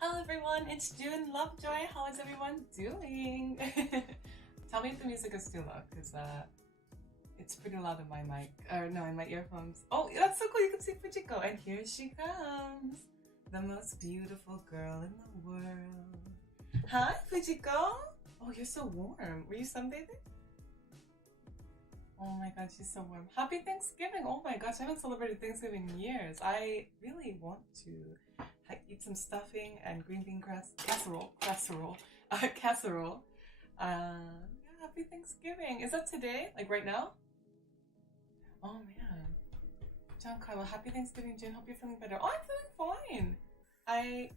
Hello everyone, it's June Lovejoy. How is everyone doing? Tell me if the music is too loud, because it's pretty loud in my mic. Or no, in my earphones. Oh, that's so cool, you can see Fujiko. And here she comes. The most beautiful girl in the world. Hi, Fujiko. Oh, you're so warm. Were you sunbathing? Oh my god, she's so warm. Happy Thanksgiving! Oh my gosh, I haven't celebrated Thanksgiving in years. I really want to eat some stuffing and green bean casserole. Casserole. Yeah, happy Thanksgiving. Is that today? Like right now? Oh man. Giancarlo, happy Thanksgiving, Jane. Hope you're feeling better. Oh, I'm feeling fine. I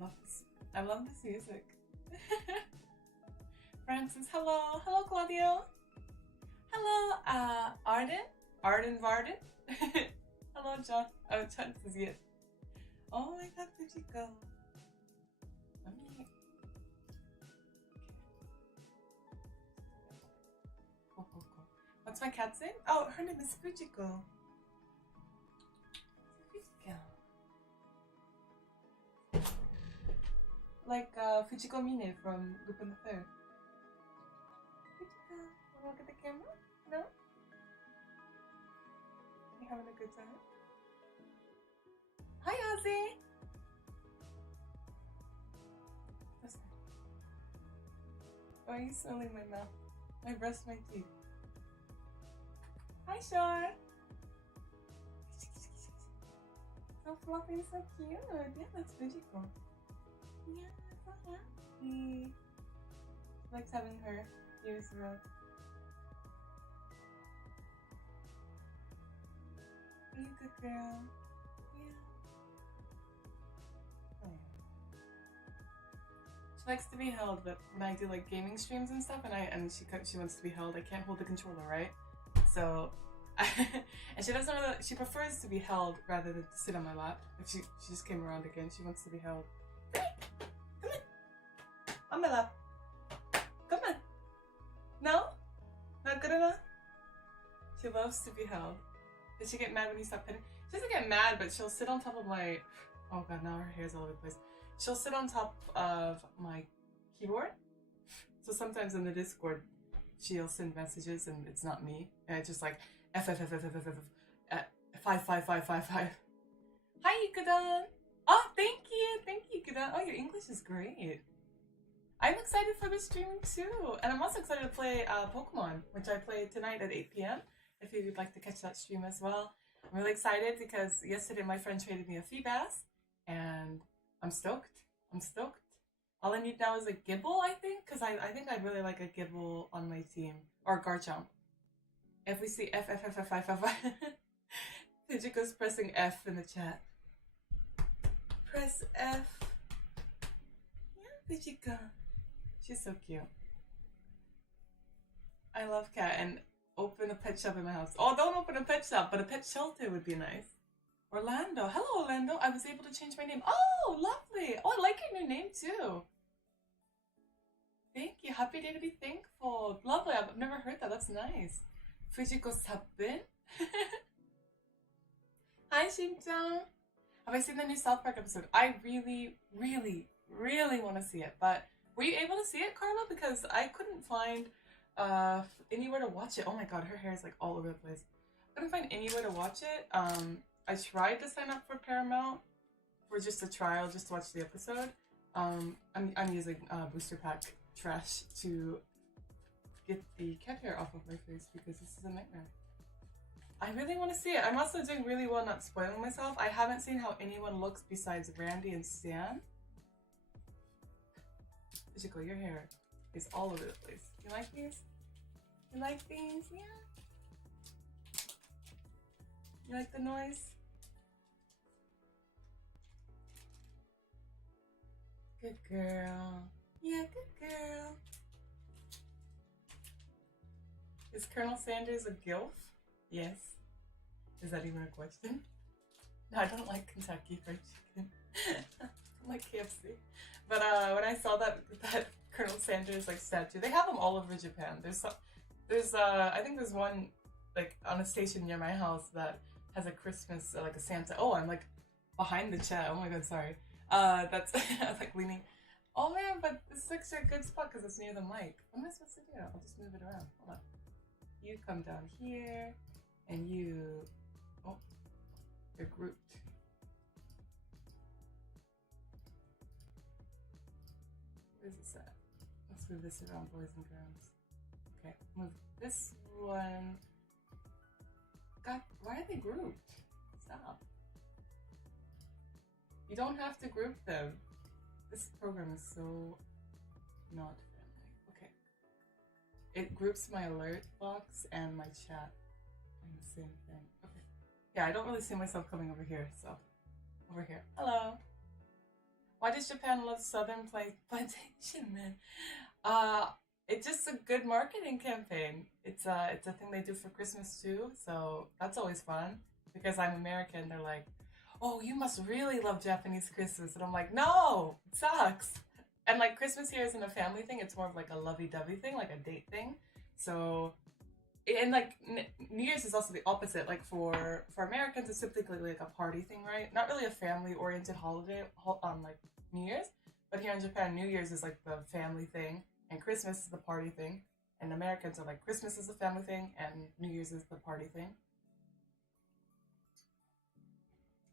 love this. I love this music. Francis, hello. Hello, Claudio. Hello, Arden Varden. Hello, John. Oh, John says yes. Oh my god, Fujiko. Let me... Cool. What's my cat's name? Oh, her name is Fujiko. Like Fujiko Mine from Lupin the Third. Fujiko, wanna look at the camera? No? You having a good time? Hi, Ozzy! Listen. Why are you smelling my mouth? I brushed my teeth. Hi, Shar! So fluffy and so cute. Yeah, that's Fujiko. Yeah, so happy. She likes having her ears rubbed. Are you a good girl? Yeah. Oh. She likes to be held, but when I do like gaming streams and stuff, and she wants to be held, I can't hold the controller, right? So, and she doesn't really. She prefers to be held rather than to sit on my lap. If she just came around again, she wants to be held. Come on, on my lap. Come on. No, not good enough. She loves to be held. Does she get mad when you stop petting? She doesn't get mad, but she'll sit on top of my... Oh god, now her hair's all over the place. She'll sit on top of my keyboard. So sometimes in the Discord, she'll send messages and it's not me. And it's just like, F, 5. Hi, Ikudan! Oh, thank you, Ikudan. Oh, your English is great. I'm excited for this streaming too. And I'm also excited to play Pokemon, which I play tonight at 8 p.m. If you'd like to catch that stream as well. I'm really excited because yesterday my friend traded me a Feebas and I'm stoked. All I need now is a Gibble, I think, because I think I'd really like a Gibble on my team. Or Garchomp. If we see F. Fujiko's pressing F in the chat. Press F. Yeah, Fujiko. She's so cute. I love cat and open a pet shop in my house. Oh, don't open a pet shop, but a pet shelter would be nice. Orlando. Hello, Orlando. I was able to change my name. Oh, lovely. Oh, I like your new name, too. Thank you. Happy day to be thankful. Lovely. I've never heard that. That's nice. Fujiko Sappin. Hi, Shin-chan. Have I seen the new South Park episode? I really want to see it. But were you able to see it, Carla? Because I couldn't find anywhere to watch it. Oh my god, her hair is like all over the place. I couldn't find anywhere to watch it. I tried to sign up for Paramount for just a trial, just to watch the episode. I'm using booster pack trash to get the cat hair off of my face because this is a nightmare. I really want to see it. I'm also doing really well not spoiling myself. I haven't seen how anyone looks besides Randy and Stan. Fujiko, your hair is all over the place. You like these? You like these? Yeah. You like the noise? Good girl. Yeah, good girl. Is Colonel Sanders a gilf? Yes. Is that even a question? No, I don't like Kentucky Fried Chicken. I like KFC. But when I saw that Colonel Sanders like statue, they have them all over Japan. I think there's one like on a station near my house that has a Christmas like a Santa. Oh, I'm like behind the chat. Oh my god, sorry. That's like leaning. Oh man, but this is actually a good spot because it's near the mic. What am I supposed to do? I'll just move it around. Hold on. You come down here, and you. Oh, they're grouped. Where's this at? Let's move this around, boys and girls. Okay, move this one. God, why are they grouped? Stop. You don't have to group them. This program is so not friendly. Okay. It groups my alert box and my chat in the same thing. Okay. Yeah, I don't really see myself coming over here, so over here. Hello. Why does Japan love Southern plantation men? It's just a good marketing campaign. It's a thing they do for Christmas too, so that's always fun. Because I'm American, they're like, oh, you must really love Japanese Christmas. And I'm like, no, it sucks. And like Christmas here isn't a family thing, it's more of like a lovey-dovey thing, like a date thing. So, and like New Year's is also the opposite. Like for Americans, it's typically like a party thing, right? Not really a family-oriented holiday on like New Year's. But here in Japan, New Year's is like the family thing, and Christmas is the party thing. And Americans are like, Christmas is the family thing, and New Year's is the party thing.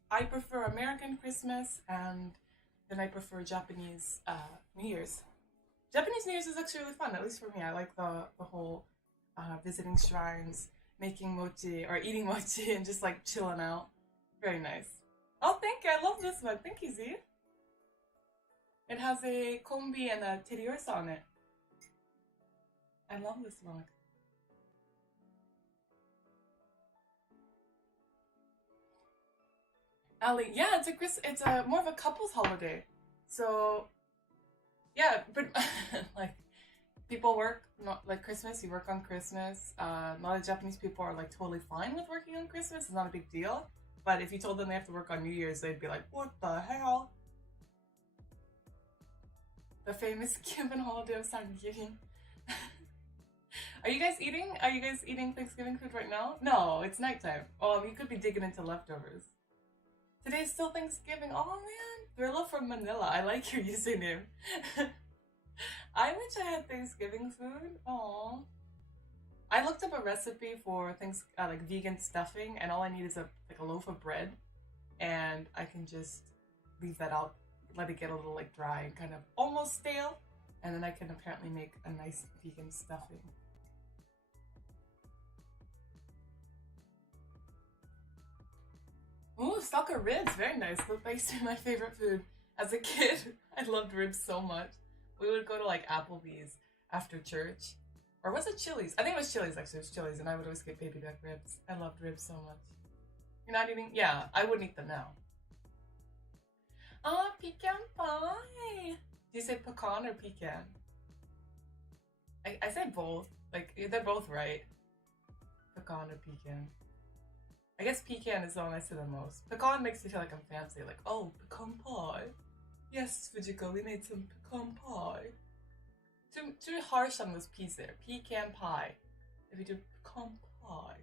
I prefer American Christmas, and then I prefer Japanese New Year's. Japanese New Year's is actually really fun, at least for me. I like the whole visiting shrines, making mochi, or eating mochi, and just like chilling out. Very nice. Oh, thank you. I love this one. Thank you, Z. It has a kombi and a teriyusa on it. I love this mug. Ali, yeah, it's a more of a couples holiday. So, yeah, but like people work not like Christmas. You work on Christmas. A lot of Japanese people are like totally fine with working on Christmas. It's not a big deal. But if you told them they have to work on New Year's, they'd be like, "What the hell?" The famous Cuban holiday of Thanksgiving. Are you guys eating? Are you guys eating Thanksgiving food right now? No, it's nighttime. Oh, you could be digging into leftovers. Today's still Thanksgiving. Oh man, Thrilla from Manila. I like your username. I wish I had Thanksgiving food. Aww. I looked up a recipe for things like vegan stuffing, and all I need is like a loaf of bread, and I can just leave that out, let it get a little like dry and kind of almost stale, and then I can apparently make a nice vegan stuffing. Ooh, stalker ribs, very nice. Those used to be my favorite food. As a kid, I loved ribs so much. We would go to like Applebee's after church. Or was it Chili's? I think it was Chili's actually, it was Chili's, and I would always get baby back ribs. I loved ribs so much. You're not eating? Yeah, I wouldn't eat them now. Ah, pecan pie! Do you say pecan or pecan? I say both. Like, they're both right. Pecan or pecan. I guess pecan is the one I say the most. Pecan makes me feel like I'm fancy. Like, oh, pecan pie. Yes, Fujiko, we made some pecan pie. Too harsh on those P's there. Pecan pie. If you do pecan pie.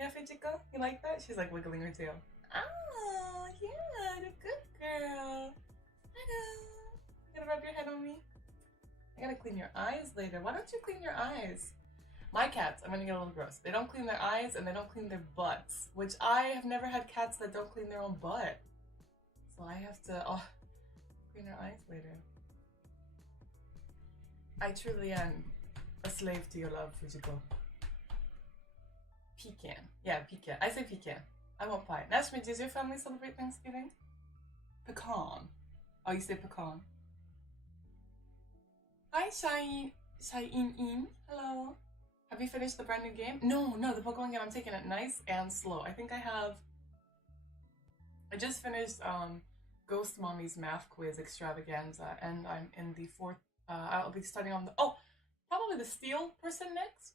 Yeah, Fujiko? You like that? She's like wiggling her tail. Oh, yeah, the good girl. Hello. You gonna rub your head on me? I gotta clean your eyes later. Why don't you clean your eyes? My cats, I'm gonna get a little gross. They don't clean their eyes and they don't clean their butts, which I have never had cats that don't clean their own butt. So I have to clean their eyes later. I truly am a slave to your love, Fujiko. Pecan. Yeah, pecan. I say pecan. I want pie. Nashmi, does your family celebrate Thanksgiving? Pecan. Oh, you say pecan. Hi, Shai-in. Hello. Have you finished the brand new game? No, the Pokemon game, I'm taking it nice and slow. I think I just finished Ghost Mommy's Math Quiz Extravaganza, and I'm in the 4th, I'll be starting on probably the Steel person next.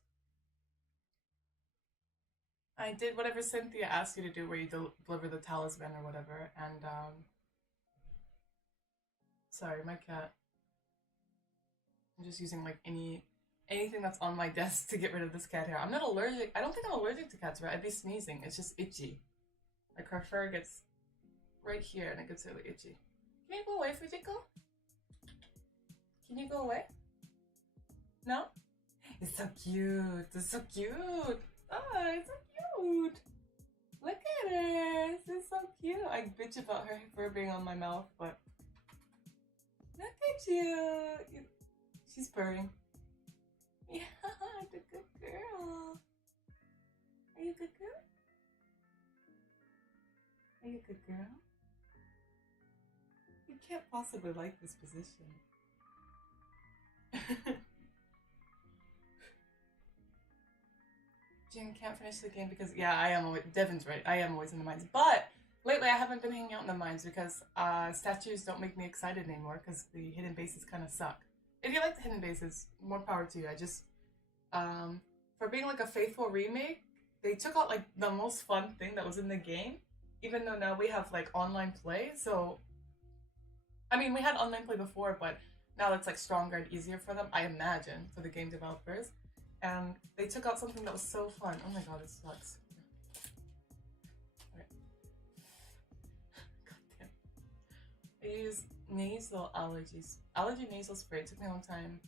I did whatever Cynthia asked you to do, where you deliver the talisman or whatever, and sorry, my cat. I'm just using like anything that's on my desk to get rid of this cat hair. I'm not allergic. I don't think I'm allergic to cats, right? I'd be sneezing. It's just itchy. Like her fur gets right here and it gets really itchy. Can you go away, Fujiko? Can you go away? No? It's so cute. It's so cute. Oh, it's so cute. Look at her. This is so cute. I bitch about her fur being on my mouth, but look at you. She's purring. Yeah, the good girl. Are you a good girl? Are you a good girl? You can't possibly like this position. June can't finish the game because, yeah, I am always, Devin's right, I am always in the mines. But lately I haven't been hanging out in the mines because statues don't make me excited anymore because the hidden bases kind of suck. If you like the hidden bases, more power to you. I just, for being like a faithful remake, they took out like the most fun thing that was in the game, even though now we have like online play. So, I mean, we had online play before, but now it's like stronger and easier for them, I imagine, for the game developers. And they took out something that was so fun. Oh my god, this sucks. Okay. God damn. I use nasal allergy nasal spray. It took me a long time.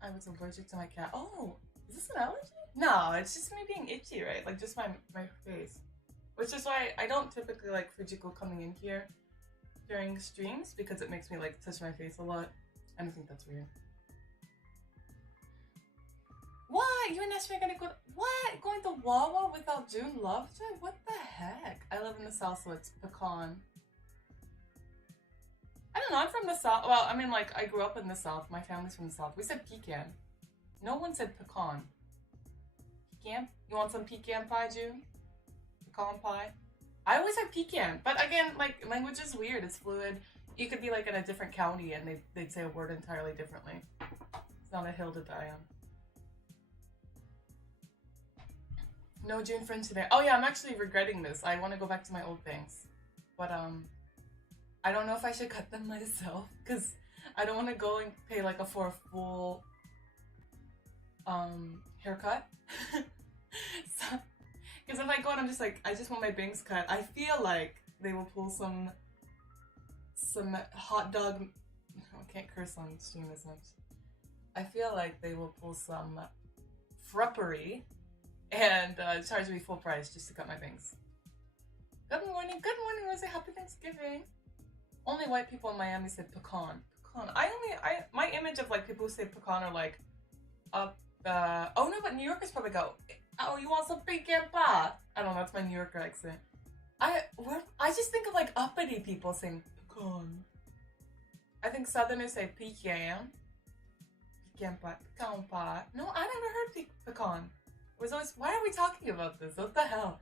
I was allergic to my cat. Oh, is this an allergy? No, it's just me being itchy, right? Like just my face. Which is why I don't typically like Fujiko coming in here during streams because it makes me like touch my face a lot. I don't think that's weird. What? You and Ashmi are gonna go? What? Going to Wawa without June Lovejoy? What the heck? I live in the South, so it's pecan. I don't know. I'm from the South. Well, I mean, like I grew up in the South. My family's from the South. We said pecan. No one said pecan. Pecan? You want some pecan pie, June? Pecan pie? I always said pecan, but again, like language is weird. It's fluid. You could be like in a different county and they'd say a word entirely differently. It's not a hill to die on. No June friend today. Oh yeah, I'm actually regretting this. I want to go back to my old things. But I don't know if I should cut them myself because I don't want to go and pay like for a full haircut. Because if I go and I'm just like, I just want my bangs cut, I feel like they will pull some hot dog. I can't curse on stream as much. I feel like they will pull some fruppery and charge me full price just to cut my bangs. Good morning, Rosie. Happy Thanksgiving. Only white people in Miami said pecan. Pecan. My image of like people who say pecan are like oh no, but New Yorkers probably go, oh, you want some pecan pie? I don't know, that's my New Yorker accent. I just think of like uppity people saying pecan. I think Southerners say pecan. Pecan pie. Pecan pie. No, I never heard pecan. It was always, why are we talking about this? What the hell?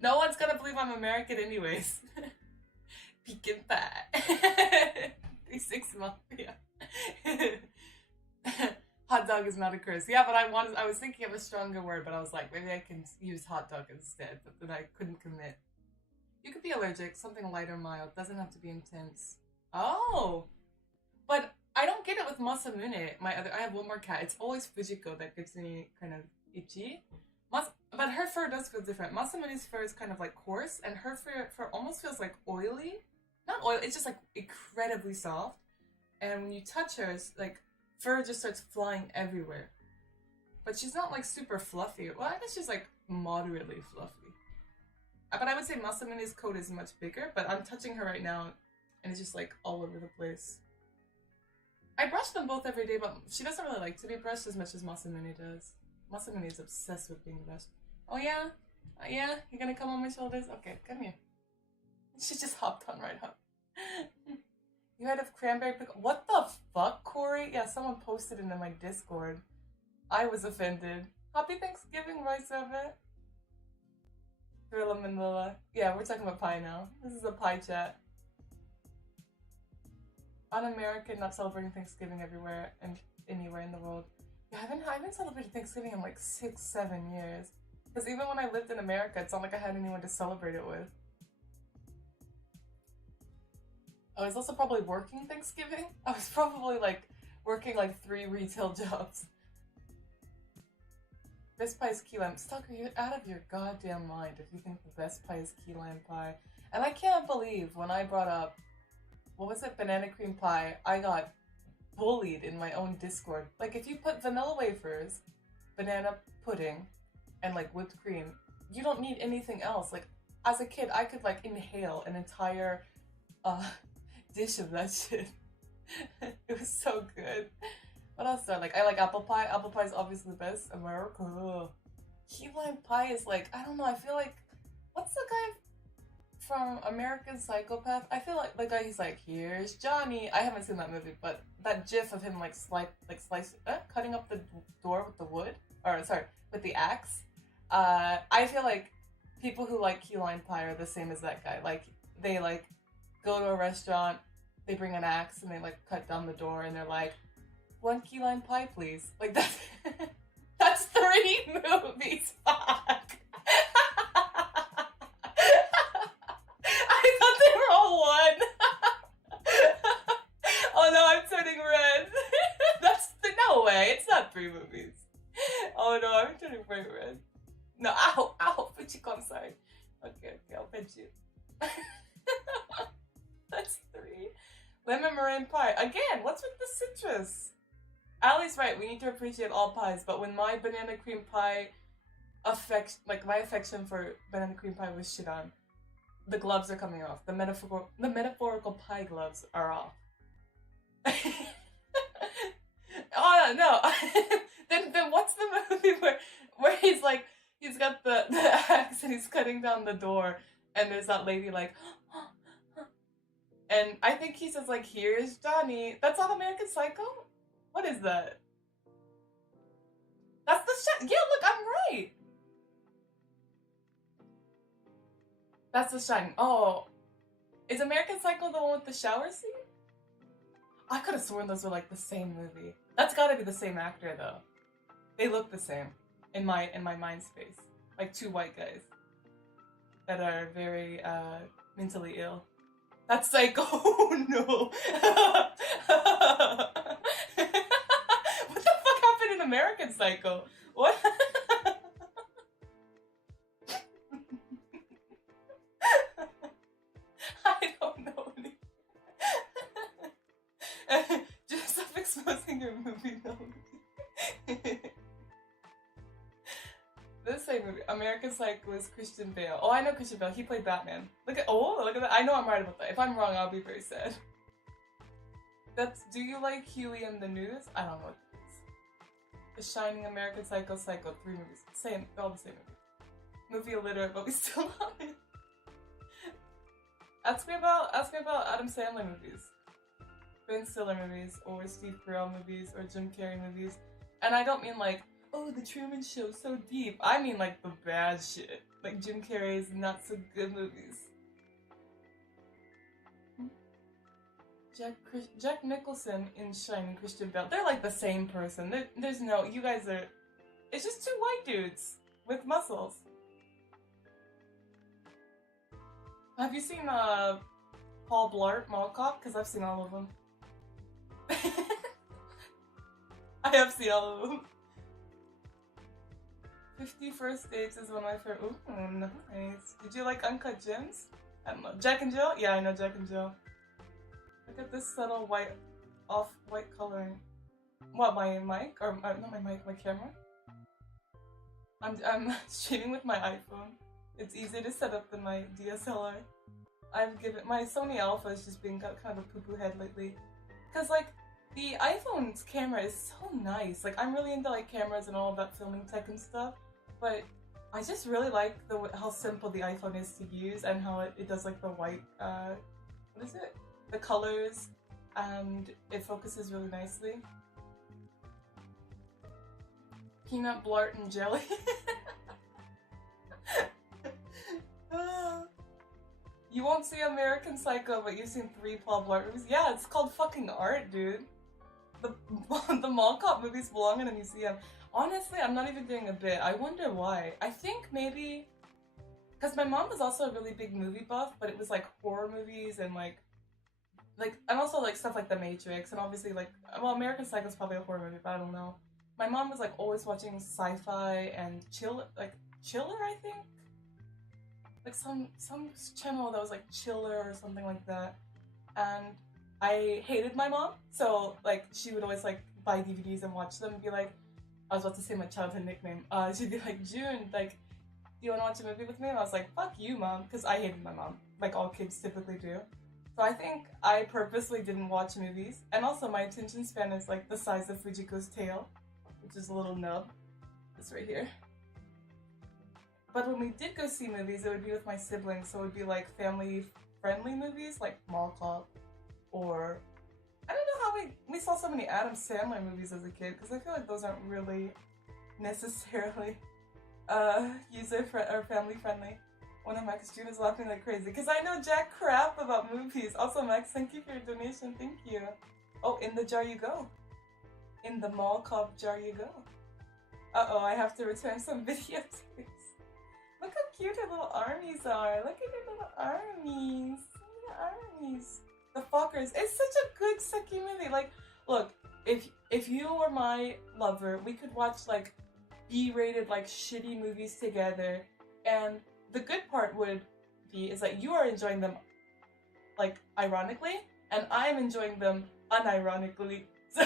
No one's gonna believe I'm American anyways. Pecan pie. 36 Mafia. Hot dog is not a curse. Yeah, but I was thinking of a stronger word, but I was like, maybe I can use hot dog instead, but then I couldn't commit. You could be allergic, something light or mild, doesn't have to be intense. Oh! But I don't get it with Masamune. I have one more cat. It's always Fujiko that gets me kind of itchy. But her fur does feel different. Masamune's fur is kind of like coarse, and her fur almost feels like oily. Not oily, it's just like incredibly soft. And when you touch her, it's like fur just starts flying everywhere. But she's not like super fluffy. Well, I guess she's like moderately fluffy. But I would say Masamune's coat is much bigger, but I'm touching her right now, and it's just like all over the place. I brush them both every day, but she doesn't really like to be brushed as much as Masamune does. Masamune is obsessed with being brushed. Oh yeah? Yeah? You're gonna come on my shoulders? Okay, come here. She just hopped on right up. You had a cranberry pickle. What the fuck, Corey? Yeah, someone posted it in my Discord. I was offended. Happy Thanksgiving, Rice Rabbit. Gorilla Manila. Yeah, we're talking about pie now. This is a pie chat. Un-American, not celebrating Thanksgiving everywhere and anywhere in the world. Yeah, I haven't celebrated Thanksgiving in like 6-7 years. Because even when I lived in America, it's not like I had anyone to celebrate it with. I was also probably working Thanksgiving. I was probably like working like 3 retail jobs. Best pie is key lime. Stalker, you're out of your goddamn mind if you think the best pie is key lime pie. And I can't believe when I brought up, what was it, banana cream pie, I got bullied in my own Discord. Like, if you put vanilla wafers, banana pudding, and like whipped cream, you don't need anything else. Like, as a kid, I could like inhale an entire uh, dish of that shit. It was so good. What else do I like? I like apple pie. Apple pie is obviously the best. America. Key lime pie is like, I don't know, I feel like, what's the guy from American Psychopath? I feel like the guy, he's like, here's Johnny. I haven't seen that movie, but that gif of him like cutting up the door with the wood, or sorry, with the axe. I feel like people who like key lime pie are the same as that guy. Like, they like go to a restaurant, they bring an axe and they like cut down the door and they're like, one key lime pie, please. Like, that's that's 3 movies. Fuck. I thought they were all one. Oh no, I'm turning red. No way. It's not 3 movies. Oh no, I'm turning bright red. No, ow, Fuchiko, I'm sorry. Okay, I'll pinch you. That's 3. Lemon meringue pie. Again, what's with the citrus? Allie's right, we need to appreciate all pies, but when my banana cream pie my affection for banana cream pie was shit on, the gloves are coming off. The metaphorical pie gloves are off. Oh no. then what's the movie where he's like, he's got the axe and he's cutting down the door and there's that lady like and I think he says like, here's Johnny. That's not American Psycho? What is that? That's the shot. Yeah, look, I'm right. That's the Shining. Oh, is American Psycho the one with the shower scene? I could have sworn those were like the same movie. That's gotta be the same actor though. They look the same in my mind space. Like 2 white guys that are very mentally ill. That's Psycho. Oh no. What the fuck happened in American Psycho? What? I don't know. Just stop exposing your movie knowledge. This same movie, American Psycho, was Christian Bale. Oh, I know Christian Bale. He played Batman. Look at that. I know I'm right about that. If I'm wrong, I'll be very sad. Do you like Huey and the News? I don't know what it is. The Shining, American Psycho, Psycho, 3 movies. Same, all the same movie. Movie illiterate, but we still love it. Ask me about Adam Sandler movies. Ben Stiller movies, or Steve Carell movies, or Jim Carrey movies. And I don't mean like, oh, The Truman Show, so deep. I mean like the bad shit. Like Jim Carrey's not so good movies. Jack Nicholson in Shining, Christian Bale. They're like the same person. There's no, you guys are, it's just 2 white dudes with muscles. Have you seen Paul Blart Mall Cop? Because I've seen all of them. I have seen all of them. 50 First Dates is one of my favorite. Ooh, nice. Did you like Uncut Gems? I don't know. Jack and Jill? Yeah, I know Jack and Jill. Look at this subtle off-white coloring. What, my mic? Or, not my mic, my camera? I'm streaming with my iPhone. It's easier to set up than my DSLR. My Sony Alpha is just being kind of a poo-poo head lately. Cause like, the iPhone's camera is so nice. Like, I'm really into like cameras and all of that filming tech and stuff. But I just really like how simple the iPhone is to use and how it does like the white, what is it? The colors, and it focuses really nicely. Peanut, Blart, and Jelly. You won't see American Psycho, but you've seen 3 Paul Blart movies? Yeah, it's called fucking art, dude. The Mall Cop movies belong in a museum. Honestly, I'm not even doing a bit. I wonder why. I think maybe... Because my mom was also a really big movie buff, but it was like horror movies and like and also like stuff like The Matrix, and obviously like, well, American Psycho is probably a horror movie, but I don't know. My mom was like always watching sci-fi and Chiller, I think? like some channel that was like Chiller or something like that, and I hated my mom, so like she would always like buy DVDs and watch them and be like, I was about to say my childhood nickname. She'd be like, June, like, do you want to watch a movie with me? And I was like, fuck you, mom, because I hated my mom, like all kids typically do. So I think I purposely didn't watch movies, and also my attention span is like the size of Fujiko's tail, which is a little nub. It's right here. But when we did go see movies, it would be with my siblings, so it would be like family-friendly movies, like Mall Cop, or I don't know how we saw so many Adam Sandler movies as a kid, because I feel like those aren't really necessarily or family-friendly. One of Max June is laughing like crazy, because I know jack crap about movies. Also, Max, thank you for your donation, thank you. Oh, in the jar you go. In the Mall Cop jar you go. Uh-oh, I have to return some videotapes. Look how cute her little armies are. Look at her little armies. Look at the armies. The fuckers. It's such a good sucky movie. Like, look, if you were my lover, we could watch like B-rated like shitty movies together, and the good part would be is that you are enjoying them like ironically, and I'm enjoying them unironically. So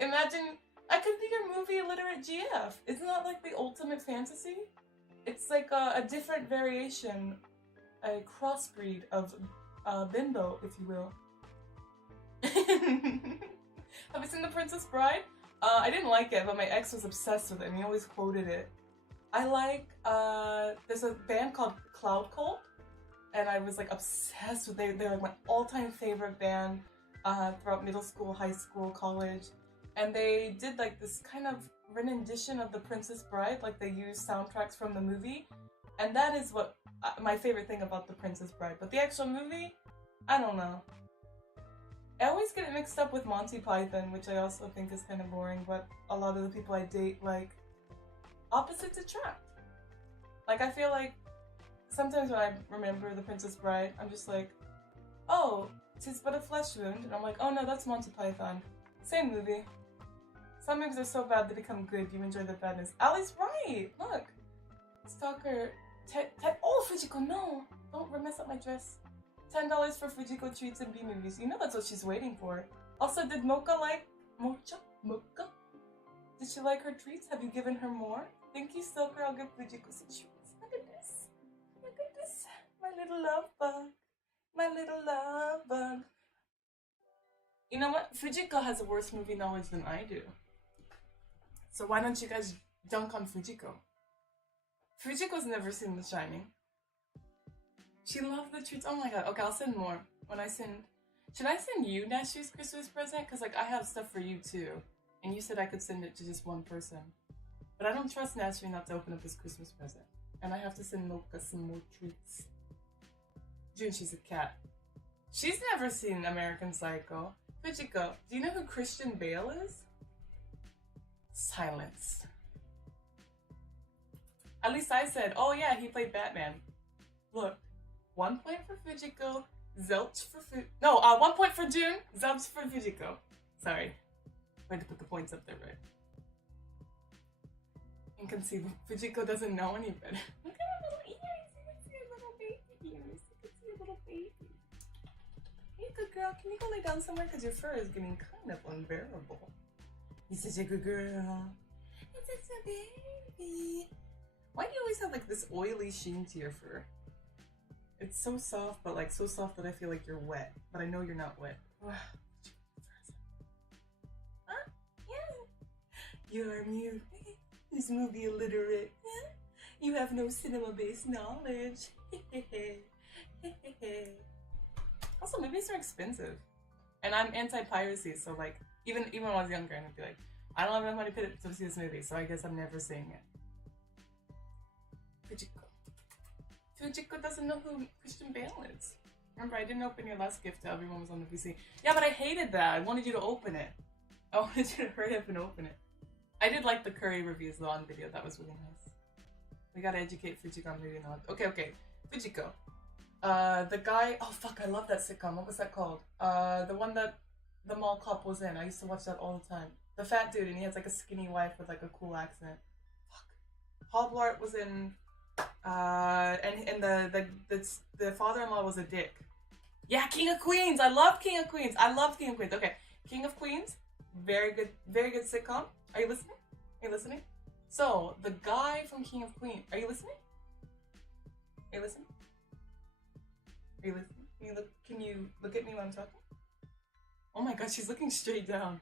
imagine I could be your movie illiterate GF. Isn't that like the ultimate fantasy? It's like a different variation, a crossbreed of bimbo, if you will. Have you seen The Princess Bride? I didn't like it, but my ex was obsessed with it, and he always quoted it. I like, there's a band called Cloud Cult, and I was like obsessed with them. They're like my all-time favorite band throughout middle school, high school, college. And they did like this kind of rendition of The Princess Bride, like they used soundtracks from the movie, and that is what my favorite thing about The Princess Bride. But the actual movie, I don't know. I always get it mixed up with Monty Python, which I also think is kind of boring, but a lot of the people I date like opposites attract. Like I feel like sometimes when I remember The Princess Bride, I'm just like, oh, 'tis but a flesh wound, and I'm like, oh no, that's Monty Python. Same movie. Some movies are so bad they become good, you enjoy the badness. Ali's right! Look! Stalker... Oh, Fujiko, no! Don't mess up my dress. $10 for Fujiko treats and B-movies. You know that's what she's waiting for. Also, did Mocha like... Mocha? Did she like her treats? Have you given her more? Thank you, Stalker. I'll give Fujiko some treats. Look at this. Look at this. My little love bug. My little love bug. You know what? Fujiko has a worse movie knowledge than I do. So why don't you guys dunk on Fujiko? Fujiko's never seen The Shining. She loved the treats. Oh my god. Okay, I'll send more. When I send... Should I send you Nashi's Christmas present? Because like I have stuff for you too. And you said I could send it to just one person. But I don't trust Nashi not to open up his Christmas present. And I have to send Mocha some more treats. June, she's a cat. She's never seen American Psycho. Fujiko, do you know who Christian Bale is? Silence. At least I said, oh yeah, he played Batman. Look, 1 point for Fujiko, zilch for 1 point for June, zilch for Fujiko. Sorry, I had to put the points up there right. Inconceivable. Fujiko doesn't know any better. Look at her little ears. You can see her little baby ears. You can see her little baby. Hey, good girl. Can you go lay down somewhere? Because your fur is getting kind of unbearable. You're such a good girl. It's such a baby. Why do you always have like this oily sheen to your fur? It's so soft, but like so soft that I feel like you're wet. But I know you're not wet. Huh? Yeah. You're mute. This movie illiterate. You have no cinema-based knowledge. Also, movies are expensive. And I'm anti-piracy, so like, even when I was younger, I'd be like, I don't have enough money to see this movie, so I guess I'm never seeing it. Fujiko doesn't know who Christian Bale is. Remember, I didn't open your last gift till everyone was on the PC. Yeah, but I hated that. I wanted you to open it. I wanted you to hurry up and open it. I did like the curry reviews though on video. That was really nice. We gotta educate Fujiko on movie knowledge. Okay. Fujiko. The guy... Oh fuck, I love that sitcom. What was that called? The one that the mall cop was in. I used to watch that all the time. The fat dude, and he has like a skinny wife with like a cool accent. Fuck. Paul Blart was in And the father-in-law was a dick. Yeah, King of Queens. I love King of Queens. I love King of Queens. Okay, King of Queens, very good sitcom. Are you listening? Are you listening? So the guy from King of Queens. Are you listening? Are you listening? Are you listening? Can you look at me when I'm talking? Oh my god, she's looking straight down.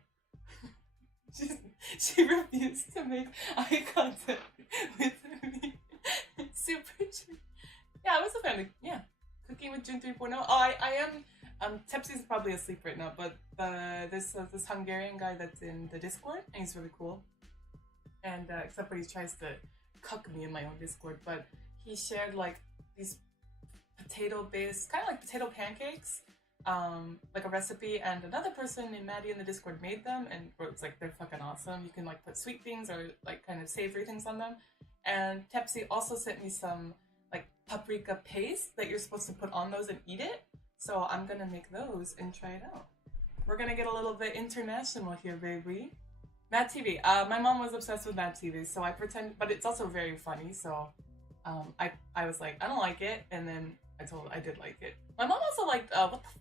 She refused to make eye contact with me. Super true. Yeah, I was a fan of, yeah. Cooking with June 3.0. Oh, I am, Tepsi's probably asleep right now, but this Hungarian guy that's in the Discord, and he's really cool. And, except for he tries to cuck me in my own Discord, but he shared, like, these potato-based, kind of like potato pancakes, like a recipe, and another person named Maddie in the Discord made them, and it's like, they're fucking awesome. You can, like, put sweet things or, like, kind of savory things on them. And Tepsi also sent me some, like, paprika paste that you're supposed to put on those and eat it. So I'm gonna make those and try it out. We're gonna get a little bit international here, baby. Mad TV. My mom was obsessed with Mad TV, so I pretend, but it's also very funny, so I was like, I don't like it, and then I told her I did like it. My mom also liked,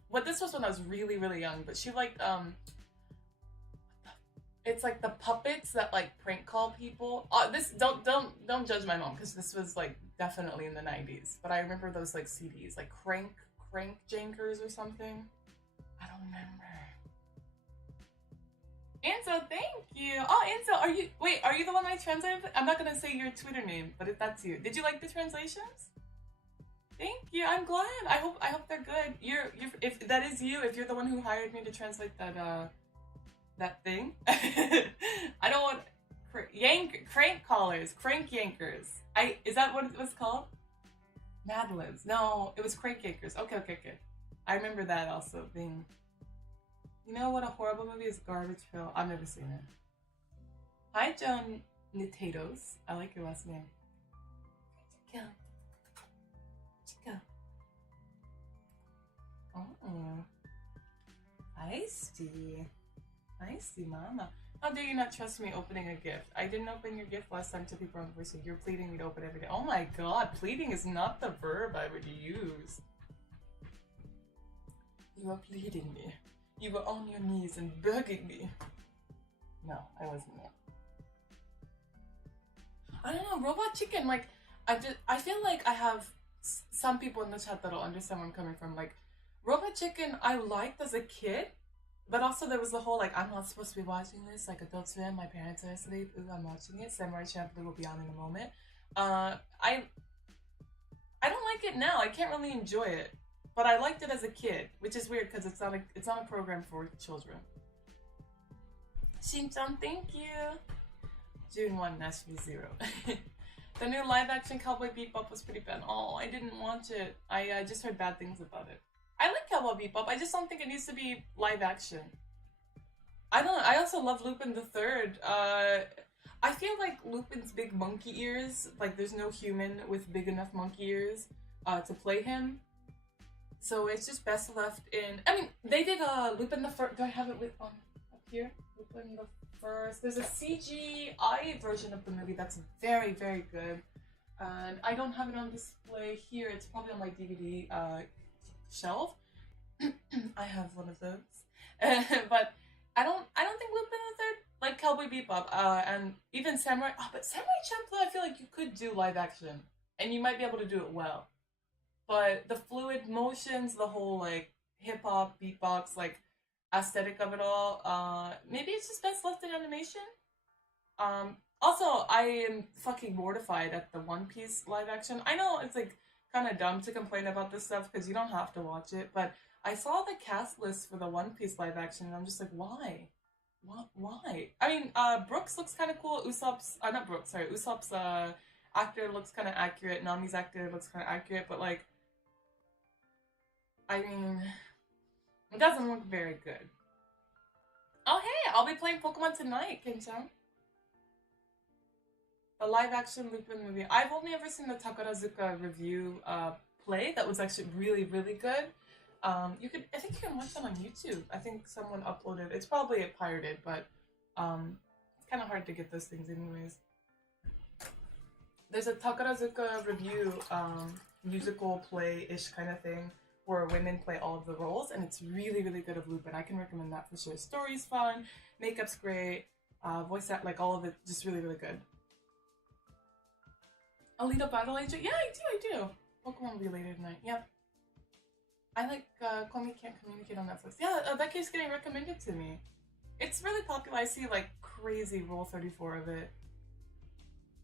what this was when I was really, really young, but she liked, it's like the puppets that like prank call people. This don't judge my mom, because this was like definitely in the 90s, but I remember those like CDs, like Crank Jankers or something. I don't remember. Enzo, thank you. Oh, Enzo, are you the one I translated? I'm not gonna say your Twitter name, but if that's you. Did you like the translations? Thank you. I'm glad. I hope they're good. If that is you, if you're the one who hired me to translate that thing. I don't want crank callers, crank yankers. Is that what it was called? Mad Libs. No, it was crank yankers. Okay. I remember that also being. You know what a horrible movie is? Garbage Pail. I've never seen it. Hi, John Nitatos. I like your last name. Chica. Oh. Feisty, mama. How dare you not trust me opening a gift? I didn't open your gift last time to people on the voice. You're pleading me to open every day. Oh my god, pleading is not the verb I would use. You are pleading me. You were on your knees and begging me. No, I wasn't there. I don't know, Robot Chicken, like, I feel like I have some people in the chat that'll understand where I'm coming from. Like, Robot Chicken I liked as a kid, but also there was the whole, like, I'm not supposed to be watching this, like, Adult Swim, my parents are asleep, ooh, I'm watching it, Samurai Champloo will be on in a moment. I don't like it now, I can't really enjoy it. But I liked it as a kid, which is weird because it's not a program for children. Shin-chan, thank you. June 1, Nashville 0. The new live-action Cowboy Bebop was pretty bad. Oh, I didn't watch it. I just heard bad things about it. I like Cowboy Bebop. I just don't think it needs to be live-action. I also love Lupin the Third. I feel like Lupin's big monkey ears, like there's no human with big enough monkey ears to play him. So it's just best left in. I mean, they did Lupin the First. Do I have it with up here? Lupin the First. There's a CGI version of the movie that's very, very good. And I don't have it on display here. It's probably on my DVD shelf. I have one of those. But I don't think Lupin the Third, like Cowboy Bebop, and even Samurai. Oh, but Samurai Champloo, I feel like you could do live action, and you might be able to do it well. But the fluid motions, the whole like hip hop, beatbox, like aesthetic of it all, maybe it's just best left in animation. Also, I am fucking mortified at the One Piece live action. I know it's like kind of dumb to complain about this stuff because you don't have to watch it, but I saw the cast list for the One Piece live action and I'm just like, why? Why? I mean, Brooks looks kind of cool. Usopp's, not Brooks, sorry, Usopp's actor looks kind of accurate. Nami's actor looks kind of accurate, but like, I mean, it doesn't look very good. Oh hey, I'll be playing Pokemon tonight, Ken-chan. The live-action Lupin movie. I've only ever seen the Takarazuka review play. That was actually really, really good. I think you can watch that on YouTube. I think someone uploaded. It's probably pirated, but it's kind of hard to get those things anyways. There's a Takarazuka review, musical play-ish kind of thing where women play all of the roles, and it's really, really good of Lupin. I can recommend that for sure. Story's fun, makeup's great, voice act, like all of it, just really, really good. Alita Battle Agent? Yeah, I do. Pokemon will be later tonight. Yep. I like Komi Can't Communicate on Netflix. Yeah, that keeps getting recommended to me. It's really popular. I see like crazy Rule 34 of it.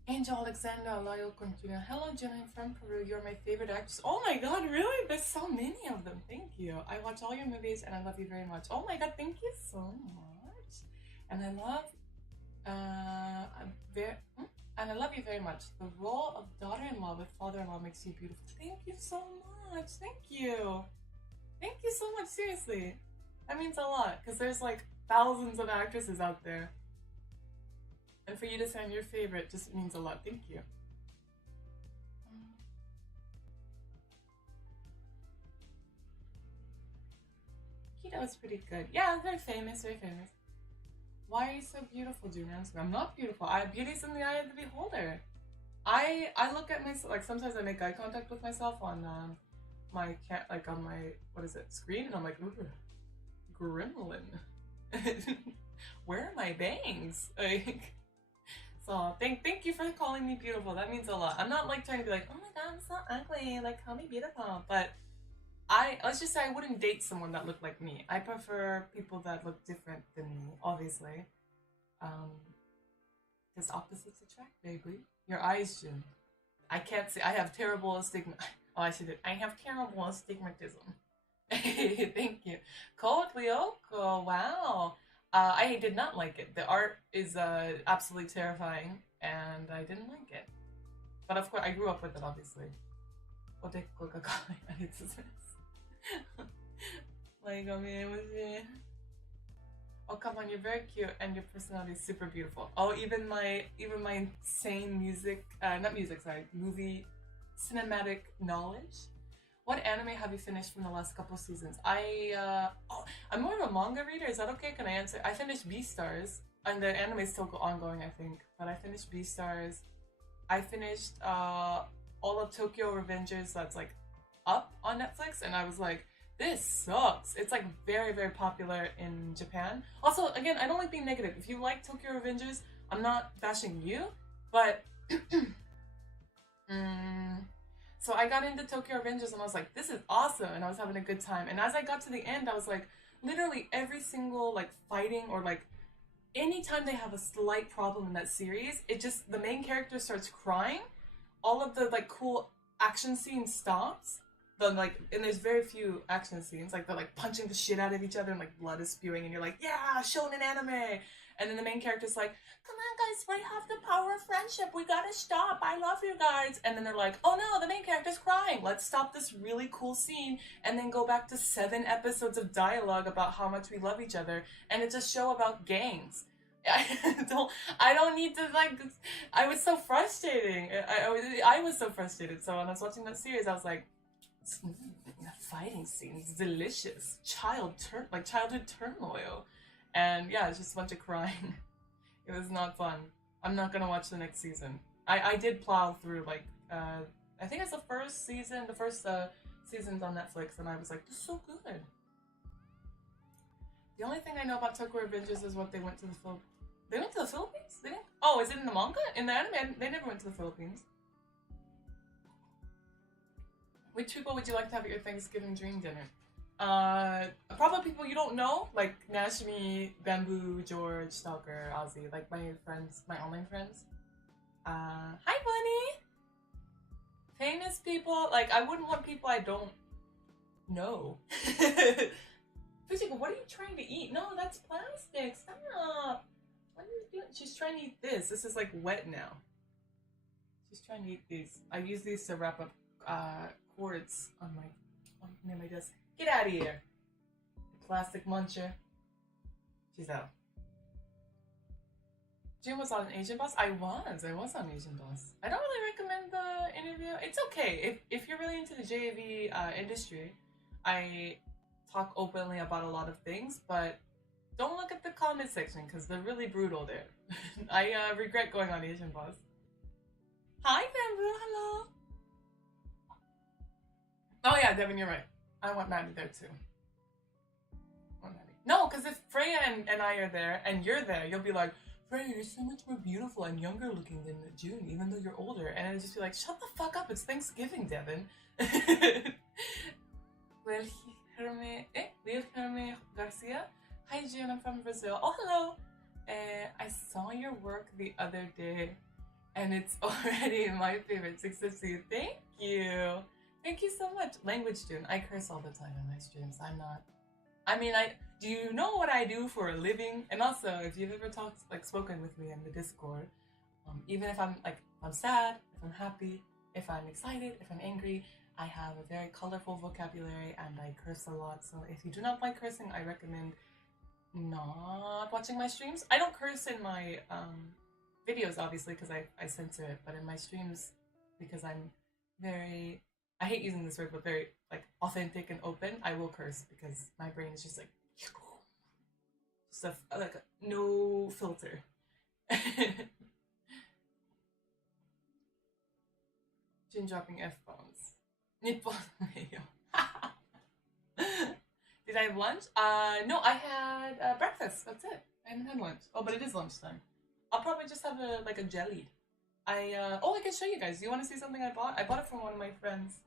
Angel Alexander Alayo Continua. Hello, Jenna. I'm from Peru. You're my favorite actress. Oh my god, really? There's so many of them. Thank you. I watch all your movies and I love you very much. Oh my god, thank you so much. And I love and I love you very much. The role of daughter-in-law with father-in-law makes you beautiful. Thank you so much. Thank you. Thank you so much. Seriously. That means a lot because there's like thousands of actresses out there. And for you to say I'm your favorite just means a lot. Thank you. Keto is pretty good. Yeah, very famous, very famous. Why are you so beautiful, Junior? I'm not beautiful. Beauty's in the eye of the beholder. I look at myself, like sometimes I make eye contact with myself on my screen, and I'm like, ooh, gremlin. Where are my bangs? Like, so thank you for calling me beautiful. That means a lot. I'm not like trying to be like, oh my god, I'm so ugly. Like, call me beautiful. But let's just say I wouldn't date someone that looked like me. I prefer people that look different than me, obviously. Because opposites attract, baby. Your eyes, Jim. I can't say I have terrible astigma. Oh, I should. I have terrible astigmatism. Thank you. Code Lyoko. Wow. I did not like it. The art is absolutely terrifying, and I didn't like it. But of course, I grew up with it, obviously. Oh, come on, you're very cute, and your personality is super beautiful. Oh, even my insane movie cinematic knowledge. What anime have you finished from the last couple seasons? I'm more of a manga reader. Is that okay? Can I answer? I finished Beastars, and the anime is still ongoing, I think. But I finished Beastars. I finished all of Tokyo Revengers. That's like up on Netflix, and I was like, this sucks. It's like very, very popular in Japan. Also, again, I don't like being negative. If you like Tokyo Revengers, I'm not bashing you, but so I got into Tokyo Revengers and I was like, this is awesome, and I was having a good time. And as I got to the end, I was like, literally every single like fighting or like anytime they have a slight problem in that series, the main character starts crying. All of the like cool action scenes stops. And there's very few action scenes, like they're like punching the shit out of each other and like blood is spewing and you're like, yeah, shonen anime. And then the main character's like, come on guys, we have the power of friendship, we gotta stop, I love you guys. And then they're like, oh no, the main character's crying, let's stop this really cool scene and then go back to 7 episodes of dialogue about how much we love each other. And it's a show about gangs. I don't need to like. I was so frustrating. I was so frustrated. So when I was watching that series, I was like, that fighting scene is delicious. Childhood turmoil, and yeah, it's just a bunch of crying. It was not fun. I'm not gonna watch the next season. I did plow through like I think it's the first seasons on Netflix, and I was like, this is so good. The only thing I know about Tokyo Revengers is what they went to the Philippines. They went to the Philippines? They didn't? Oh, is it in the manga? In the anime, they never went to the Philippines. Which people would you like to have at your Thanksgiving dream dinner? Probably people you don't know, like Nashmi, Bamboo, George, Stalker, Ozzy, like my friends, my online friends. Hi Bunny! Famous people, like I wouldn't want people I don't know. Fujiko, what are you trying to eat? No, that's plastic, stop! What are you doing? She's trying to eat this. This is like wet now. She's trying to eat these. I use these to wrap up cords on my desk. Get out of here, plastic muncher. She's out. Jim was on Asian Boss. I was on Asian Boss. I don't really recommend the interview. It's okay if you're really into the JAV industry. I talk openly about a lot of things, but don't look at the comment section because they're really brutal there. I regret going on Asian Boss. Hi, Bamboo. Hello. Oh yeah, Devin, you're right. I want Maddie there too. No, because if Freya and I are there and you're there, you'll be like, Freya, you're so much more beautiful and younger looking than June, even though you're older. And it'll just be like, shut the fuck up, it's Thanksgiving, Devin. Wilhelme Garcia. Hi, June, I'm from Brazil. Oh, hello. I saw your work the other day, and it's already my favorite. Success to you. Thank you. Thank you so much. Language, June. I curse all the time in my streams. I'm not. I mean, do you know what I do for a living? And also, if you've ever spoken with me in the Discord, even if I'm sad, if I'm happy, if I'm excited, if I'm angry, I have a very colorful vocabulary and I curse a lot. So if you do not like cursing, I recommend not watching my streams. I don't curse in my videos, obviously, because I censor it, but in my streams, because I'm very, I hate using this word, but very authentic and open, I will curse because my brain is just stuff no filter. Jin dropping F-bombs. Nippon mayo. Did I have lunch? No, I had breakfast. That's it. I haven't had lunch. Oh, but it is lunchtime. I'll probably just have a jelly. I can show you guys. Do you want to see something I bought? I bought it from one of my friends,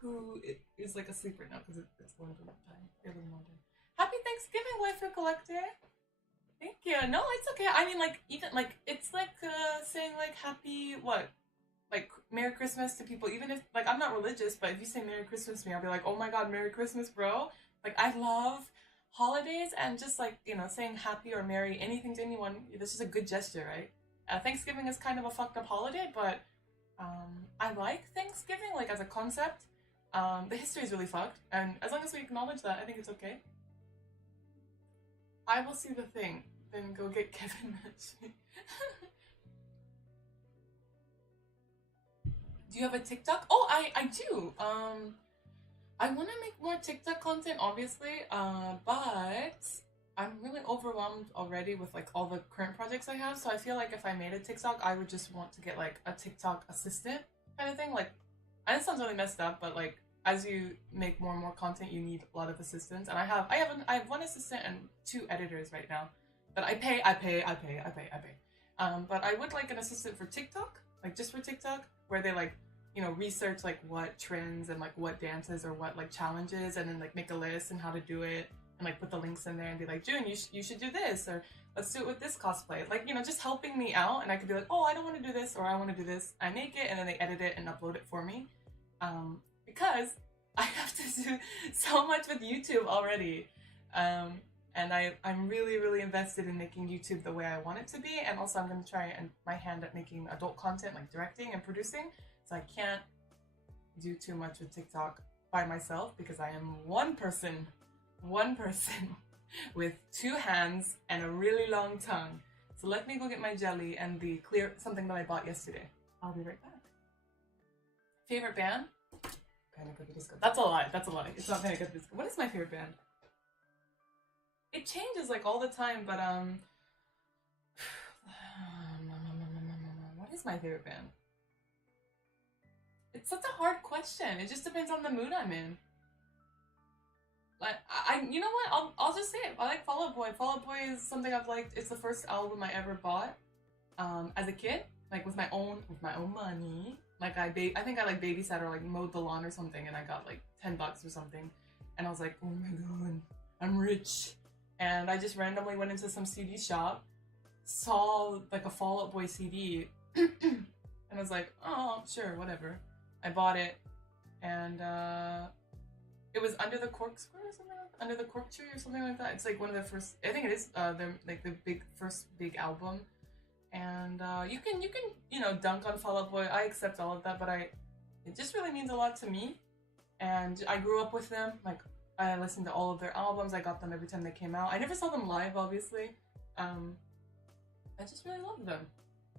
who is asleep right now because it's London time. Early London. Happy Thanksgiving, waifu collector. Thank you. No, it's okay. I mean, even it's saying happy what? Merry Christmas to people, even if I'm not religious, but if you say Merry Christmas to me, I'll be like, oh my god, Merry Christmas, bro. I love holidays, and just saying happy or merry anything to anyone, this is a good gesture, right? Thanksgiving is kind of a fucked up holiday, but I like Thanksgiving as a concept. The history is really fucked, and as long as we acknowledge that, I think it's okay. I will see the thing, then go get Kevin Matching. Do you have a TikTok? Oh, I do. I want to make more TikTok content, obviously, but I'm really overwhelmed already with all the current projects I have. So I feel if I made a TikTok, I would just want to get a TikTok assistant kind of thing. I know it sounds really messed up, but as you make more and more content, you need a lot of assistants. And I have one assistant and 2 editors right now that I pay. But I would like an assistant for TikTok, just for TikTok, where they research what trends and what dances or what challenges, and then make a list and how to do it, and put the links in there and be like, June, you should do this, or let's do it with this cosplay, just helping me out. And I could be like, oh, I don't want to do this, or I want to do this. I make it and then they edit it and upload it for me, because I have to do so much with YouTube already, and I'm really invested in making YouTube the way I want it to be. And also I'm going to try my hand at making adult content, directing and producing. So I can't do too much with TikTok by myself because I am one person with 2 hands and a really long tongue. So let me go get my jelly and something that I bought yesterday. I'll be right back. Favorite band? Panic at the Disco. That's a lie. It's not Panic at the Disco. What is my favorite band? It changes all the time, but what is my favorite band? It's such a hard question. It just depends on the mood I'm in. You know what? I'll just say it. I like Fall Out Boy. Fall Out Boy is something I've liked. It's the first album I ever bought, as a kid, with my own money. I think I babysat or mowed the lawn or something, and I got $10 or something, and I was like, oh my god, I'm rich. And I just randomly went into some CD shop, saw a Fall Out Boy CD, and I was like, oh, sure, whatever. I bought it, and it was Under the Corkscrew or something like that? Under the Cork Tree or something like that. It's one of their first, I think it is the first big album. And you can dunk on Fall Out Boy. I accept all of that, but it just really means a lot to me. And I grew up with them. I listened to all of their albums. I got them every time they came out. I never saw them live, obviously. I just really love them.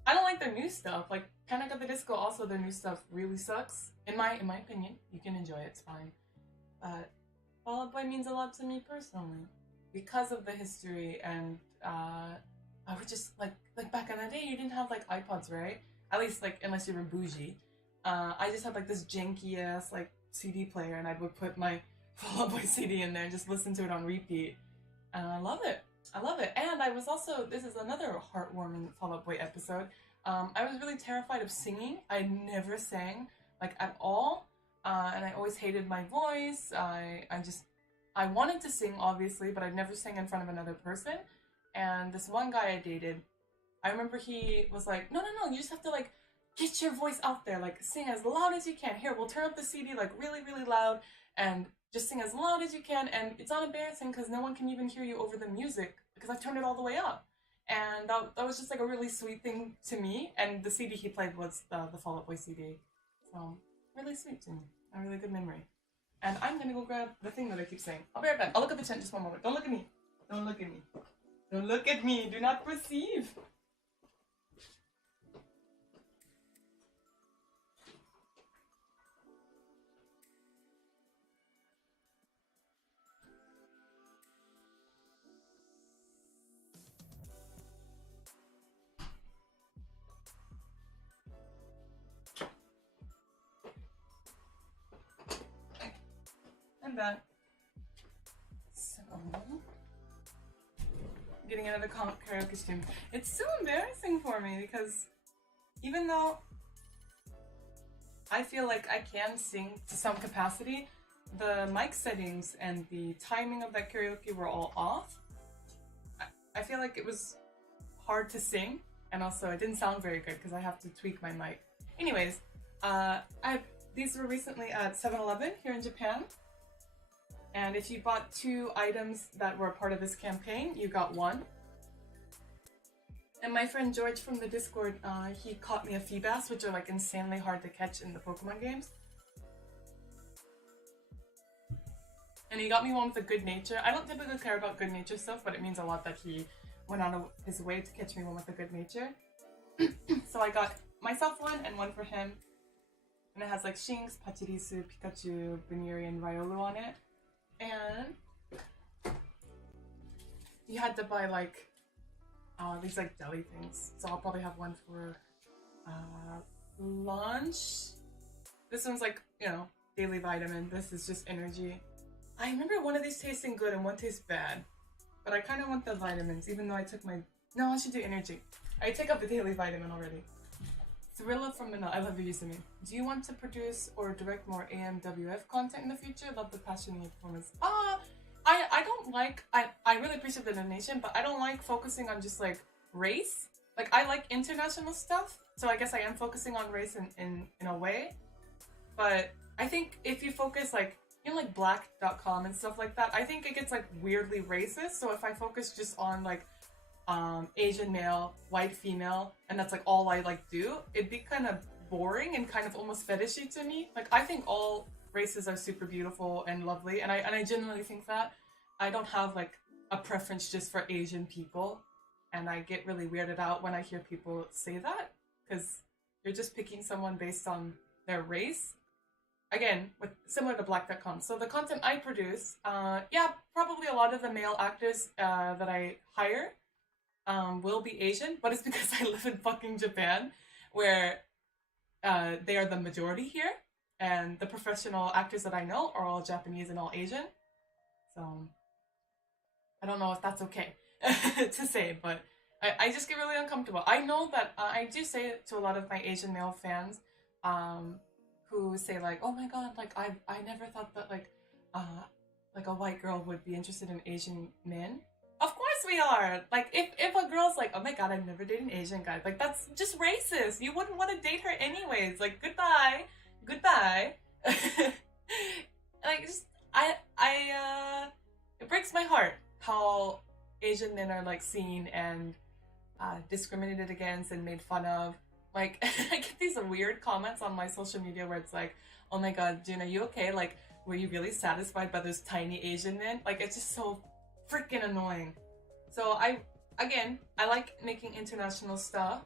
I don't like their new stuff. Panic at the Disco, also their new stuff really sucks. In my opinion, you can enjoy it, it's fine. But Fall Out Boy means a lot to me personally because of the history, and I would just like back in the day, you didn't have iPods, right? at least like unless you were bougie. I just had like this janky ass like CD player, and I would put my Fall Out Boy CD in there and just listen to it on repeat. And I love it. I love it. And I was also, this is another heartwarming Fall Out Boy episode. I was really terrified of singing. I never sang like at all, and I always hated my voice. I wanted to sing obviously, but I never sang in front of another person. And this one guy I dated, I remember he was like, no, you just have to like get your voice out there, like sing as loud as you can. Here, we'll turn up the CD like really, really loud and just sing as loud as you can. And it's not embarrassing because no one can even hear you over the music because I've turned it all the way up. And that was just like a really sweet thing to me. And the CD he played was the Fall Out Boy CD. So, really sweet to me. A really good memory. And I'm gonna go grab the thing that I keep saying. I'll be right back. I'll look at the tent just one moment. Don't look at me. Don't look at me. Don't look at me. Do not perceive. I'm back. So, getting another karaoke stream. It's so embarrassing for me because even though I feel like I can sing to some capacity, the mic settings and the timing of that karaoke were all off. I feel like it was hard to sing, and also it didn't sound very good because I have to tweak my mic. Anyways, these were recently at 7-Eleven here in Japan. And if you bought 2 items that were a part of this campaign, you got 1. And my friend George from the Discord, he caught me a Feebas, which are like insanely hard to catch in the Pokemon games. And he got me one with a good nature. I don't typically care about good nature stuff, but it means a lot that he went out of his way to catch me one with a good nature. So I got myself one and one for him. And it has like Shinx, Pachirisu, Pikachu, Baneri, and Riolu on it. And you had to buy like these like deli things, so I'll probably have one for lunch. This one's like, you know, daily vitamin. This is just energy. I remember one of these tasting good and one tastes bad, but I kind of want the vitamins, even though I took my... No, I should do energy. I take up the daily vitamin already. Thrilla from Manila. I love your username. Do you want to produce or direct more AMWF content in the future? Love the passion in your performance. I don't like... I really appreciate the donation, but I don't like focusing on just like race. Like I like international stuff, so I guess I am focusing on race in a way. But I think if you focus like, you know, like black.com and stuff like that, I think it gets like weirdly racist. So if I focus just on like Asian male, white female, and that's like all I like do, it'd be kind of boring and kind of almost fetishy to me. Like I think all races are super beautiful and lovely, and I genuinely think that. I don't have like a preference just for Asian people, and I get really weirded out when I hear people say that, because you're just picking someone based on their race. Again, similar to black.com. So the content I produce, yeah, probably a lot of the male actors that I hire will be Asian, but it's because I live in fucking Japan, where they are the majority here, and the professional actors that I know are all Japanese and all Asian. So I don't know if that's okay to say, but I just get really uncomfortable. I know that I do say it to a lot of my Asian male fans, who say like, oh my god, like I never thought that like a white girl would be interested in Asian men. Of course we are. Like if a girl's like, oh my god, I've never dated an Asian guy, like that's just racist. You wouldn't want to date her anyways. Like goodbye. Like just it breaks my heart how Asian men are like seen and discriminated against and made fun of. Like I get these weird comments on my social media where it's like, oh my god, June, are you okay? Like, were you really satisfied by those tiny Asian men? Like, it's just so freaking annoying. So I like making international stuff,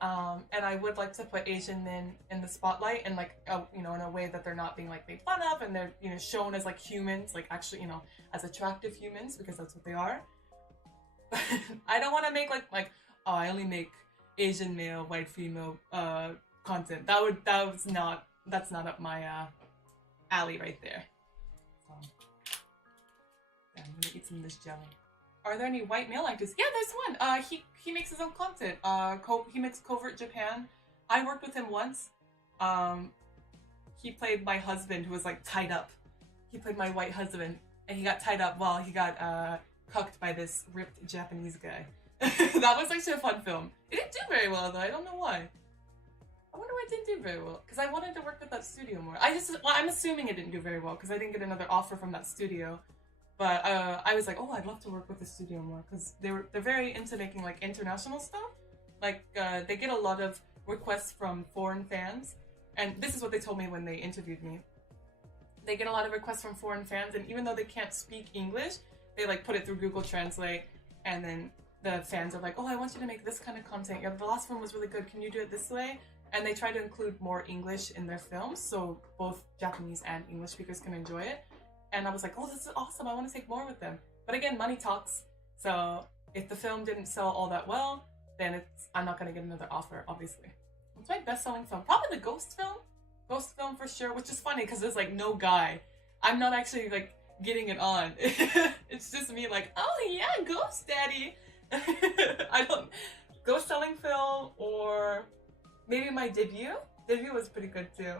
and I would like to put Asian men in the spotlight, and like you know, in a way that they're not being like made fun of, and they're, you know, shown as like humans, like actually, you know, as attractive humans, because that's what they are. I don't want to make like oh, I only make Asian male, white female content. That's not up my alley right there. So, yeah, I'm gonna eat some of this jelly. Are there any white male actors? Yeah, there's one. He makes his own content. He makes Covert Japan. I worked with him once. He played my husband who was like tied up. He played my white husband, and he got tied up while he got cucked by this ripped Japanese guy. That was actually a fun film. It didn't do very well though. I don't know why. I wonder why it didn't do very well. Because I wanted to work with that studio more. I'm assuming it didn't do very well because I didn't get another offer from that studio. But I was like, oh, I'd love to work with the studio more because they're very into making like international stuff. Like they get a lot of requests from foreign fans, and this is what they told me when they interviewed me. They get a lot of requests from foreign fans, and even though they can't speak English, they like put it through Google Translate, and then the fans are like, oh, I want you to make this kind of content. Yeah, the last one was really good. Can you do it this way? And they try to include more English in their films, so both Japanese and English speakers can enjoy it. And I was like, oh, this is awesome. I want to take more with them. But again, money talks. So if the film didn't sell all that well, then I'm not going to get another offer, obviously. What's my best-selling film? Probably the Ghost film. Ghost film for sure, which is funny because there's like no guy. I'm not actually like getting it on. It's just me like, oh yeah, Ghost Daddy. I don't... Ghost-selling film or maybe my debut. Debut was pretty good too.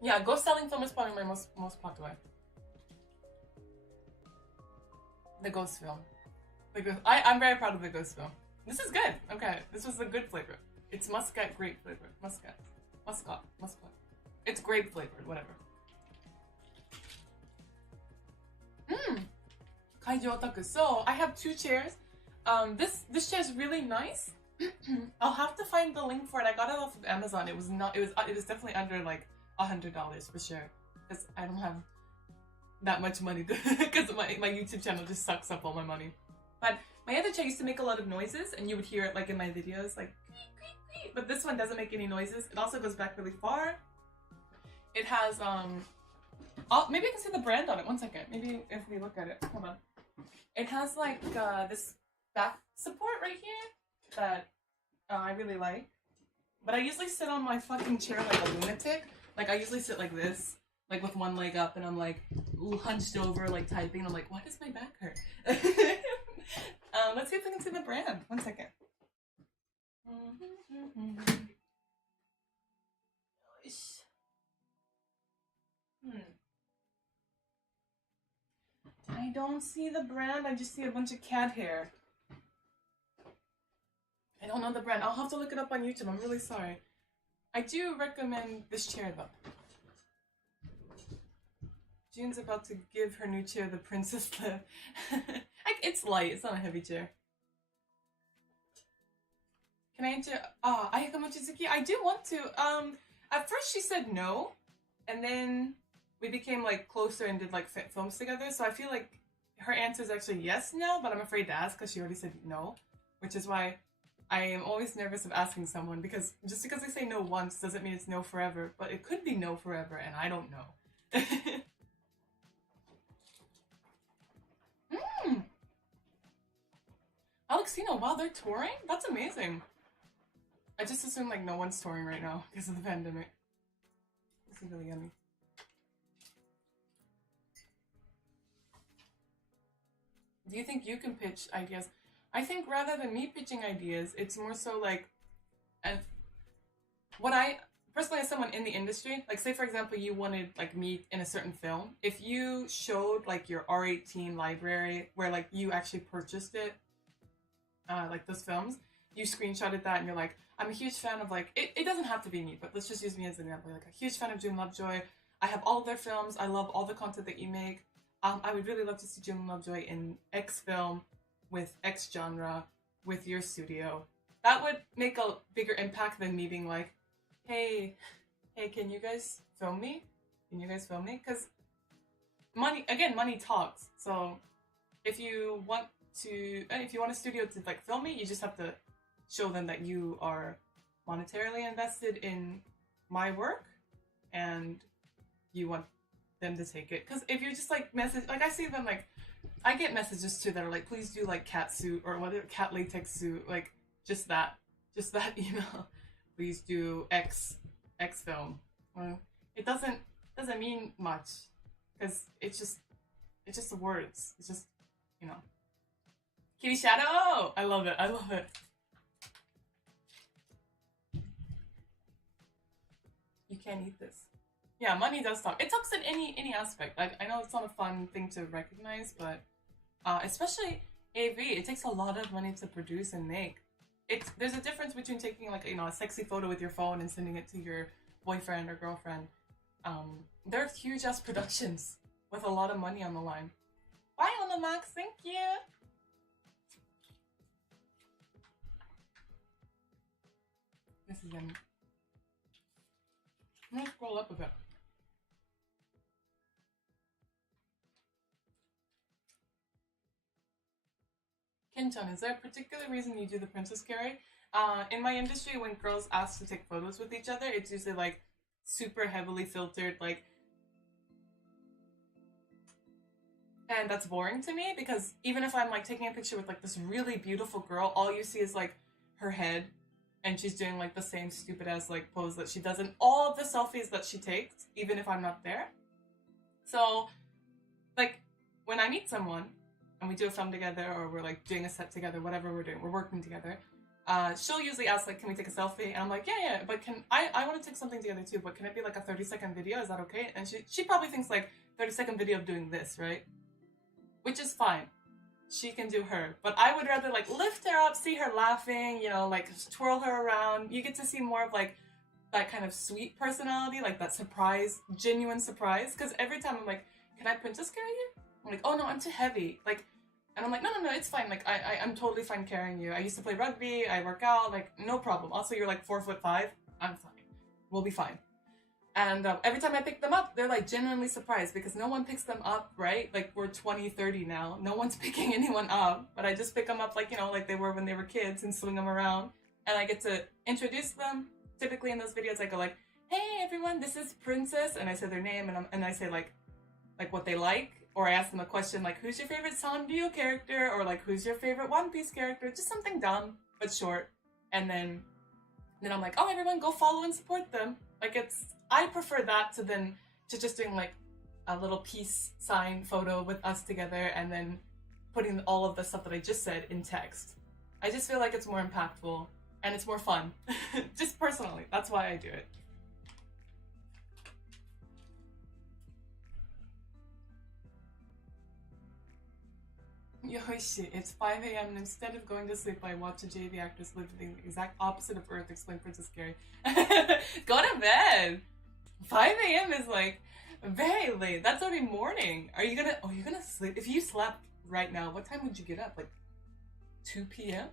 Yeah, ghost-selling film is probably my most popular. The Ghost film. I'm very proud of the Ghost film. This is good. Okay, this was a good flavor. It's muscat grape flavored. Muscat. It's grape flavored, whatever. Kaiju Otaku. So, I have 2 chairs. This chair is really nice. I'll have to find the link for it. I got it off of Amazon. It was definitely under like $100 for sure. Because I don't have that much money because my YouTube channel just sucks up all my money. But my other chair used to make a lot of noises, and you would hear it like in my videos, like creak, creak, creak. But this one doesn't make any noises. It also goes back really far. It has maybe I can see the brand on it. One second. Maybe if we look at it. Hold on. It has like this back support right here that I really like. But I usually sit on my fucking chair like a lunatic. Like I usually sit like this, like with one leg up, and I'm like hunched over, like typing. I'm like, why does my back hurt? Let's see if I can see the brand. One second. I don't see the brand. I just see a bunch of cat hair. I don't know the brand. I'll have to look it up on YouTube. I'm really sorry. I do recommend this chair though. June's about to give her new chair the princess lift. It's light. It's not a heavy chair. Can I enter? Ayaka Mochizuki? I do want to. At first she said no, and then we became like closer and did like films together. So I feel like her answer is actually yes now, but I'm afraid to ask because she already said no, which is why I am always nervous of asking someone, because just because they say no once doesn't mean it's no forever, but it could be no forever, and I don't know. Alexino, wow, they're touring? That's amazing. I just assume like no one's touring right now because of the pandemic. This is really yummy. Do you think you can pitch ideas? I think rather than me pitching ideas, it's more so like, what I, personally as someone in the industry, like say for example you wanted like me in a certain film, if you showed like your R18 library where like you actually purchased it, like those films, you screenshotted that and you're like, I'm a huge fan of like, it doesn't have to be me, but let's just use me as an example, like a huge fan of June Lovejoy, I have all of their films, I love all the content that you make, I would really love to see June Lovejoy in X film, with X genre, with your studio. That would make a bigger impact than me being like, hey, can you guys film me? Because money talks. So if you want a studio to like film me, you just have to show them that you are monetarily invested in my work and you want them to take it. Because if you're just like like I see them like, I get messages too that are like, please do like cat suit or whatever, cat latex suit, like just that email. Please do X film. Well, it doesn't mean much because it's just the words. It's just, you know. Kitty Shadow! I love it. I love it. You can't eat this. Yeah, money does talk. It talks in any aspect. Like, I know it's not a fun thing to recognize, but especially AV, it takes a lot of money to produce and make. There's a difference between taking like, you know, a sexy photo with your phone and sending it to your boyfriend or girlfriend. They're huge ass productions with a lot of money on the line. Bye, Onamax. Thank you. This is them. I'm gonna scroll up a bit. Ken-chan, is there a particular reason you do the princess carry? In my industry, when girls ask to take photos with each other, it's usually like super heavily filtered, like, and that's boring to me because even if I'm like taking a picture with like this really beautiful girl, all you see is like her head and she's doing like the same stupid ass like pose that she does in all of the selfies that she takes, even if I'm not there. So like when I meet someone and we do a film together or we're like doing a set together, whatever we're doing, we're working together, she'll usually ask like, can we take a selfie? And I'm like, yeah, but can I want to take something together too, but can it be like a 30-second video? Is that okay? And she probably thinks like 30-second video of doing this, right? Which is fine. She can do her. But I would rather like lift her up, see her laughing, you know, like twirl her around. You get to see more of like that kind of sweet personality, like that surprise, genuine surprise. Because every time I'm like, can I princess carry you? I'm like, oh no, I'm too heavy. Like, and I'm like, no, it's fine. Like, I'm totally fine carrying you. I used to play rugby. I work out. Like, no problem. Also, you're like 4'5". I'm fine. We'll be fine. And every time I pick them up, they're like genuinely surprised because no one picks them up, right? Like we're 20, 30 now. No one's picking anyone up, but I just pick them up like, you know, like they were when they were kids and swing them around. And I get to introduce them. Typically in those videos, I go like, hey everyone, this is Princess. And I say their name and I say like what they like. Or I ask them a question like, who's your favorite Sanrio character? Or like, who's your favorite One Piece character? Just something dumb, but short. And then I'm like, oh, everyone go follow and support them. Like I prefer that to just doing like a little peace sign photo with us together and then putting all of the stuff that I just said in text. I just feel like it's more impactful and it's more fun. Just personally, that's why I do it. Yoishi, it's 5 a.m. and instead of going to sleep, I watch a JV actress live the exact opposite of Earth, explain Princess Carrie. Go to bed! 5 a.m. is like very late. That's already morning. You're gonna sleep? If you slept right now, what time would you get up? Like 2 p.m.?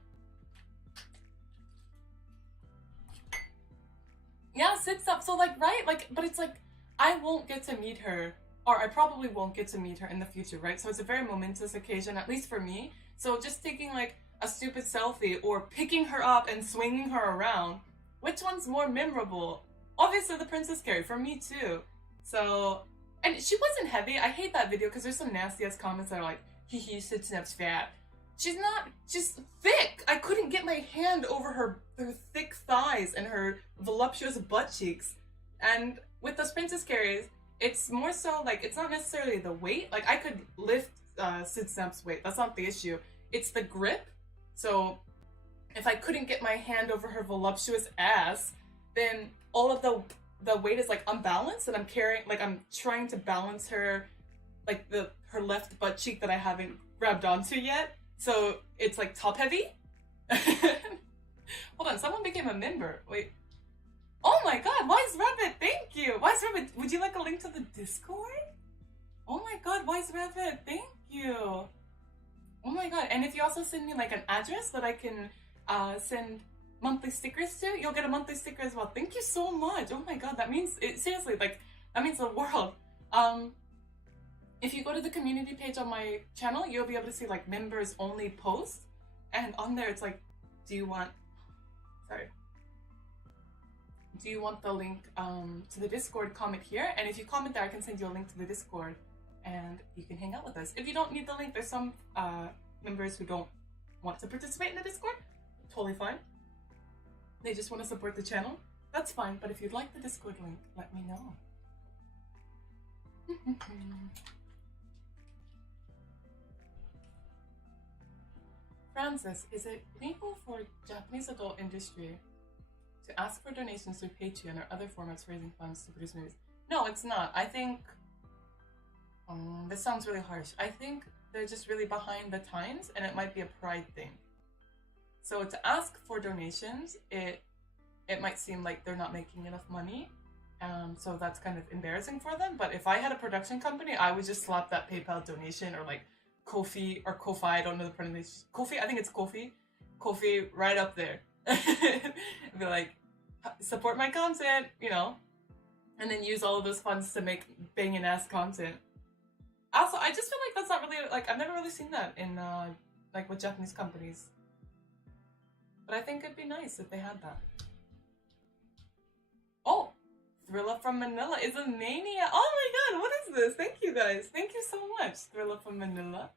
Yeah, sits up. So like, right? Like, but it's like, I won't get to meet her, or I probably won't get to meet her in the future, right? So it's a very momentous occasion, at least for me. So just taking like a stupid selfie or picking her up and swinging her around, which one's more memorable? Obviously the Princess Carrie, for me too. So, and she wasn't heavy. I hate that video because there's some nasty ass comments that are like, hee Sitsnap's fat. She's not, just thick. I couldn't get my hand over her thick thighs and her voluptuous butt cheeks. And with those Princess Carries, it's more so like, it's not necessarily the weight. Like I could lift Sitsnap's weight. That's not the issue. It's the grip. So if I couldn't get my hand over her voluptuous ass, then all of the weight is like unbalanced and I'm carrying, like I'm trying to balance her, like her left butt cheek that I haven't grabbed onto yet. So it's like top heavy. Hold on, someone became a member. Wait. Oh my god, Wise Rabbit, thank you. Wise Rabbit, would you like a link to the Discord? Oh my god, Wise Rabbit, thank you. Oh my god, and if you also send me like an address that I can send monthly stickers to, you'll get a monthly sticker as well. Thank you so much. Oh my god, that means it, seriously, like that means the world. If you go to the community page on my channel, you'll be able to see like members only posts, and on there it's like, do you want do you want the link to the Discord, comment here. And if you comment there, I can send you a link to the Discord and you can hang out with us. If you don't need the link, there's some members who don't want to participate in the Discord. Totally fine. They just want to support the channel. That's fine, but if you'd like the Discord link, let me know. Francis, is it legal for Japanese adult industry to ask for donations through Patreon or other formats raising funds to produce movies? No, it's not. I think, this sounds really harsh. I think they're just really behind the times and it might be a pride thing. So to ask for donations, it might seem like they're not making enough money. So that's kind of embarrassing for them. But if I had a production company, I would just slap that PayPal donation or like Kofi or Ko-fi, I don't know the pronunciation. Kofi, I think it's Kofi. Kofi right up there. Be like, support my content, you know, and then use all of those funds to make banging ass content. Also, I just feel like that's not really, like, I've never really seen that in, like, with Japanese companies. But I think it'd be nice if they had that. Oh! Thrilla from Manila is a mania. Oh my god, what is this? Thank you guys. Thank you so much, Thrilla from Manila.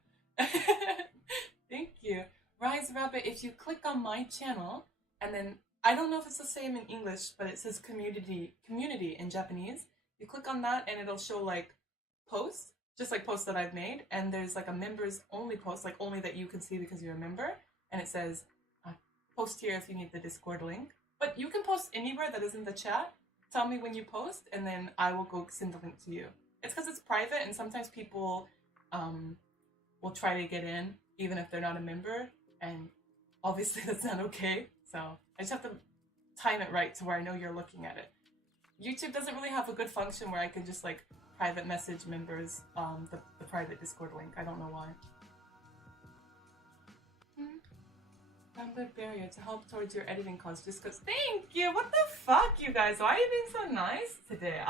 Thank you. Rise Rabbit, if you click on my channel, and then, I don't know if it's the same in English, but it says community in Japanese. You click on that and it'll show like posts, just like posts that I've made, and there's like a members only post, like only that you can see because you're a member, and it says, post here if you need the Discord link. But you can post anywhere that isn't the chat. Tell me when you post, and then I will go send the link to you. It's because it's private, and sometimes people will try to get in, even if they're not a member, and obviously that's not okay. So I just have to time it right to where I know you're looking at it. YouTube doesn't really have a good function where I can just like private message members the private Discord link. I don't know why. Download barrier to help towards your editing costs just because. Thank you! What the fuck, you guys? Why are you being so nice today?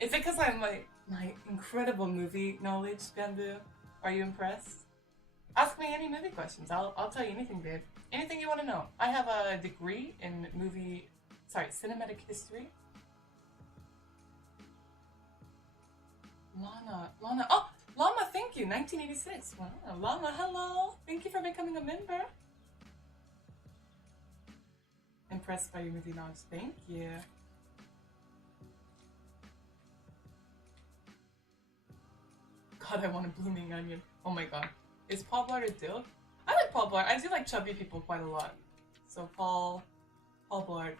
Is it because I'm like my incredible movie knowledge, Bamboo? Are you impressed? Ask me any movie questions. I'll tell you anything, babe. Anything you want to know. I have a degree in cinematic history. Lana, oh, Llama, thank you, 1986. Wow, Llama, hello. Thank you for becoming a member. Impressed by your movie knowledge. Thank you. God, I want a blooming onion. Oh my god. Is Paul Blart a dilf? I like Paul Blart. I do like chubby people quite a lot. So Paul Blart.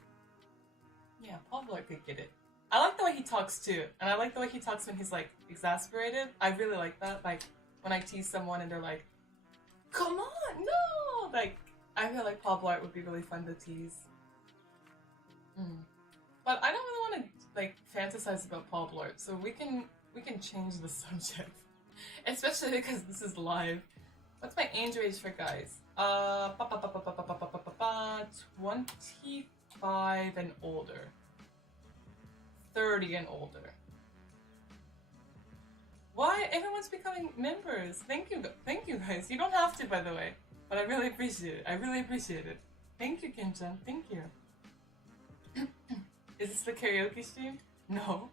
Yeah, Paul Blart could get it. I like the way he talks too. And I like the way he talks when he's like exasperated. I really like that. Like when I tease someone and they're like, come on, no! Like, I feel like Paul Blart would be really fun to tease. But I don't really want to like fantasize about Paul Blart, so we can change the subject. Especially because this is live. What's my age range for guys? 25 and older. 30 and older. Why? Everyone's becoming members. Thank you guys. You don't have to, by the way. But I really appreciate it. I really appreciate it. Thank you, Kim-chan. Thank you. Is this the karaoke stream? No.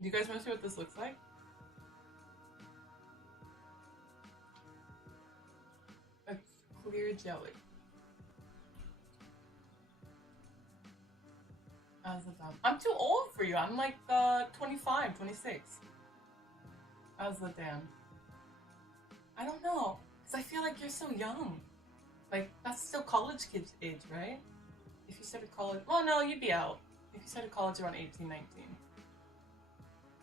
Do you guys want to see what this looks like? A clear jelly. I'm too old for you. I'm like 25, 26. How's the damn? I don't know. Because I feel like you're so young. Like, that's still college kids' age, right? If you started college... Well, no, you'd be out. If you started college around 18, 19.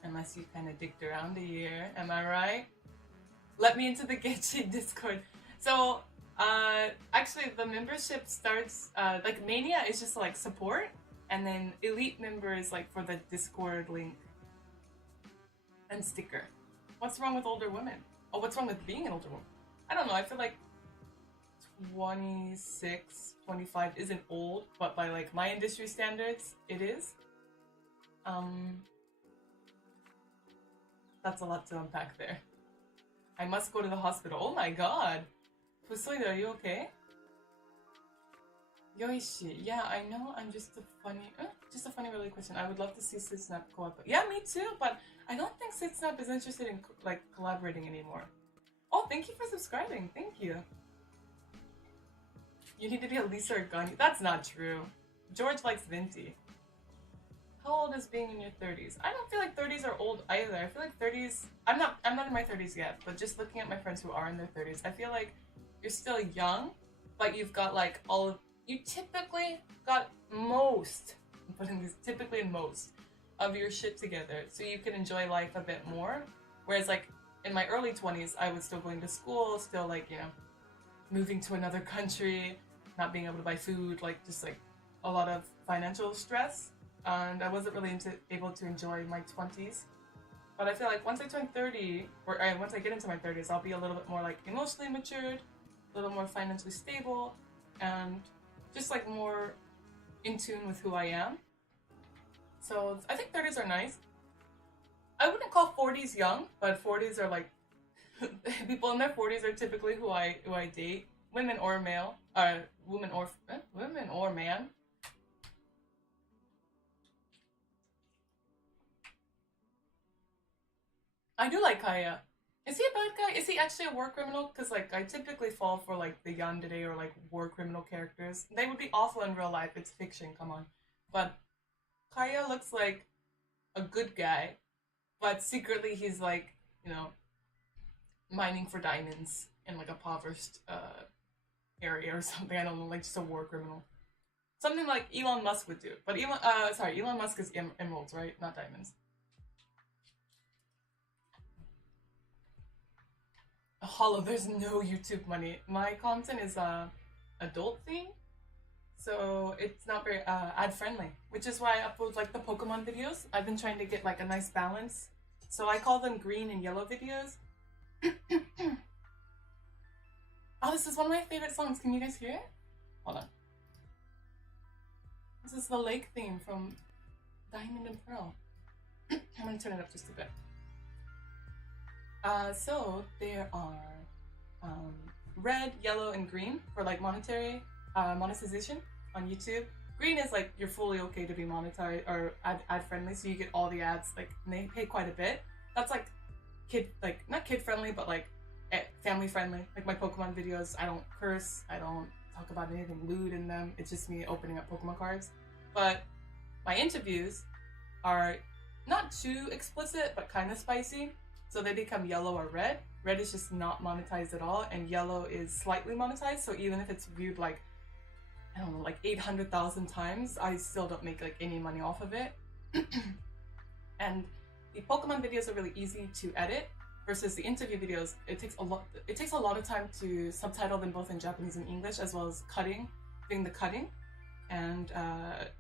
Unless you kind of dicked around a year. Am I right? Let me into the Getchi Discord. So, actually, the membership starts... like, Mania is just, like, support. And then Elite members, like, for the Discord link. And sticker. What's wrong with older women? Oh, what's wrong with being an older woman? I don't know, I feel like 26, 25 isn't old, but by like my industry standards, it is. That's a lot to unpack there. I must go to the hospital. Oh my god! Fusoida, are you okay? Yoishi. Yeah, I know. I'm just a funny really question. I would love to see Sitsnap co-op. Yeah, me too. But I don't think Sitsnap is interested in like collaborating anymore. Oh, thank you for subscribing. Thank you. You need to be a Lisa or Gunny. That's not true. George likes Venti. How old is being in your 30s? I don't feel like 30s are old either. I feel like 30s. I'm not in my 30s yet. But just looking at my friends who are in their 30s, I feel like you're still young, but you've got like all of. You typically got most. I'm putting these typically in most of your shit together, so you can enjoy life a bit more. Whereas like in my early 20s, I was still going to school, still like moving to another country, not being able to buy food, like just like a lot of financial stress. And I wasn't really able to enjoy my 20s. But I feel like once I turn 30, or once I get into my 30s, I'll be a little bit more like emotionally matured, a little more financially stable, and just like more in tune with who I am. So I think 30s are nice. I wouldn't call 40s young, but 40s are like people in their 40s are typically who I date, women or male, women or man. I do like Kaya. Is he a bad guy? Is he actually a war criminal? Because like I typically fall for like the yandere or like war criminal characters. They would be awful in real life. It's fiction. Come on, but Kaya looks like a good guy, but secretly he's like mining for diamonds in like a impoverished area or something. I don't know, like just a war criminal. Something like Elon Musk would do. But Elon Musk is emeralds, right? Not diamonds. Hollow, there's no YouTube money. My content is adult theme, so it's not very ad friendly, which is why I upload like the Pokemon videos. I've been trying to get like a nice balance, so I call them green and yellow videos. Oh, this is one of my favorite songs. Can you guys hear it? Hold on. This is the lake theme from Diamond and Pearl. I'm gonna turn it up just a bit. So there are red, yellow, and green for like monetary monetization on YouTube. Green is like you're fully okay to be monetized or ad friendly, so you get all the ads. Like and they pay quite a bit. That's like not kid friendly, but like family friendly. Like my Pokemon videos, I don't curse, I don't talk about anything lewd in them. It's just me opening up Pokemon cards. But my interviews are not too explicit, but kind of spicy. So they become yellow or red. Red is just not monetized at all, and yellow is slightly monetized. So even if it's viewed like, I don't know, like 800,000 times, I still don't make like any money off of it. And the Pokemon videos are really easy to edit versus the interview videos. It takes a lot of time to subtitle them both in Japanese and English, as well as doing the cutting and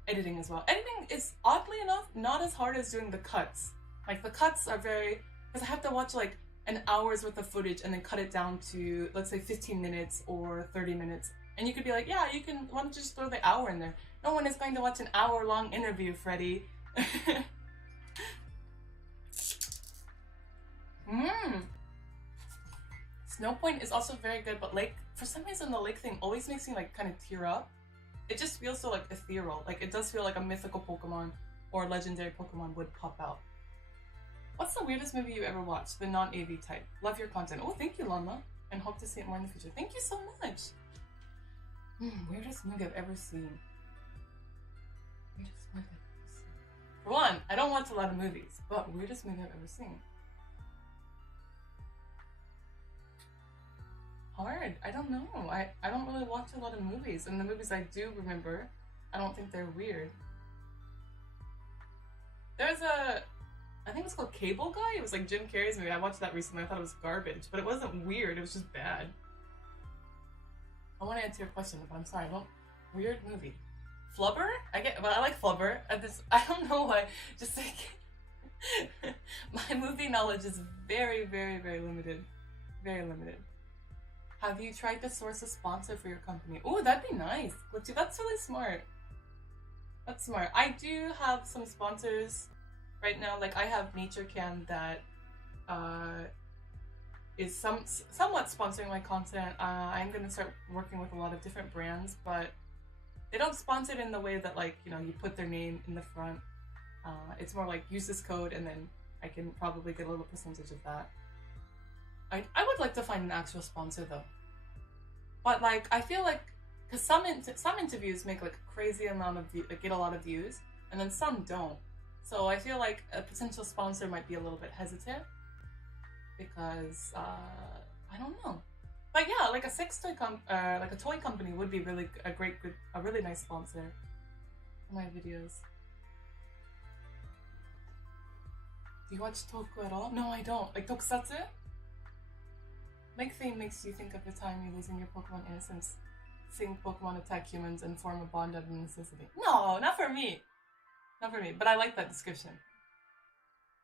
editing as well. Editing is oddly enough not as hard as doing the cuts. Like the cuts are very, because I have to watch like an hour's worth of footage and then cut it down to, let's say 15 minutes or 30 minutes. And you could be like, yeah, you can, why don't you just throw the hour in there? No one is going to watch an hour-long interview, Freddie. Snow Point is also very good, but like, for some reason the lake thing always makes me like kind of tear up. It just feels so like ethereal. Like it does feel like a mythical Pokemon or legendary Pokemon would pop out. What's the weirdest movie you ever watched? The non-AV type. Love your content. Oh, thank you, Lama. And hope to see it more in the future. Thank you so much. Weirdest movie I've ever seen. Weirdest movie I've ever seen. For one, I don't watch a lot of movies, but weirdest movie I've ever seen. Hard. I don't know. I don't really watch a lot of movies, and the movies I do remember, I don't think they're weird. There's I think it was called Cable Guy. It was like Jim Carrey's movie. I watched that recently. I thought it was garbage, but it wasn't weird. It was just bad. I want to answer your question, but I'm sorry. Weird movie. Flubber? I like Flubber. I don't know why. Just like my movie knowledge is very, very, very limited. Very limited. Have you tried to source a sponsor for your company? Oh, that'd be nice. That's really smart. That's smart. I do have some sponsors right now. Like I have NatureCan that is somewhat sponsoring my content. I'm gonna start working with a lot of different brands, but They don't sponsor it in the way that, like, you know, you put their name in the front. It's more like, use this code and then I can probably get a little percentage of that. I would like to find an actual sponsor though. But like, I feel like, because some interviews make like a crazy amount of get a lot of views, and then some don't. So I feel like a potential sponsor might be a little bit hesitant because I don't know. But yeah, like a like a toy company would be really a really nice sponsor for my videos. Do you watch Toku at all? No, I don't. Like Tokusatsu? Lake theme makes you think of the time you're losing your Pokemon innocence, seeing Pokemon attack humans and form a bond out of necessity. No, not for me. Not for me, but I like that description.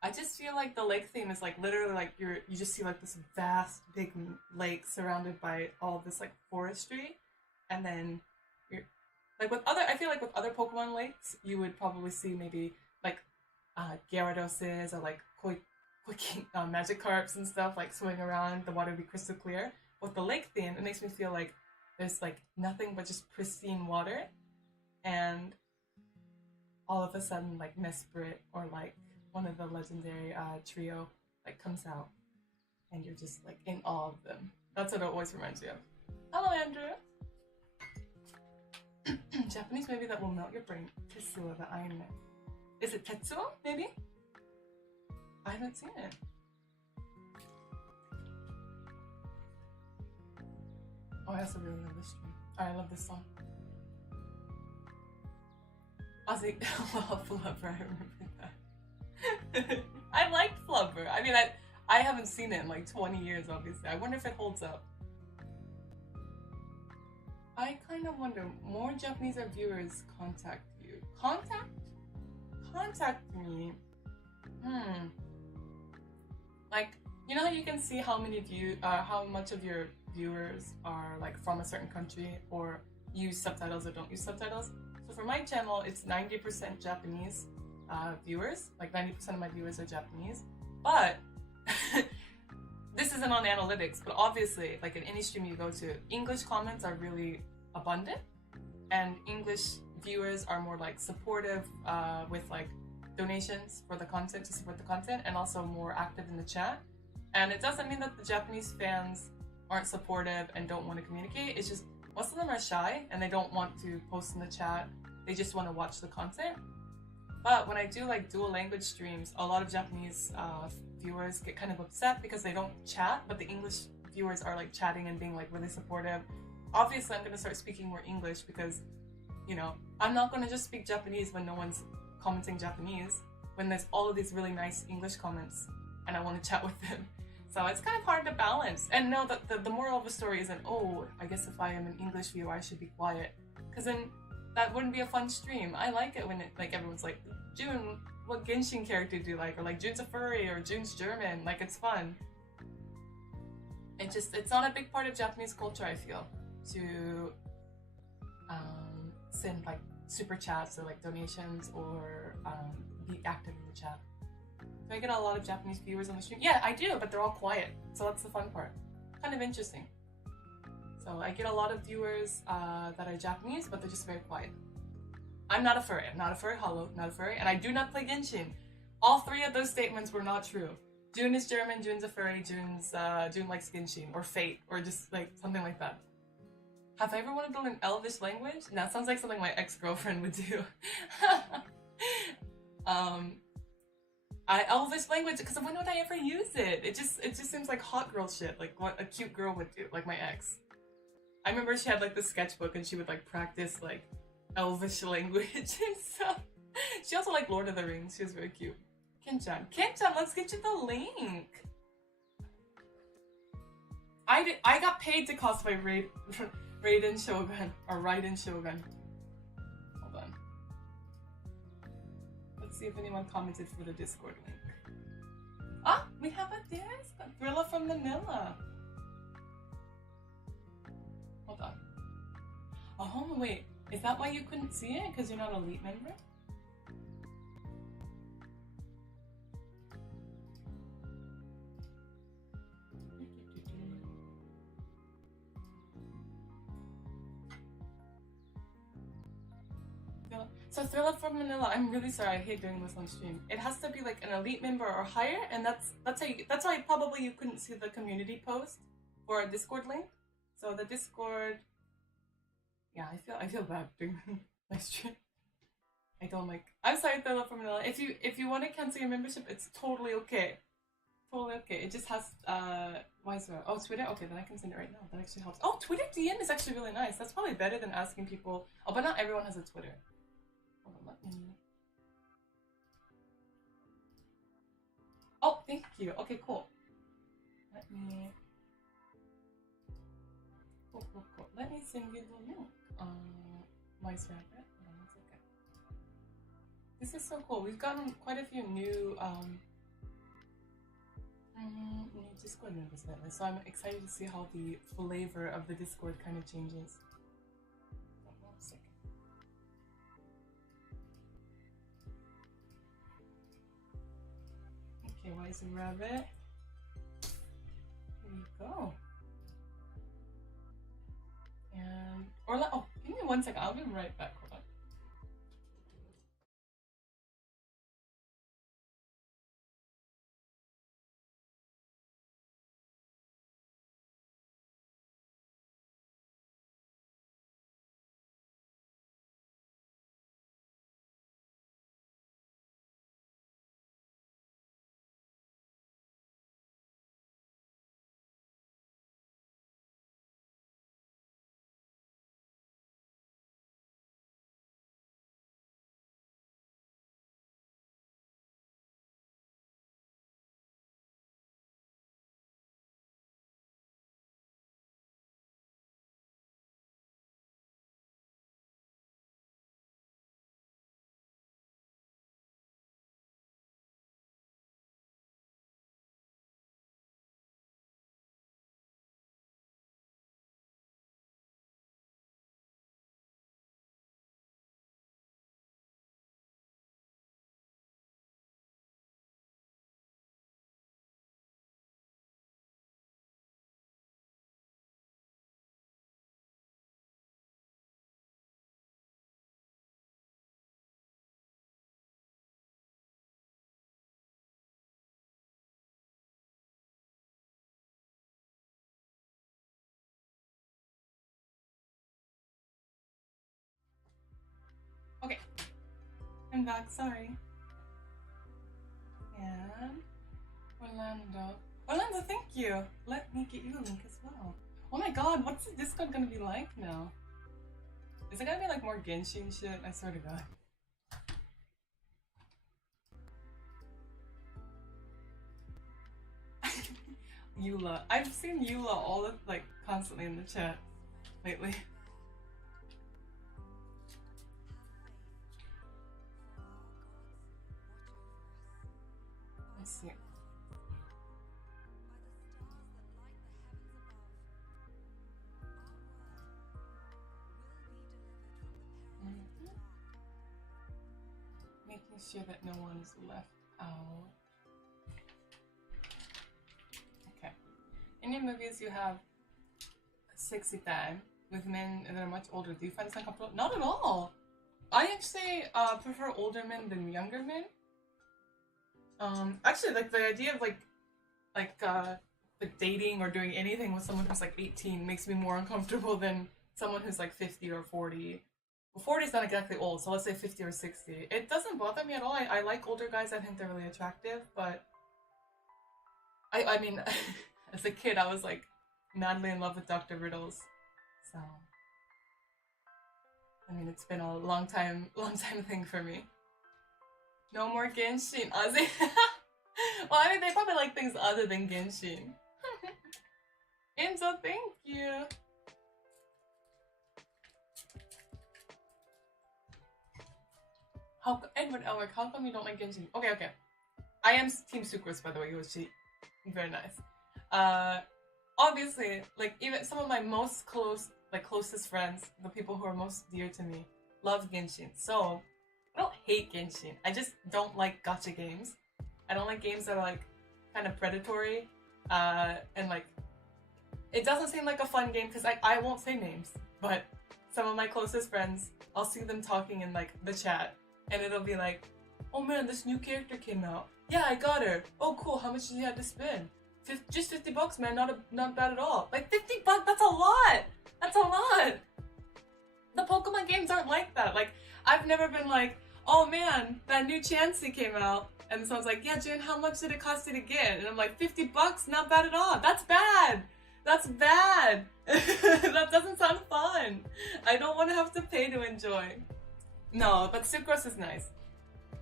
I just feel like the lake theme is like literally like you just see like this vast big lake surrounded by all this like forestry, and then you're like I feel like with other Pokemon lakes you would probably see maybe like Gyarados or like Magikarps and stuff like swimming around. The water would be crystal clear. With the lake theme, it makes me feel like there's like nothing but just pristine water, and all of a sudden like Mesprit or like one of the legendary trio like comes out, and you're just like in awe of them. That's what it always reminds me of. Hello, Andrew. Japanese movie that will melt your brain. Tetsuo the Iron Man. Is it Tetsuo? Maybe. I haven't seen it. Oh, I also really love this stream. I love this song. Ozzy, well, Flubber, I remember that. I liked Flubber. I mean, I haven't seen it in like 20 years, obviously. I wonder if it holds up. I kind of wonder, more Japanese viewers contact you. Contact me? Like, you know how you can see how much of your viewers are like from a certain country or use subtitles or don't use subtitles? So for my channel, it's 90% Japanese viewers. Like 90% of my viewers are Japanese. But this isn't on analytics, but obviously, like in any stream you go to, English comments are really abundant, and English viewers are more like supportive with like donations for the content, to support the content, and also more active in the chat. And it doesn't mean that the Japanese fans aren't supportive and don't want to communicate. It's just most of them are shy and they don't want to post in the chat. They just want to watch the content. But when I do like dual language streams, a lot of Japanese viewers get kind of upset because they don't chat, but the English viewers are like chatting and being like really supportive. Obviously, I'm going to start speaking more English because, you know, I'm not going to just speak Japanese when no one's commenting Japanese, when there's all of these really nice English comments and I want to chat with them. So it's kind of hard to balance. And no, the moral of the story isn't, oh, I guess if I am an English viewer, I should be quiet. Because then that wouldn't be a fun stream. I like it when it, like, everyone's like, June, what Genshin character do you like? Or like, June's a furry, or June's German. Like, it's fun. It's not a big part of Japanese culture, I feel, to send like super chats or like donations or be active in the chat. Do I get a lot of Japanese viewers on the stream? Yeah, I do, but they're all quiet. So that's the fun part. Kind of interesting. So I get a lot of viewers that are Japanese, but they're just very quiet. I'm not a furry. I'm not a furry, hollow, not a furry, and I do not play Genshin. All three of those statements were not true. June is German, June's a furry, June likes Genshin, or Fate, or just like something like that. Have I ever wanted to learn Elvish language? No, that sounds like something my ex-girlfriend would do. Elvish language, because when would I ever use it? It just seems like hot girl shit, like what a cute girl would do, like my ex. I remember she had like the sketchbook and she would like practice like Elvish language and stuff. She also liked Lord of the Rings. She was very cute. Ken-chan, let's get you the link. I got paid to cosplay Raiden Shogun, or Raiden Shogun. Hold on. Let's see if anyone commented for the Discord link. Ah, we have a disc! Thriller from Manila. Hold on. Oh, wait. Is that why you couldn't see it? Because you're not an elite member? So Thriller from Manila, I'm really sorry, I hate doing this on stream. It has to be like an elite member or higher, and that's why probably you couldn't see the community post for a Discord link. So the Discord, yeah, I feel bad doing my stream. I don't like. I'm sorry, Thriller from Manila. If you want to cancel your membership, it's totally okay. Totally okay. It just has why is that? Oh, Twitter. Okay, then I can send it right now. That actually helps. Oh, Twitter DM is actually really nice. That's probably better than asking people. Oh, but not everyone has a Twitter. Hold on, let me. Oh, thank you. Okay, cool. Let me. Cool. Let me send you the link. Mice Rabbit. Hold on 1 second. This is so cool. We've gotten quite a few new new Discord members lately, so I'm excited to see how the flavor of the Discord kind of changes. Hold on 1 second. Okay, Wise Rabbit. Here you go. And oh, give me 1 second. I'll be right back. Hold on. Okay, I'm back. Sorry. And Orlando, thank you. Let me get you a link as well. Oh my god, what's the Discord gonna be like now? Is it gonna be like more Genshin shit? I swear to god. Eula. I've seen Eula constantly in the chat lately. Let's see. Making sure that no one's left out. Okay. In your movies, you have sexy time with men that are much older. Do you find this uncomfortable? Not at all. I actually prefer older men than younger men. Actually, like the idea of like dating or doing anything with someone who's like 18 makes me more uncomfortable than someone who's like 50 or 40. Well, 40 is not exactly old, so let's say 50 or 60. It doesn't bother me at all. I like older guys. I think they're really attractive, but I mean, as a kid, I was like madly in love with Dr. Riddles. So, I mean, it's been a long time thing for me. No more Genshin. Ozzy. Well, I mean, they probably like things other than Genshin. Enzo, thank you. Edward Elric, how come you don't like Genshin? Okay. I am Team Sucrose, by the way, Yoshi. Very nice. Obviously, like, even some of my most closest friends, the people who are most dear to me, love Genshin. So, I don't hate Genshin. I just don't like gacha games. I don't like games that are, like, kind of predatory. And, like, it doesn't seem like a fun game, because I won't say names, but some of my closest friends, I'll see them talking in like the chat, and it'll be like, oh man, this new character came out. Yeah, I got her. Oh cool, how much did you have to spend? Just $50, man, not bad at all. Like $50, that's a lot! That's a lot! The Pokemon games aren't like that. Like, I've never been like, oh man, that new Chansey came out. And someone's like, yeah, Jen, how much did it cost you to get? And I'm like, $50? Not bad at all. That's bad! That's bad! That doesn't sound fun. I don't want to have to pay to enjoy. No, but Sucrose is nice.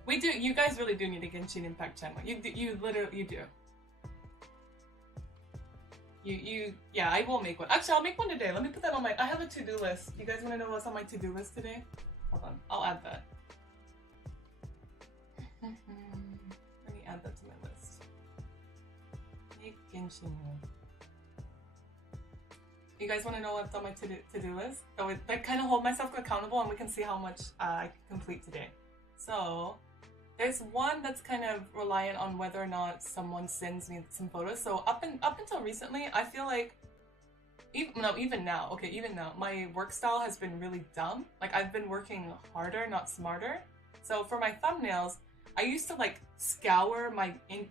We do, you guys really do need a Genshin Impact channel. You literally do. Yeah, I will make one. Actually, I'll make one today. Let me put that on I have a to-do list. You guys want to know what's on my to-do list today? Hold on, I'll add that. Let me add that to my list. Make Genshin. You guys want to know what's on my to-do list? So I kind of hold myself accountable and we can see how much I can complete today. So, there's one that's kind of reliant on whether or not someone sends me some photos. So up until recently, I feel like, even now, my work style has been really dumb. Like, I've been working harder, not smarter. So for my thumbnails, I used to like scour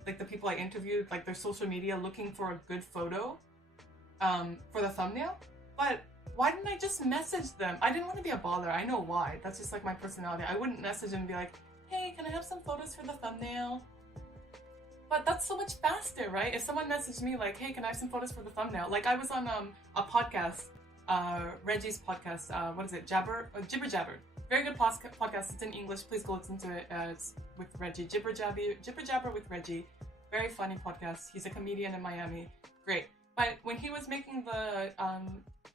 the people I interviewed, like their social media, looking for a good photo for the thumbnail. But why didn't I just message them? I didn't want to be a bother. I know why. That's just like my personality. I wouldn't message them and be like, hey, can I have some photos for the thumbnail? But that's so much faster, right? If someone messaged me like, hey, can I have some photos for the thumbnail? Like, I was on a podcast, Reggie's podcast, what is it, Jibber Jabber. Very good podcast, it's in English, please go listen to it. It's with Reggie, Jibber Jabber with Reggie. Very funny podcast, he's a comedian in Miami, great. But when he was making the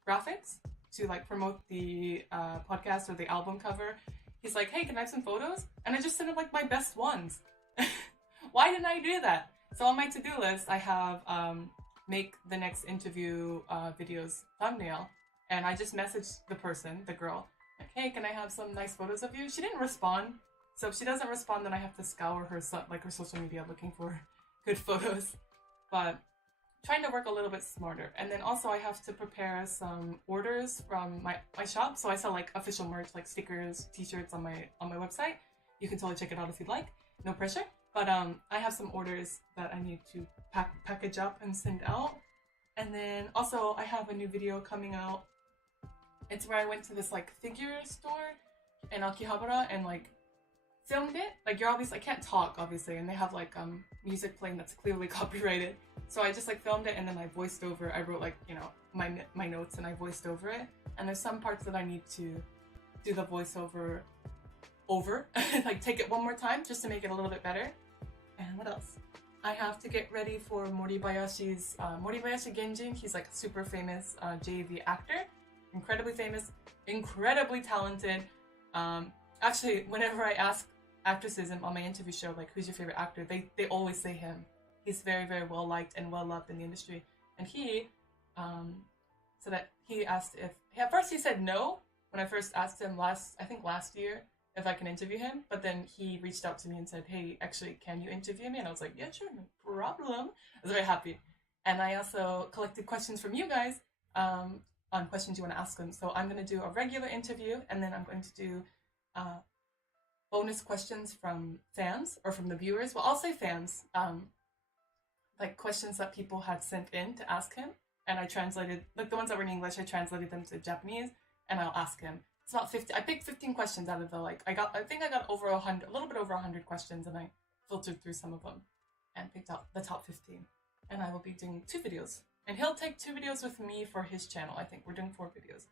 graphics to like promote the podcast or the album cover, he's like, hey, can I have some photos? And I just sent him like my best ones. Why didn't I do that? So on my to-do list, I have make the next interview video's thumbnail. And I just messaged the person, the girl, like, hey, can I have some nice photos of you? She didn't respond. So if she doesn't respond, then I have to scour her social media looking for good photos. But trying to work a little bit smarter. And then also I have to prepare some orders from my shop. So I sell like official merch, like stickers, t-shirts on my website. You can totally check it out if you'd like. No pressure. But I have some orders that I need to package up and send out. And then also I have a new video coming out. It's where I went to this like figure store in Akihabara and like filmed it. Like, you're obviously, I can't talk obviously, and they have like music playing that's clearly copyrighted. So I just like filmed it and then I voiced over. I wrote like, you know, my notes and I voiced over it. And there's some parts that I need to do the voiceover over, like take it one more time just to make it a little bit better. And what else? I have to get ready for Moribayashi's Moribayashi Genjin. He's like a super famous JV actor, incredibly famous, incredibly talented. Actually, whenever I ask actresses on my interview show, like, who's your favorite actor, they always say him. He's very, very well liked and well loved in the industry. And he, so that he asked if, at first he said no when I first asked him last year, if I can interview him. But then he reached out to me and said, hey, actually, can you interview me? And I was like, yeah, sure, no problem. I was very happy. And I also collected questions from you guys on questions you want to ask him. So I'm going to do a regular interview, and then I'm going to do bonus questions from fans, or from the viewers. Well, I'll say fans. Like questions that people had sent in to ask him. And I translated, like the ones that were in English, I translated them to Japanese, and I'll ask him. It's about 50. I picked 15 questions out of the, like, I think I got over 100, a little bit over 100 questions, and I filtered through some of them and picked out the top 15. And I will be doing 2 videos. And he'll take 2 videos with me for his channel. I think we're doing 4 videos.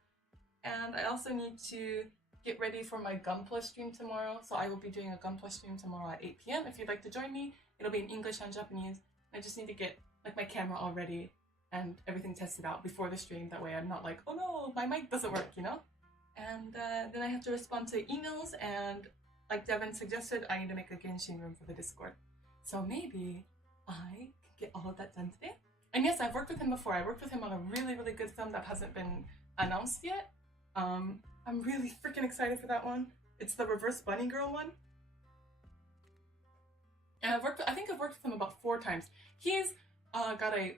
And I also need to get ready for my Gunpla stream tomorrow. So I will be doing a Gunpla stream tomorrow at 8 p.m. If you'd like to join me, it'll be in English and Japanese. I just need to get like my camera all ready and everything tested out before the stream. That way I'm not like, oh no, my mic doesn't work, you know? And then I have to respond to emails, and like Devin suggested, I need to make a Genshin room for the Discord. So maybe I can get all of that done today. And yes, I've worked with him before. I worked with him on a really, really good film that hasn't been announced yet. I'm really freaking excited for that one. It's the Reverse Bunny Girl one. And I think I've worked with him about 4 times. He's got a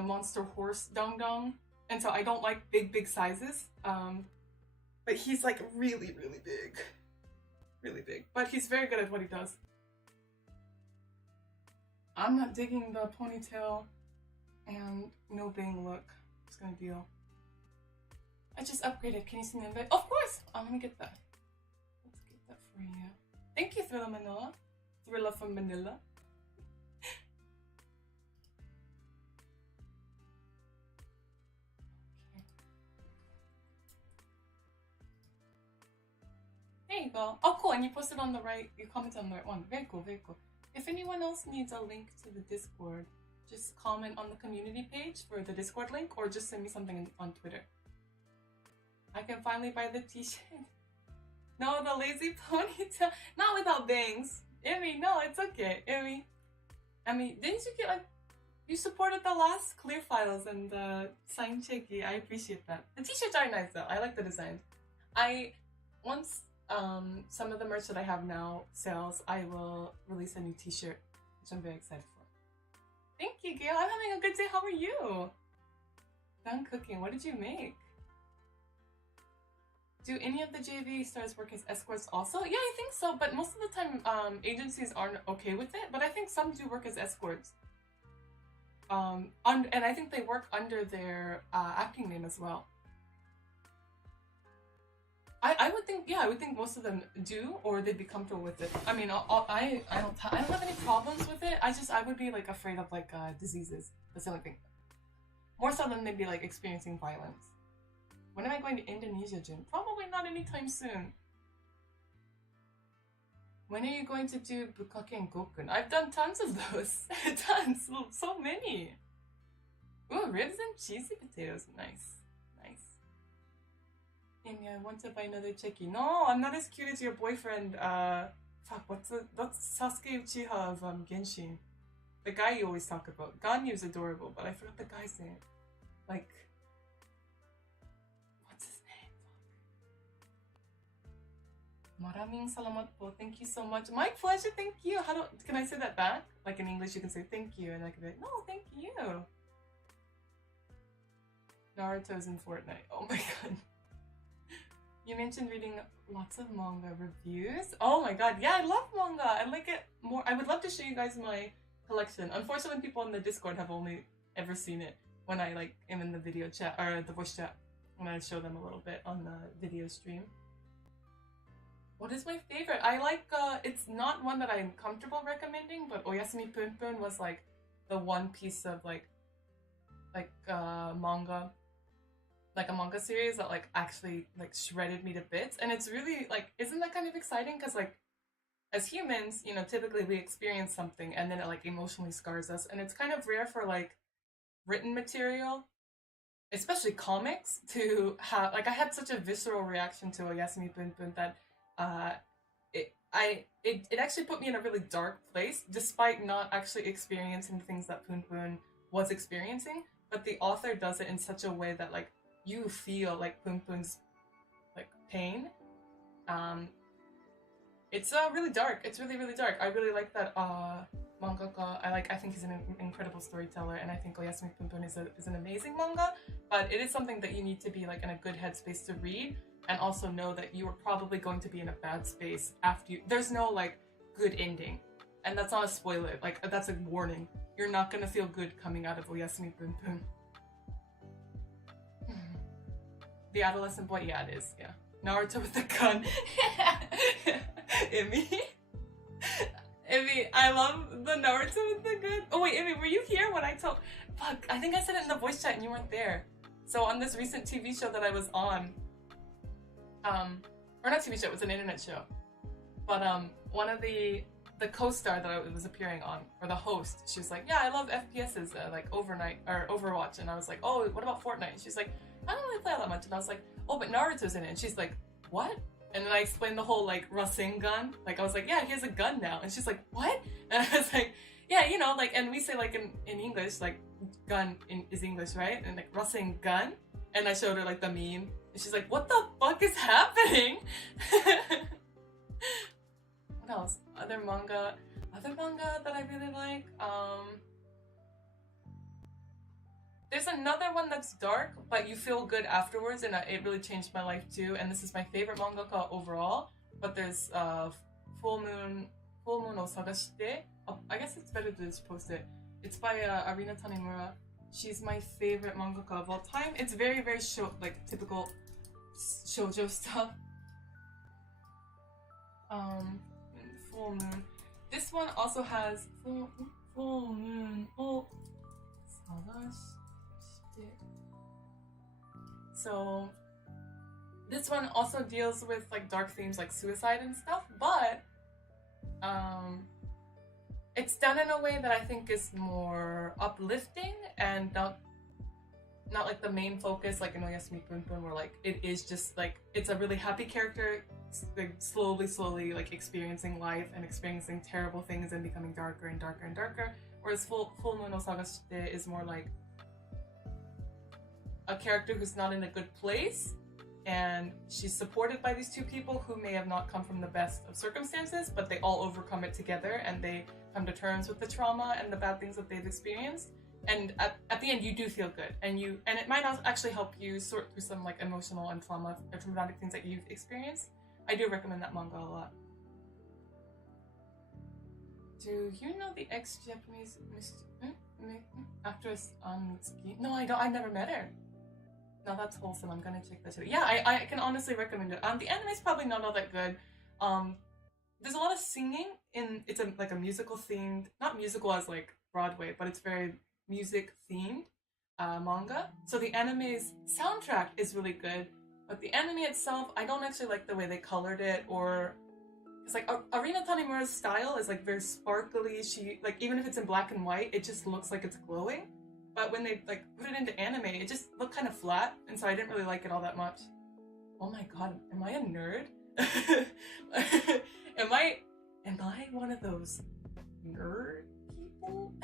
monster horse dong dong, and so I don't like big sizes. But he's like really, really big. Really big. But he's very good at what he does. I'm not digging the ponytail and no bang look. I'm just gonna deal. I just upgraded. Can you send the invite? Of course! Let me get that. Let's get that for you. Thank you, Thriller Manila. Thriller from Manila. Okay. There you go. Oh, cool. And you posted on the right, you commented on the right one. Very cool, very cool. If anyone else needs a link to the Discord, just comment on the community page for the Discord link or just send me something on Twitter. I can finally buy the t-shirt. No, the lazy ponytail. Not without bangs. Emmy, no, it's okay. Emmy. I mean, didn't you get like... You supported the last clear files and the sign checky. I appreciate that. The t-shirts are nice though. I like the design. Once some of the merch that I have now sells, I will release a new t-shirt, which I'm very excited for. Thank you, Gail. I'm having a good day. How are you? Done cooking. What did you make? Do any of the JV stars work as escorts also? Yeah, I think so, but most of the time agencies aren't okay with it, but I think some do work as escorts. And I think they work under their acting name as well. I would think, yeah, I would think most of them do, or they'd be comfortable with it. I mean, I don't have any problems with it. I would be like afraid of like diseases. That's the only thing. More so than maybe like experiencing violence. When am I going to Indonesia, Jin? Probably not anytime soon. When are you going to do Bukkake and Gokun? I've done tons of those. Tons. So many. Ooh, ribs and cheesy potatoes. Nice. Nice. Amy, I want to buy another cheki. No, I'm not as cute as your boyfriend. Fuck, that's Sasuke Uchiha of Genshin. The guy you always talk about. Ganyu's adorable, but I forgot the guy's name. Like... Maraming salamat po. Thank you so much. My pleasure. Thank you. Can I say that back? Like in English, you can say thank you, and I can be like, no, thank you. Naruto's in Fortnite. Oh my god. You mentioned reading lots of manga reviews. Oh my god. Yeah, I love manga. I like it more. I would love to show you guys my collection. Unfortunately, people in the Discord have only ever seen it when I like am in the video chat or the voice chat when I show them a little bit on the video stream. What is my favorite? I like, it's not one that I'm comfortable recommending, but Oyasumi Punpun was like the one piece of manga, like a manga series that like actually like shredded me to bits. And it's really like, isn't that kind of exciting? Cause like as humans, you know, typically we experience something and then it like emotionally scars us. And it's kind of rare for like written material, especially comics, to have, like I had such a visceral reaction to Oyasumi Punpun that it actually put me in a really dark place, despite not actually experiencing the things that Punpun was experiencing. But the author does it in such a way that like you feel like Punpun's like pain. It's really dark. It's really, really dark. I really like that mangaka. I think he's an incredible storyteller, and I think Oyasumi Punpun is an amazing manga. But it is something that you need to be like in a good headspace to read. And also know that you are probably going to be in a bad space after you... There's no, like, good ending. And that's not a spoiler. Like, that's a warning. You're not gonna feel good coming out of Oyasumi Punpun. The adolescent boy? Yeah, it is. Yeah. Naruto with the gun. Imi. Imi, I love the Naruto with the gun. Oh wait, Imi, were you here when I told... Fuck, I think I said it in the voice chat and you weren't there. So on this recent TV show that I was on... or not TV show, it was an internet show. But one of the co-star that I was appearing on, or the host, she was like, yeah, I love FPSs, like Overwatch. And I was like, oh, what about Fortnite? And she's like, I don't really play all that much. And I was like, oh, but Naruto's in it. And she's like, what? And then I explained the whole like Rasengan. Like I was like, yeah, he has a gun now. And she's like, what? And I was like, yeah, you know, like, and we say like in English, like gun is English, right? And like Rasengan. And I showed her like the meme. And she's like, what the fuck is happening? What else? Other manga that I really like. There's another one that's dark, but you feel good afterwards, and it really changed my life too. And this is my favorite mangaka overall. But there's Full Moon, Full Moon o Sagashite. Oh, I guess it's better to just post it. It's by Arina Tanimura. She's my favorite mangaka of all time. It's very, very like typical shoujo stuff. Full Moon. This one also has Full Moon o Sagashite. So this one also deals with like dark themes like suicide and stuff, but it's done in a way that I think is more uplifting and not like the main focus like in Oyasumi Punpun, where like it is just like it's a really happy character like slowly like experiencing life and experiencing terrible things and becoming darker and darker and darker. Whereas Full Moon o Sagashite is more like a character who's not in a good place, and she's supported by these two people who may have not come from the best of circumstances, but they all overcome it together and they come to terms with the trauma and the bad things that they've experienced. And at the end, you do feel good, and it might actually help you sort through some like emotional and traumatic things that you've experienced. I do recommend that manga a lot. Do you know the ex-Japanese actress Mitsuki? No, I don't. I've never met her. No, that's wholesome. I'm gonna check that out. Yeah, I can honestly recommend it. The anime's probably not all that good. There's a lot of singing it's like a musical themed, not musical as like Broadway, but it's very music themed manga. So the anime's soundtrack is really good, but the anime itself, I don't actually like the way they colored it, or it's like Arina Tanimura's style is like very sparkly. She like, even if it's in black and white, it just looks like it's glowing. But when they like put it into anime, it just looked kind of flat, and so I didn't really like it all that much. Oh my god, am I a nerd? Am I one of those nerd people?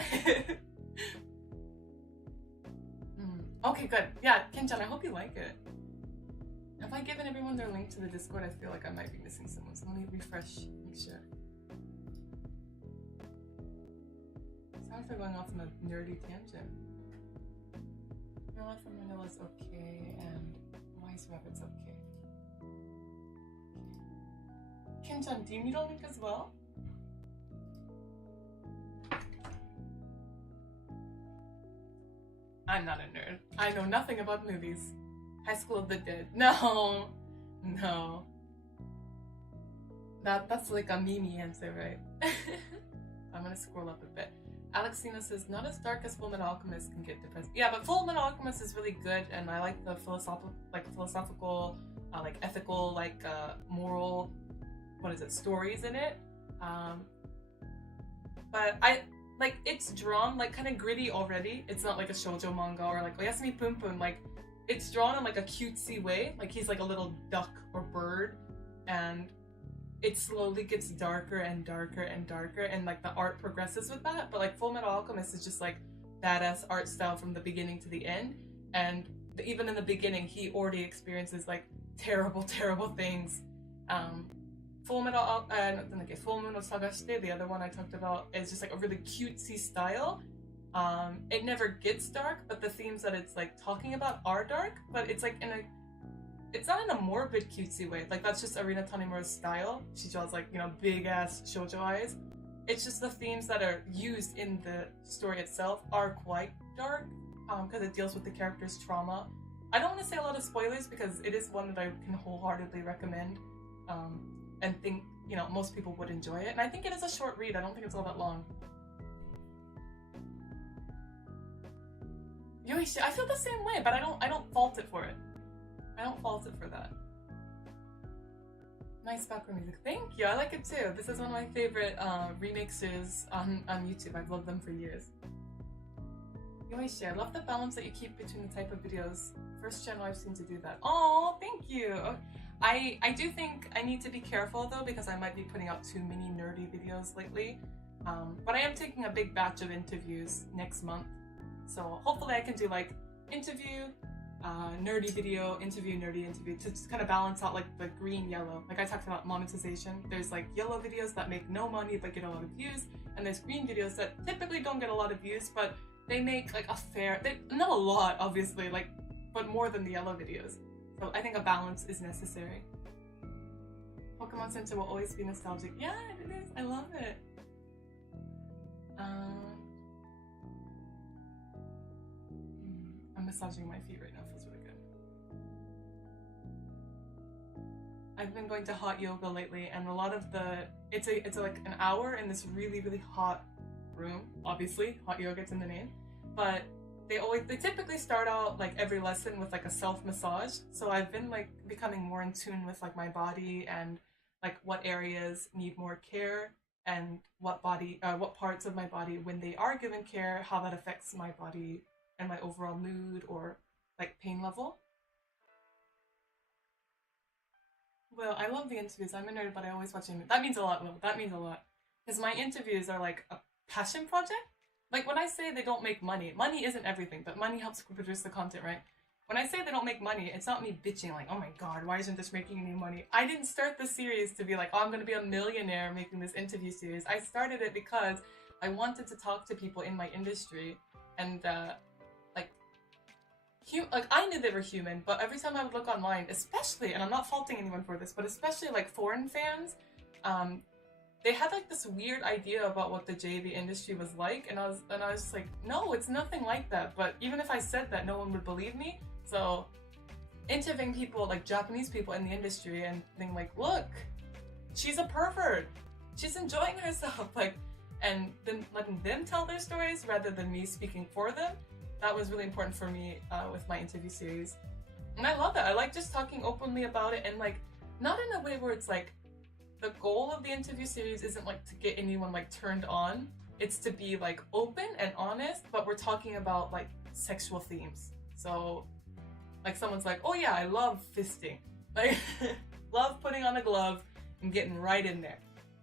Okay, good. Yeah, Ken-chan, I hope you like it. Have I given everyone their link to the Discord? I feel like I might be missing someone, so let me refresh, make sure. Sorry for going off on a nerdy tangent. Vanilla from Manila's okay, and Wise Rabbit's okay. Ken-chan, do you need a link as well? I'm not a nerd. I know nothing about movies. High School of the Dead. No. That's like a Mimi answer, right? I'm gonna scroll up a bit. Alexina says, not as dark as Fullmetal Alchemist can get depressed. Yeah, but Fullmetal Alchemist is really good, and I like the philosophical, like ethical, like moral, stories in it. But like it's drawn like kind of gritty already. It's not like a shoujo manga or like Oyasumi Punpun. Like it's drawn in like a cutesy way. Like he's like a little duck or bird, and it slowly gets darker and darker and darker, and like the art progresses with that. But like Fullmetal Alchemist is just like badass art style from the beginning to the end, and even in the beginning he already experiences like terrible things. Full Moon o Sagashite, the other one I talked about, is just like a really cutesy style. It never gets dark, but the themes that it's like talking about are dark, but it's like it's not in a morbid cutesy way. Like that's just Arina Tanimura's style. She draws like, big ass shoujo eyes. It's just the themes that are used in the story itself are quite dark, because it deals with the character's trauma. I don't want to say a lot of spoilers because it is one that I can wholeheartedly recommend. And think, most people would enjoy it. And I think it is a short read. I don't think it's all that long. Yoichi, I feel the same way, but I don't fault it for it. I don't fault it for that. Nice background music. Thank you. I like it too. This is one of my favorite remixes on YouTube. I've loved them for years. Yoichi, I love the balance that you keep between the type of videos. First channel I've seen to do that. Oh, thank you. I do think I need to be careful though, because I might be putting out too many nerdy videos lately. But I am taking a big batch of interviews next month. So hopefully I can do like interview, nerdy video, interview, nerdy interview, to just kind of balance out like the green, yellow. Like I talked about monetization. There's like yellow videos that make no money but get a lot of views, and there's green videos that typically don't get a lot of views but they make like not a lot obviously, like, but more than the yellow videos. So I think a balance is necessary. Pokemon Center will always be nostalgic. Yeah, it is. I love it. I'm massaging my feet right now. Feels really good. I've been going to hot yoga lately, and a lot of it's like an hour in this really, really hot room. Obviously, hot yoga's in the name, but they typically start out like every lesson with like a self massage. So I've been like becoming more in tune with like my body and like what areas need more care and what parts of my body, when they are given care, how that affects my body and my overall mood or like pain level. Well, I love the interviews. I'm a nerd, but I always watch them. That means a lot, Will. That means a lot. Because my interviews are like a passion project. Like when I say they don't make money, money isn't everything, but money helps produce the content, right? When I say they don't make money, it's not me bitching like, oh my god, why isn't this making any money? I didn't start the series to be like, oh, I'm gonna be a millionaire making this interview series. I started it because I wanted to talk to people in my industry and like I knew they were human, but every time I would look online, especially, and I'm not faulting anyone for this, but especially like foreign fans, they had like this weird idea about what the JV industry was like, and I was just like, no, it's nothing like that. But even if I said that, no one would believe me. So interviewing people, like Japanese people in the industry, and being like, look, she's a pervert, she's enjoying herself, like, and then letting them tell their stories rather than me speaking for them. That was really important for me with my interview series. And I love that. I like just talking openly about it, and like, not in a way where it's like, the goal of the interview series isn't like to get anyone like turned on. It's to be like open and honest, but we're talking about like sexual themes. So like someone's like, oh yeah, I love fisting. Like, love putting on a glove and getting right in there.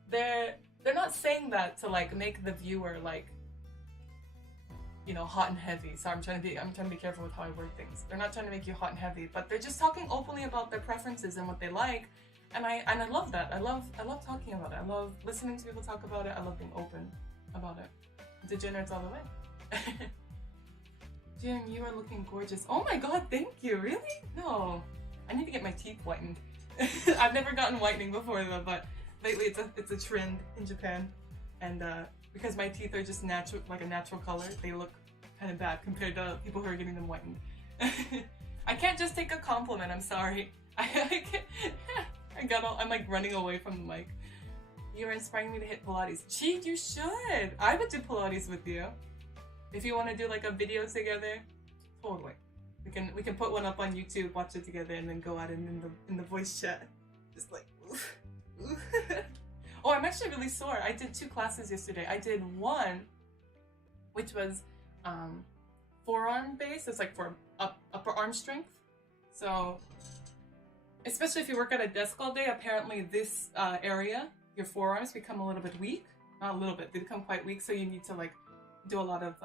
They're not saying that to like make the viewer like, you know, hot and heavy. So I'm trying to be careful with how I word things. They're not trying to make you hot and heavy, but they're just talking openly about their preferences and what they like. And I love that. I love talking about it. I love listening to people talk about it. I love being open about it. Degenerates all the way. Jim, you are looking gorgeous. Oh my god, thank you. Really? No. I need to get my teeth whitened. I've never gotten whitening before though, but lately it's a trend in Japan. And because my teeth are just natural, like a natural color, they look kind of bad compared to people who are getting them whitened. I can't just take a compliment, I'm sorry. I can't. I'm like running away from the mic. You're inspiring me to hit Pilates. Gee, you should. I would do Pilates with you. If you want to do like a video together, totally. We can put one up on YouTube, watch it together, and then go at it in the voice chat. Just like, oof, oof. Oh, I'm actually really sore. I did 2 classes yesterday. I did one, which was forearm based. It's like for upper arm strength. So, especially if you work at a desk all day, apparently this area, your forearms become a little bit weak. Not a little bit, they become quite weak, so you need to like do a lot of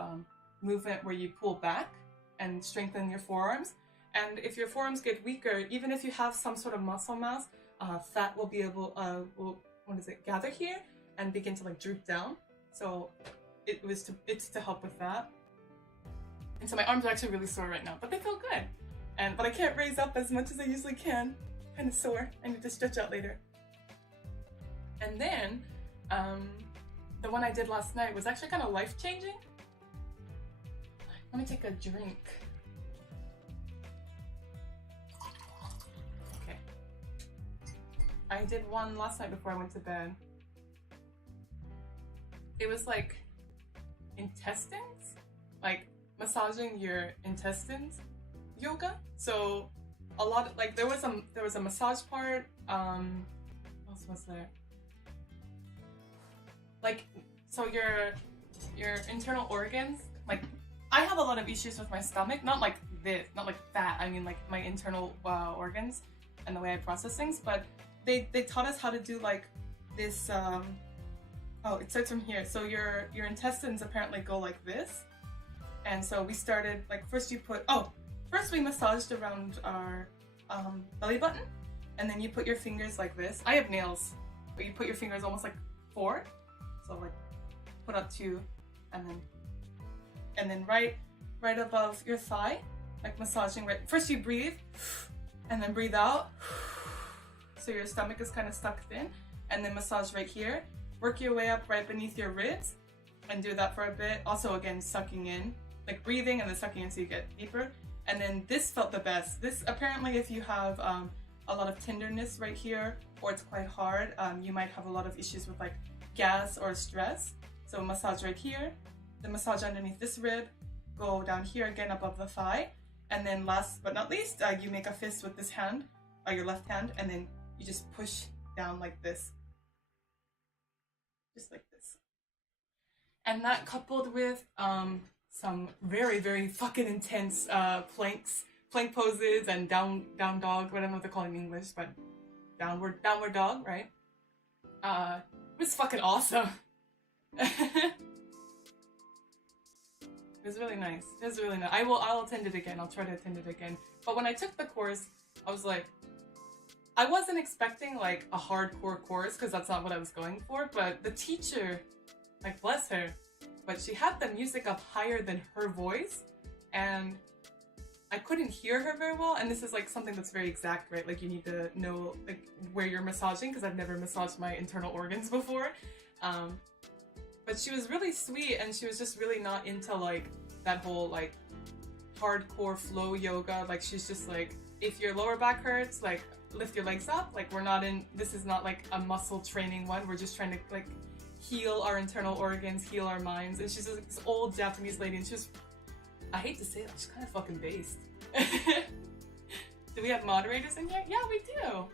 movement where you pull back and strengthen your forearms. And if your forearms get weaker, even if you have some sort of muscle mass, fat will be able, gather here and begin to like droop down. So it's to help with that. And so my arms are actually really sore right now, but they feel good. But I can't raise up as much as I usually can. Kind of sore. I need to stretch out later. And then, the one I did last night was actually kind of life-changing. Let me take a drink. Okay. I did one last night before I went to bed. It was like intestines, like massaging your intestines yoga. So a lot of, like, there was a massage part. What else was there? Like, so your internal organs, like, I have a lot of issues with my stomach, not like this, not like that, I mean like my internal organs and the way I process things, but they taught us how to do like this, oh, it starts from here. So your intestines apparently go like this. And so we started, like, first we massaged around our belly button, and then you put your fingers like this. I have nails, but you put your fingers almost like forward. So like, put up 2, and then and then right above your thigh, like massaging right. First you breathe, and then breathe out, so your stomach is kind of sucked in, and then massage right here. Work your way up right beneath your ribs, and do that for a bit. Also, again, sucking in, like breathing and then sucking in so you get deeper. And then this felt the best. This, apparently, if you have a lot of tenderness right here, or it's quite hard, you might have a lot of issues with like gas or stress. So massage right here, then massage underneath this rib, go down here again above the thigh, and then last but not least, you make a fist with this hand, your left hand, and then you just push down like this. Just like this. And that coupled with some very, very fucking intense plank poses and down dog, I don't know what they're called in English, but downward dog, right? It was fucking awesome. It was really nice. It was really nice. I'll attend it again. I'll try to attend it again. But when I took the course, I was like, I wasn't expecting like a hardcore course because that's not what I was going for, but the teacher, like bless her, but she had the music up higher than her voice, and I couldn't hear her very well. And this is like something that's very exact, right? Like you need to know like where you're massaging, because I've never massaged my internal organs before. But she was really sweet, and she was just really not into like that whole like hardcore flow yoga. Like she's just like, if your lower back hurts, like lift your legs up. Like this is not like a muscle training one. We're just trying to like heal our internal organs, heal our minds. And she's this old Japanese lady, and she's, I hate to say it, she's kind of fucking based. Do we have moderators in here? Yeah, we do.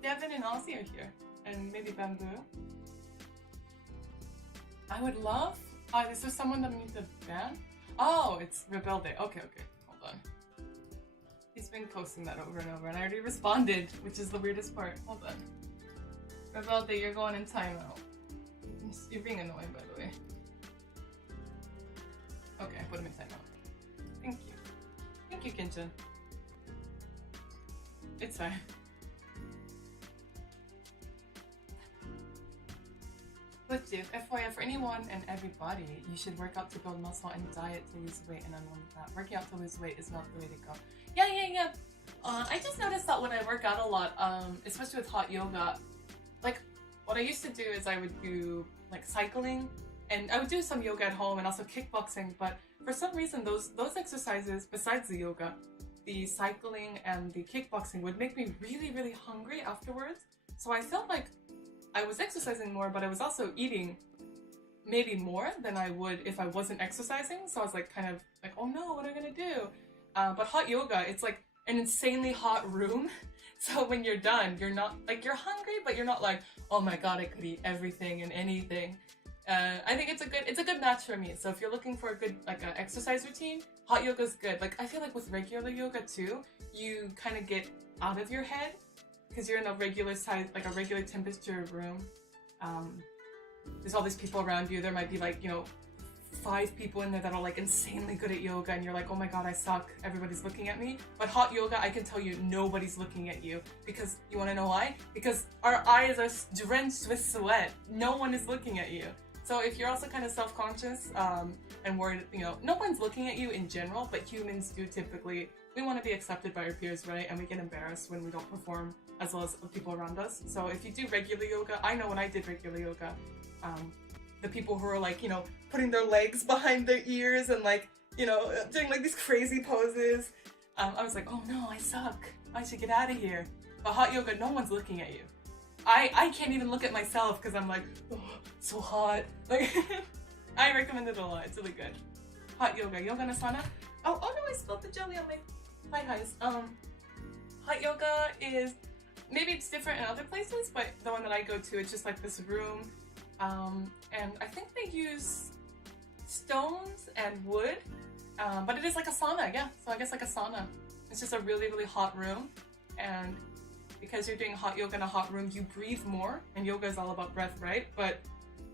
Devin and Ozzy are here, and maybe Bamboo. I would love. Is there someone that needs to ban? Oh, it's Rebelde. Okay, hold on. He's been posting that over and over, and I already responded, which is the weirdest part. Hold on. Rebelde, you're going in timeout. You're being annoying, by the way. Okay, I put him in timeout. Thank you. Thank you, Kinchin. It's fine. But FYI, for anyone and everybody, you should work out to build muscle and diet to lose weight and unwind that. Working out to lose weight is not the way to go. Yeah. I just noticed that when I work out a lot, especially with hot yoga, like what I used to do is I would do like cycling, and I would do some yoga at home and also kickboxing, but for some reason those exercises, besides the yoga, the cycling and the kickboxing would make me really, really hungry afterwards. So I felt like I was exercising more, but I was also eating maybe more than I would if I wasn't exercising. So I was like, kind of like, oh no, what am I gonna do? But hot yoga, it's like an insanely hot room. So when you're done, you're not like, you're hungry, but you're not like, oh my god, I could eat everything and anything. I think it's a good match for me. So if you're looking for a good like exercise routine, hot yoga is good. Like I feel like with regular yoga too, you kind of get out of your head because you're in a regular size, like a regular temperature room. There's all these people around you. There might be like, 5 people in there that are like insanely good at yoga, and you're like, oh my god, I suck, everybody's looking at me. But hot yoga, I can tell you, nobody's looking at you, because you want to know why? Because our eyes are drenched with sweat. No one is looking at you. So if you're also kind of self-conscious and worried, no one's looking at you in general, but humans do typically, we want to be accepted by our peers, right? And we get embarrassed when we don't perform as well as the people around us. So if you do regular yoga, I know when I did regular yoga, the people who are like, putting their legs behind their ears and like, doing like these crazy poses. I was like, oh no, I suck. I should get out of here. But hot yoga, no one's looking at you. I can't even look at myself because I'm like, oh, so hot. Like, I recommend it a lot. It's really good. Hot yoga, yoga and asana. Oh no, I spilled the jelly on my highs. Hot yoga is, maybe it's different in other places, but the one that I go to, it's just like this room. And I think they use stones and wood, but it is like a sauna, yeah. So I guess like a sauna. It's just a really, really hot room, and because you're doing hot yoga in a hot room, you breathe more, and yoga is all about breath, right? But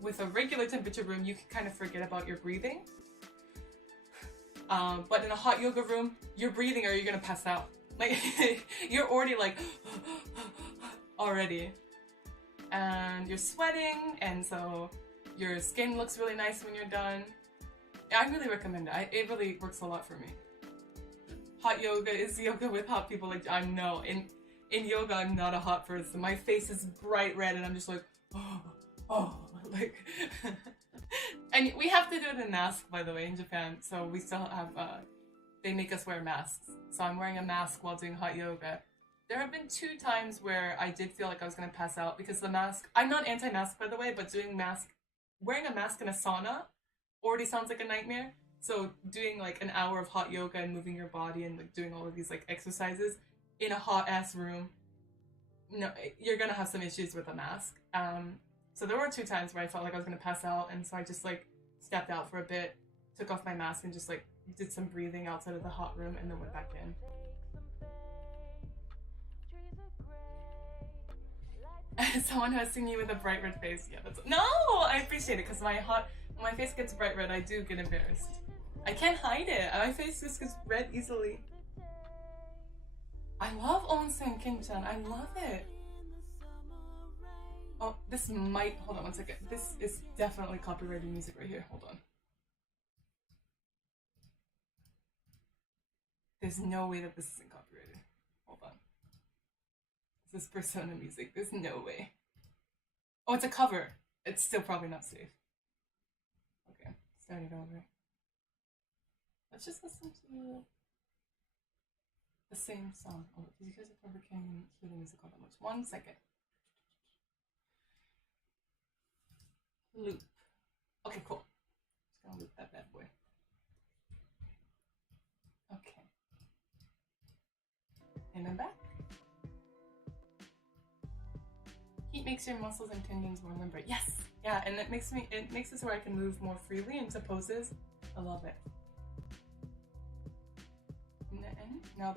with a regular temperature room, you can kind of forget about your breathing. But in a hot yoga room, you're breathing or you're gonna pass out. Like, you're already like, already. And you're sweating, and so Your skin looks really nice when you're done. I really recommend it. It really works a lot for me. Hot yoga is yoga with hot people. Like, I know. In yoga, I'm not a hot person. My face is bright red and I'm just like, oh, like... And we have to do it in mask, by the way, in Japan. So we still have, they make us wear masks. So I'm wearing a mask while doing hot yoga. There have been 2 times where I did feel like I was going to pass out because the mask... I'm not anti-mask, by the way, but wearing a mask in a sauna already sounds like a nightmare. So doing like an hour of hot yoga and moving your body and like doing all of these like exercises in a hot ass room, no, you're gonna have some issues with a mask. So there were 2 times where I felt like I was gonna pass out, and so I just like stepped out for a bit, took off my mask, and just like did some breathing outside of the hot room, and then went back in. Someone who has seen you with a bright red face. Yeah, that's... No! I appreciate it, because when my face gets bright red, I do get embarrassed. I can't hide it. My face just gets red easily. I love onsen, Kin-chan. I love it. Oh, this might... Hold on one second. This is definitely copyrighted music right here. Hold on. There's no way that this isn't copyrighted. Hold on. This is Persona music. There's no way. Oh, it's a cover. It's still probably not safe. Okay, start it over. Let's just listen to the same song. Oh, because you guys are probably can't hear the music all that much. 1 second. Loop. Okay, cool. Just gonna loop that bad boy. Okay. And then back. Heat makes your muscles and tendons more limber. Yes! Yeah, and it makes it so I can move more freely into poses. I love it. And now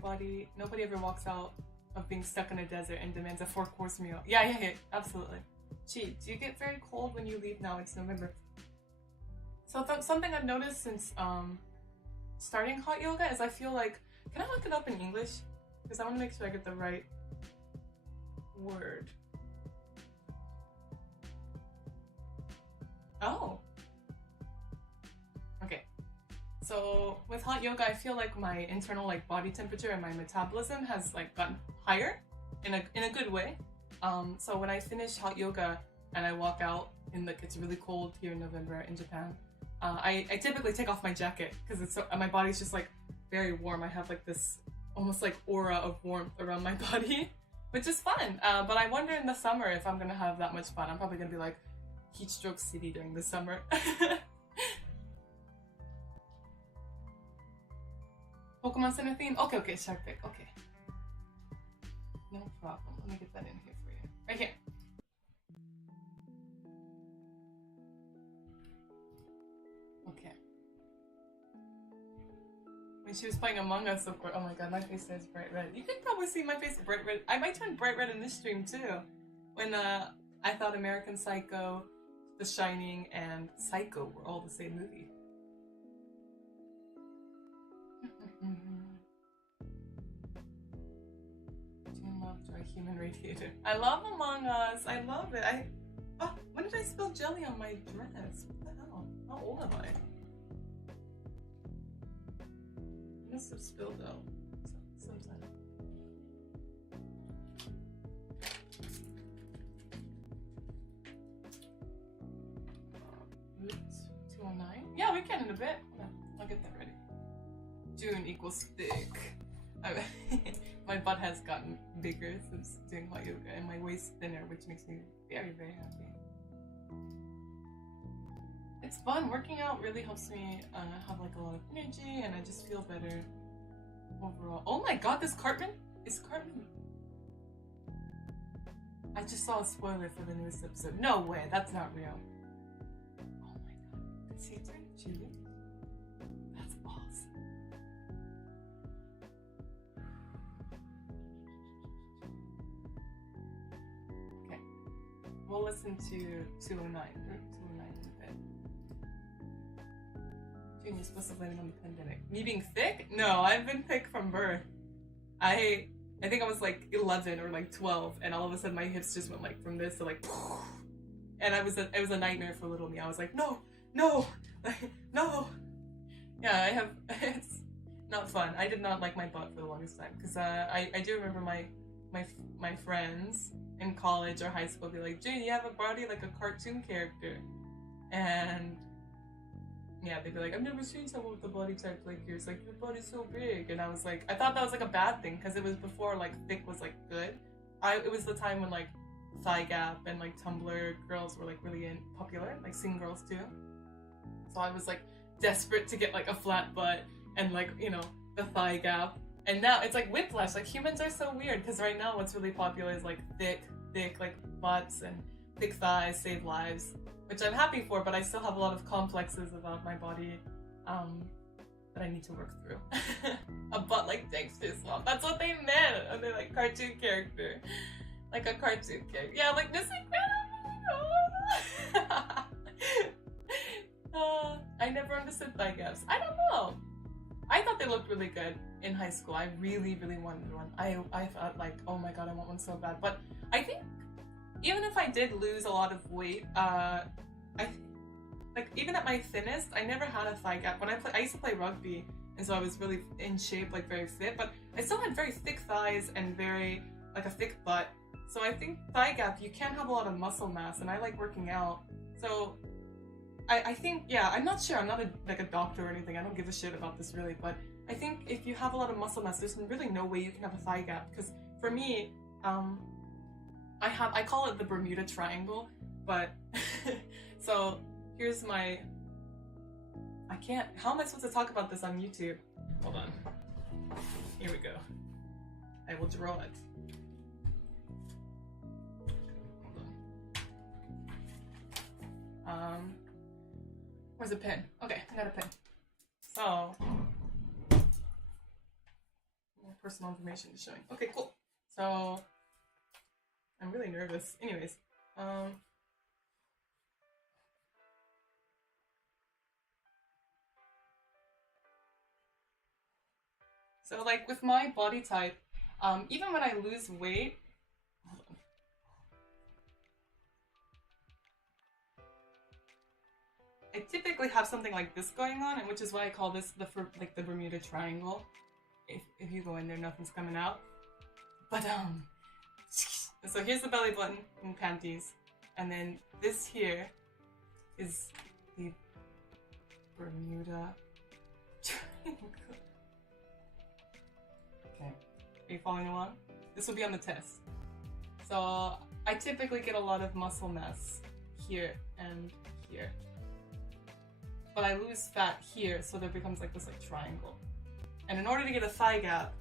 nobody ever walks out of being stuck in a desert and demands a 4-course meal. Yeah, absolutely. Chi, do you get very cold when you leave now? It's November. So something I've noticed since starting hot yoga is I feel like, can I look it up in English? Because I want to make sure I get the right word. Oh. Okay. So with hot yoga, I feel like my internal like body temperature and my metabolism has like gotten higher in a good way. So when I finish hot yoga and I walk out in it's really cold here in November in Japan, I typically take off my jacket because it's my body's just like very warm. I have like this almost like aura of warmth around my body, which is fun. But I wonder in the summer if I'm gonna have that much fun. I'm probably gonna be like heat stroke city during the summer. Pokemon Center theme? Okay, Shark Pick, okay. No problem, let me get that in here for you. Right here. Okay. When she was playing Among Us, of course, oh my god, my face is bright red. You can probably see my face bright red. I might turn bright red in this stream too. When I thought American Psycho, The Shining, and Psycho were all the same movie. June Love Joy Human Radiator. I love Among Us. I love it. Oh, when did I spill jelly on my dress? What the hell? How old am I? I must have spilled out sometime. Oops, 209? Yeah, we can in a bit. I'll get that ready. June equals thick. My butt has gotten bigger since doing hot yoga and my waist thinner, which makes me very, very happy. It's fun. Working out really helps me have like a lot of energy and I just feel better overall. Oh my god, this Cartman is Cartman. I just saw a spoiler for the newest episode. No way, that's not real. Oh my god, is he turning Julie? That's awesome. Okay, we'll listen to 209. 209 in a bit. June, you're supposed to blame it on the pandemic. Me being thick? No, I've been thick from birth. I think I was like 11 or like 12 and all of a sudden my hips just went like from this to like And it was a nightmare for little me. I was like, no, no, no. Yeah, it's not fun. I did not like my butt for the longest time because I do remember my friends in college or high school be like, Jane, you have a body like a cartoon character. And yeah, they'd be like, I've never seen someone with a body type like yours. Like, your body's so big. And I was like, I thought that was like a bad thing because it was before like thick was like good. It was the time when like thigh gap and like Tumblr girls were like really popular, like sing girls too. So I was like desperate to get like a flat butt and like, you know, the thigh gap. And now it's like whiplash. Like humans are so weird because right now what's really popular is like thick like butts and thick thighs save lives, which I'm happy for, but I still have a lot of complexes about my body that I need to work through. A butt like Dexter's mom. That's what they meant. And they're like cartoon character. Like a cartoon character. Yeah, like this I never understood thigh gaps. I don't know. I thought they looked really good in high school. I really, really wanted one. I thought like, oh my god, I want one so bad. But I think even if I did lose a lot of weight, like even at my thinnest, I never had a thigh gap. When I used to play rugby, and so I was really in shape, like very fit, but I still had very thick thighs and very like a thick butt. So I think thigh gap, you can't have a lot of muscle mass, and I like working out. So I think, yeah, I'm not sure. I'm not like a doctor or anything. I don't give a shit about this really, but I think if you have a lot of muscle mass, there's really no way you can have a thigh gap. Because for me, I call it the Bermuda Triangle, but so here's my. I can't. How am I supposed to talk about this on YouTube? Hold on. Here we go. I will draw it. Hold on. Where's a pen? Okay, I got a pen. So, more personal information is showing. Okay, cool. So, I'm really nervous. Anyways, so like with my body type, even when I lose weight, I typically have something like this going on, and which is why I call this the Bermuda Triangle. If you go in there, nothing's coming out. But so here's the belly button and panties, and then this here is the Bermuda Triangle. Okay, are you following along? This will be on the test. So I typically get a lot of muscle mass here and here. But I lose fat here, so there becomes like this like triangle. And in order to get a thigh gap,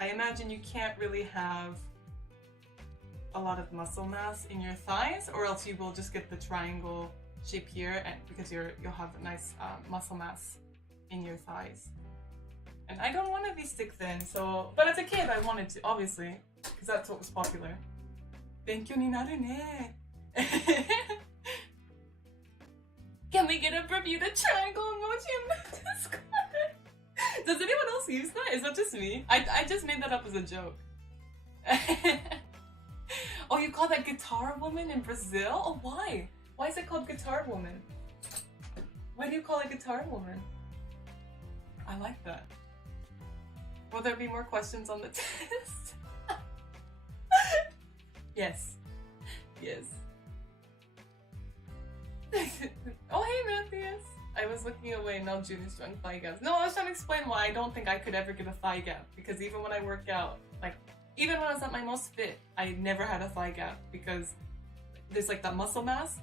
I imagine you can't really have a lot of muscle mass in your thighs, or else you will just get the triangle shape here, and because you'll have a nice muscle mass in your thighs. And I don't want to be stick thin, so but as a kid I wanted to, obviously, because that's what was popular. 勉強になるね. Can we get a Bermuda Triangle emoji in the Discord? Does anyone else use that? Is that just me? I just made that up as a joke. Oh, you call that Guitar Woman in Brazil? Oh, why? Why is it called Guitar Woman? Why do you call it Guitar Woman? I like that. Will there be more questions on the test? Yes. Yes. Oh, hey, Matthias. I was looking away, now June is showing thigh gaps. No, I was trying to explain why I don't think I could ever get a thigh gap. Because even when I work out, like, even when I was at my most fit, I never had a thigh gap. Because there's like that muscle mass.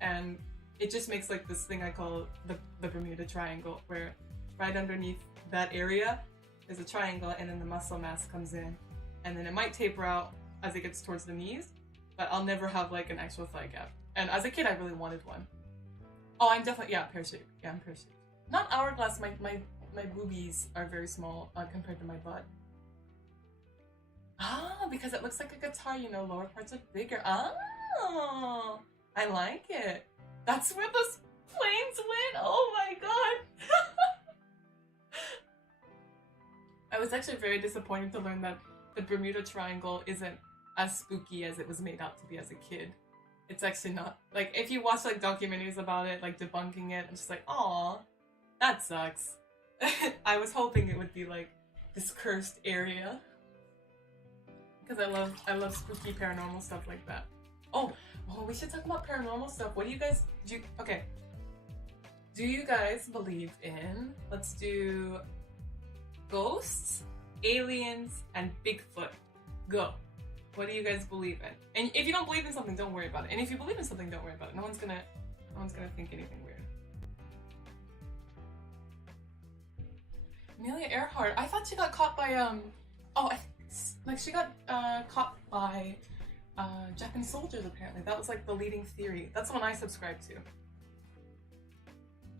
And it just makes like this thing I call the Bermuda Triangle. Where right underneath that area, there's a triangle, and then the muscle mass comes in. And then it might taper out as it gets towards the knees. But I'll never have like an actual thigh gap. And as a kid, I really wanted one. Oh, I'm definitely, yeah, pear-shaped. Yeah, I'm pear-shaped. Not hourglass, my boobies are very small compared to my butt. Ah, because it looks like a guitar, you know, lower parts are bigger. Oh, I like it. That's where the planes went. Oh my god. I was actually very disappointed to learn that the Bermuda Triangle isn't as spooky as it was made out to be as a kid. It's actually not. Like, if you watch, like, documentaries about it, like, debunking it, I'm just like, aw, that sucks. I was hoping it would be, like, this cursed area. Because I love spooky paranormal stuff like that. Oh, we should talk about paranormal stuff. What do you guys, okay. Do you guys believe in, let's do ghosts, aliens, and Bigfoot? Go. What do you guys believe in? And if you don't believe in something, don't worry about it. And if you believe in something, don't worry about it. No one's gonna think anything weird. Amelia Earhart. I thought she got caught by she got caught by Japanese soldiers apparently. That was like the leading theory. That's the one I subscribe to.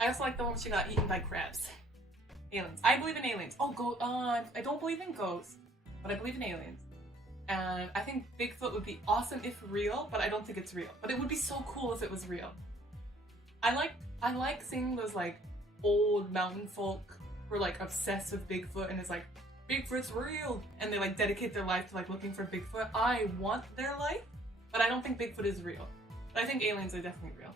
I also like the one she got eaten by crabs. Aliens. I believe in aliens. Oh, I don't believe in ghosts, but I believe in aliens. And I think Bigfoot would be awesome if real, but I don't think it's real. But it would be so cool if it was real. I like seeing those like old mountain folk who are like obsessed with Bigfoot and it's like, Bigfoot's real! And they like dedicate their life to like looking for Bigfoot. I want their life, but I don't think Bigfoot is real. But I think aliens are definitely real.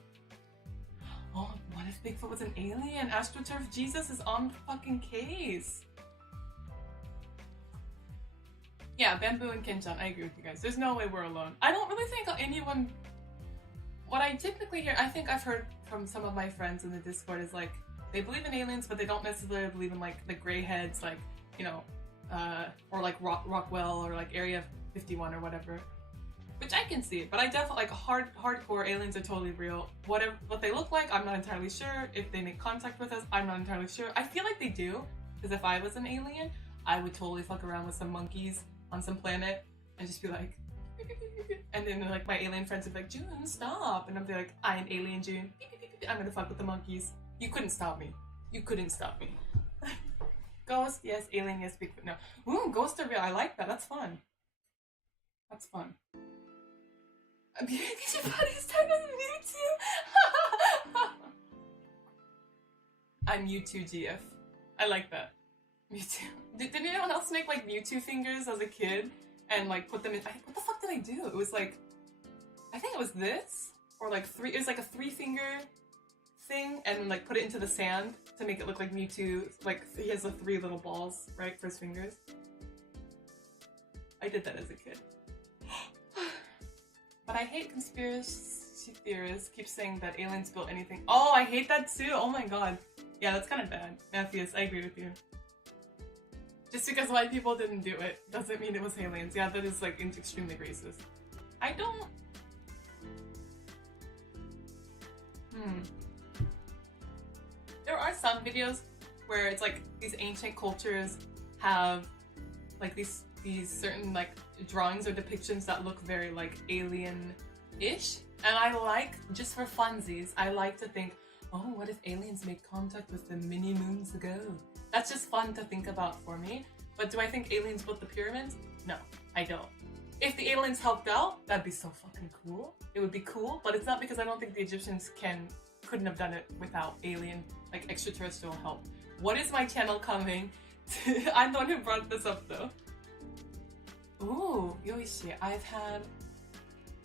Oh, what if Bigfoot was an alien? AstroTurf Jesus is on the fucking case. Yeah, Bamboo and Kinchan, I agree with you guys. There's no way we're alone. I don't really think anyone... What I typically hear, I think I've heard from some of my friends in the Discord is like, they believe in aliens, but they don't necessarily believe in like the gray heads, like, you know, or like Rockwell or like Area 51 or whatever. Which I can see, but I definitely, like, hardcore aliens are totally real. What they look like, I'm not entirely sure. If they make contact with us, I'm not entirely sure. I feel like they do, because if I was an alien, I would totally fuck around with some monkeys on some planet and just be like, and then like my alien friends would be like, June, stop, and I'd be like, I'm alien June, I'm gonna fuck with the monkeys. You couldn't stop me. You couldn't stop me. Ghost, yes. Alien, yes. Bigfoot, no. Ooh, ghosts are real. I like that. That's fun. That's fun. Everybody's talking Mewtwo. I'm Mewtwo GF. I like that. Mewtwo. Did anyone else make like Mewtwo fingers as a kid and like put them in? What the fuck did I do? It was like, I think it was this or like three. It was like a 3-finger thing, and then like put it into the sand to make it look like Mewtwo. Like he has the 3 little balls, right, for his fingers. I did that as a kid. But I hate conspiracy theorists keep saying that aliens built anything. Oh, I hate that too. Oh my god. Yeah, that's kind of bad. Matthias, I agree with you. Just because white people didn't do it doesn't mean it was aliens. Yeah, that is like extremely racist. I don't... There are some videos where it's like these ancient cultures have like these certain like drawings or depictions that look very like alien-ish. And I like, just for funsies, I like to think, oh, what if aliens made contact with them many moons ago? That's just fun to think about for me. But do I think aliens built the pyramids? No, I don't. If the aliens helped out, that'd be so fucking cool. It would be cool, but it's not because I don't think the Egyptians couldn't have done it without alien, like extraterrestrial help. What is my channel coming to? I'm the one who brought this up though. Ooh, Yoishi, I've had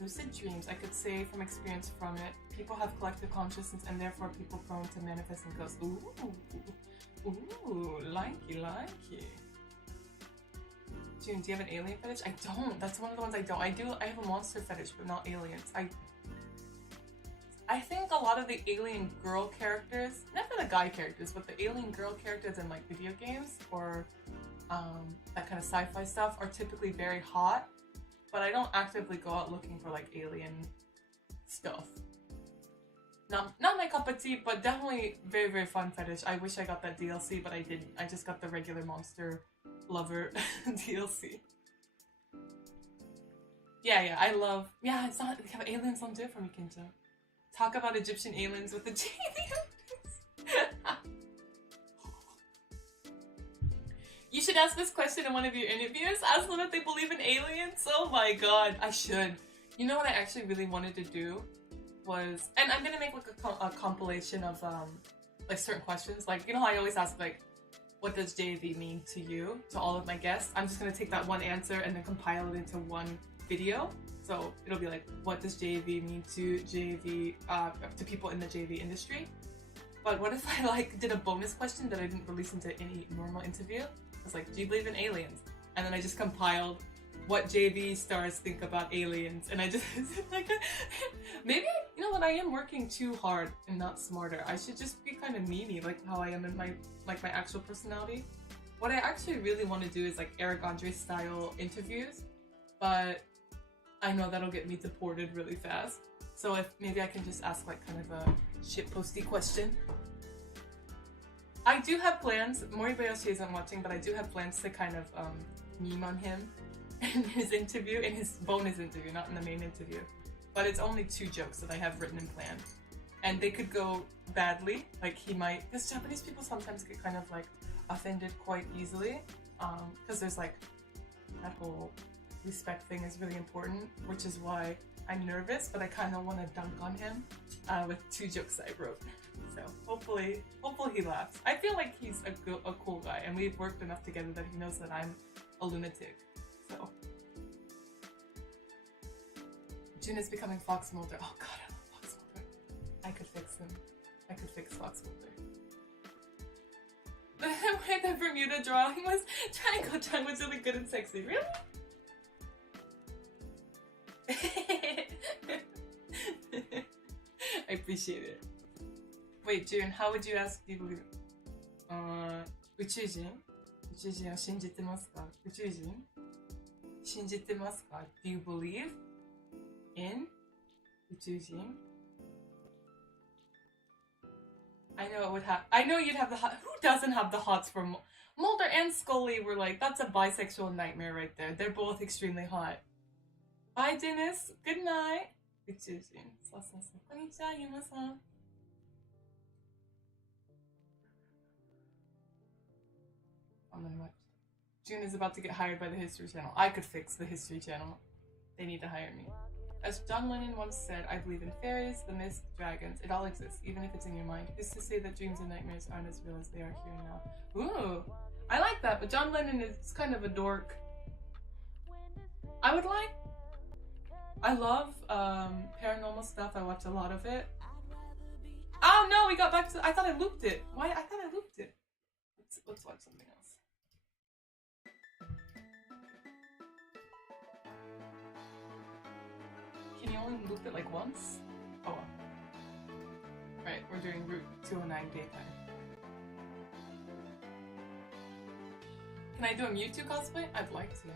lucid dreams. I could say from experience from it. People have collective consciousness and therefore people prone to manifesting ghosts. Ooh, likey. June, do you have an alien fetish? I don't. That's one of the ones I don't. I have a monster fetish, but not aliens. I think a lot of the alien girl characters, not for the guy characters, but the alien girl characters in like video games or that kind of sci-fi stuff are typically very hot, but I don't actively go out looking for like alien stuff. Not my cup of tea, but definitely very, very fun fetish. I wish I got that DLC, but I didn't. I just got the regular Monster Lover DLC. Yeah, I love... Yeah, it's not... They have aliens on too from Kinto. Talk about Egyptian aliens with the JD. You should ask this question in one of your interviews. Ask them if they believe in aliens. Oh my god, I should. You know what I actually really wanted to do? Was, and I'm gonna make like a compilation of like certain questions, like, you know how I always ask like, what does JV mean to you, to all of my guests? I'm just gonna take that one answer and then compile it into one video. So it'll be like, what does JV mean to JV, to people in the JV industry? But what if I like did a bonus question that I didn't release into any normal interview? I was like, do you believe in aliens? And then I just compiled what JV stars think about aliens, and I just like maybe, you know what, I am working too hard and not smarter. I should just be kind of memey like how I am in my my actual personality. What I actually really want to do is like Eric Andre style interviews, but I know that'll get me deported really fast. So if maybe I can just ask like kind of a shitposty question. I do have plans. Moribayashi isn't watching, but I do have plans to kind of meme on him in his interview, in his bonus interview, not in the main interview. But it's only 2 jokes that I have written and planned. And they could go badly, like he might, because Japanese people sometimes get kind of like offended quite easily, because there's like, that whole respect thing is really important, which is why I'm nervous, but I kind of want to dunk on him with 2 jokes I wrote. So hopefully he laughs. I feel like he's a cool guy, and we've worked enough together that he knows that I'm a lunatic. So Jun is becoming Fox Mulder. Oh god, I love Fox Mulder. I could fix him. I could fix Fox Mulder. The way the Bermuda drawing was, Triangle was really good and sexy. Really? I appreciate it. Wait, June, how would you ask people? 宇宙人を信じてますか? 宇宙人信じてますか? Do you believe in 宇宙人? I know you'd have the hot. Who doesn't have the hots for Mulder and Scully? Were like, that's a bisexual nightmare right there. They're both extremely hot. Bye, Dennis. Good night. 宇宙人。そうそうそう。こんにちは、ゆまさん。I'm gonna watch. June is about to get hired by the History Channel. I could fix the History Channel. They need to hire me. As John Lennon once said, I believe in fairies, the myths, dragons. It all exists, even if it's in your mind. Who's to say that dreams and nightmares aren't as real as they are here and now? Ooh, I like that, but John Lennon is kind of a dork. I would like... I love paranormal stuff. I watch a lot of it. Oh no, we got back to... I thought I looped it. Why? I thought I looped it. Let's watch something else. Can you only loop it like once? Oh. Right, we're doing Route 209 daytime. Can I do a Mewtwo cosplay? I'd like to.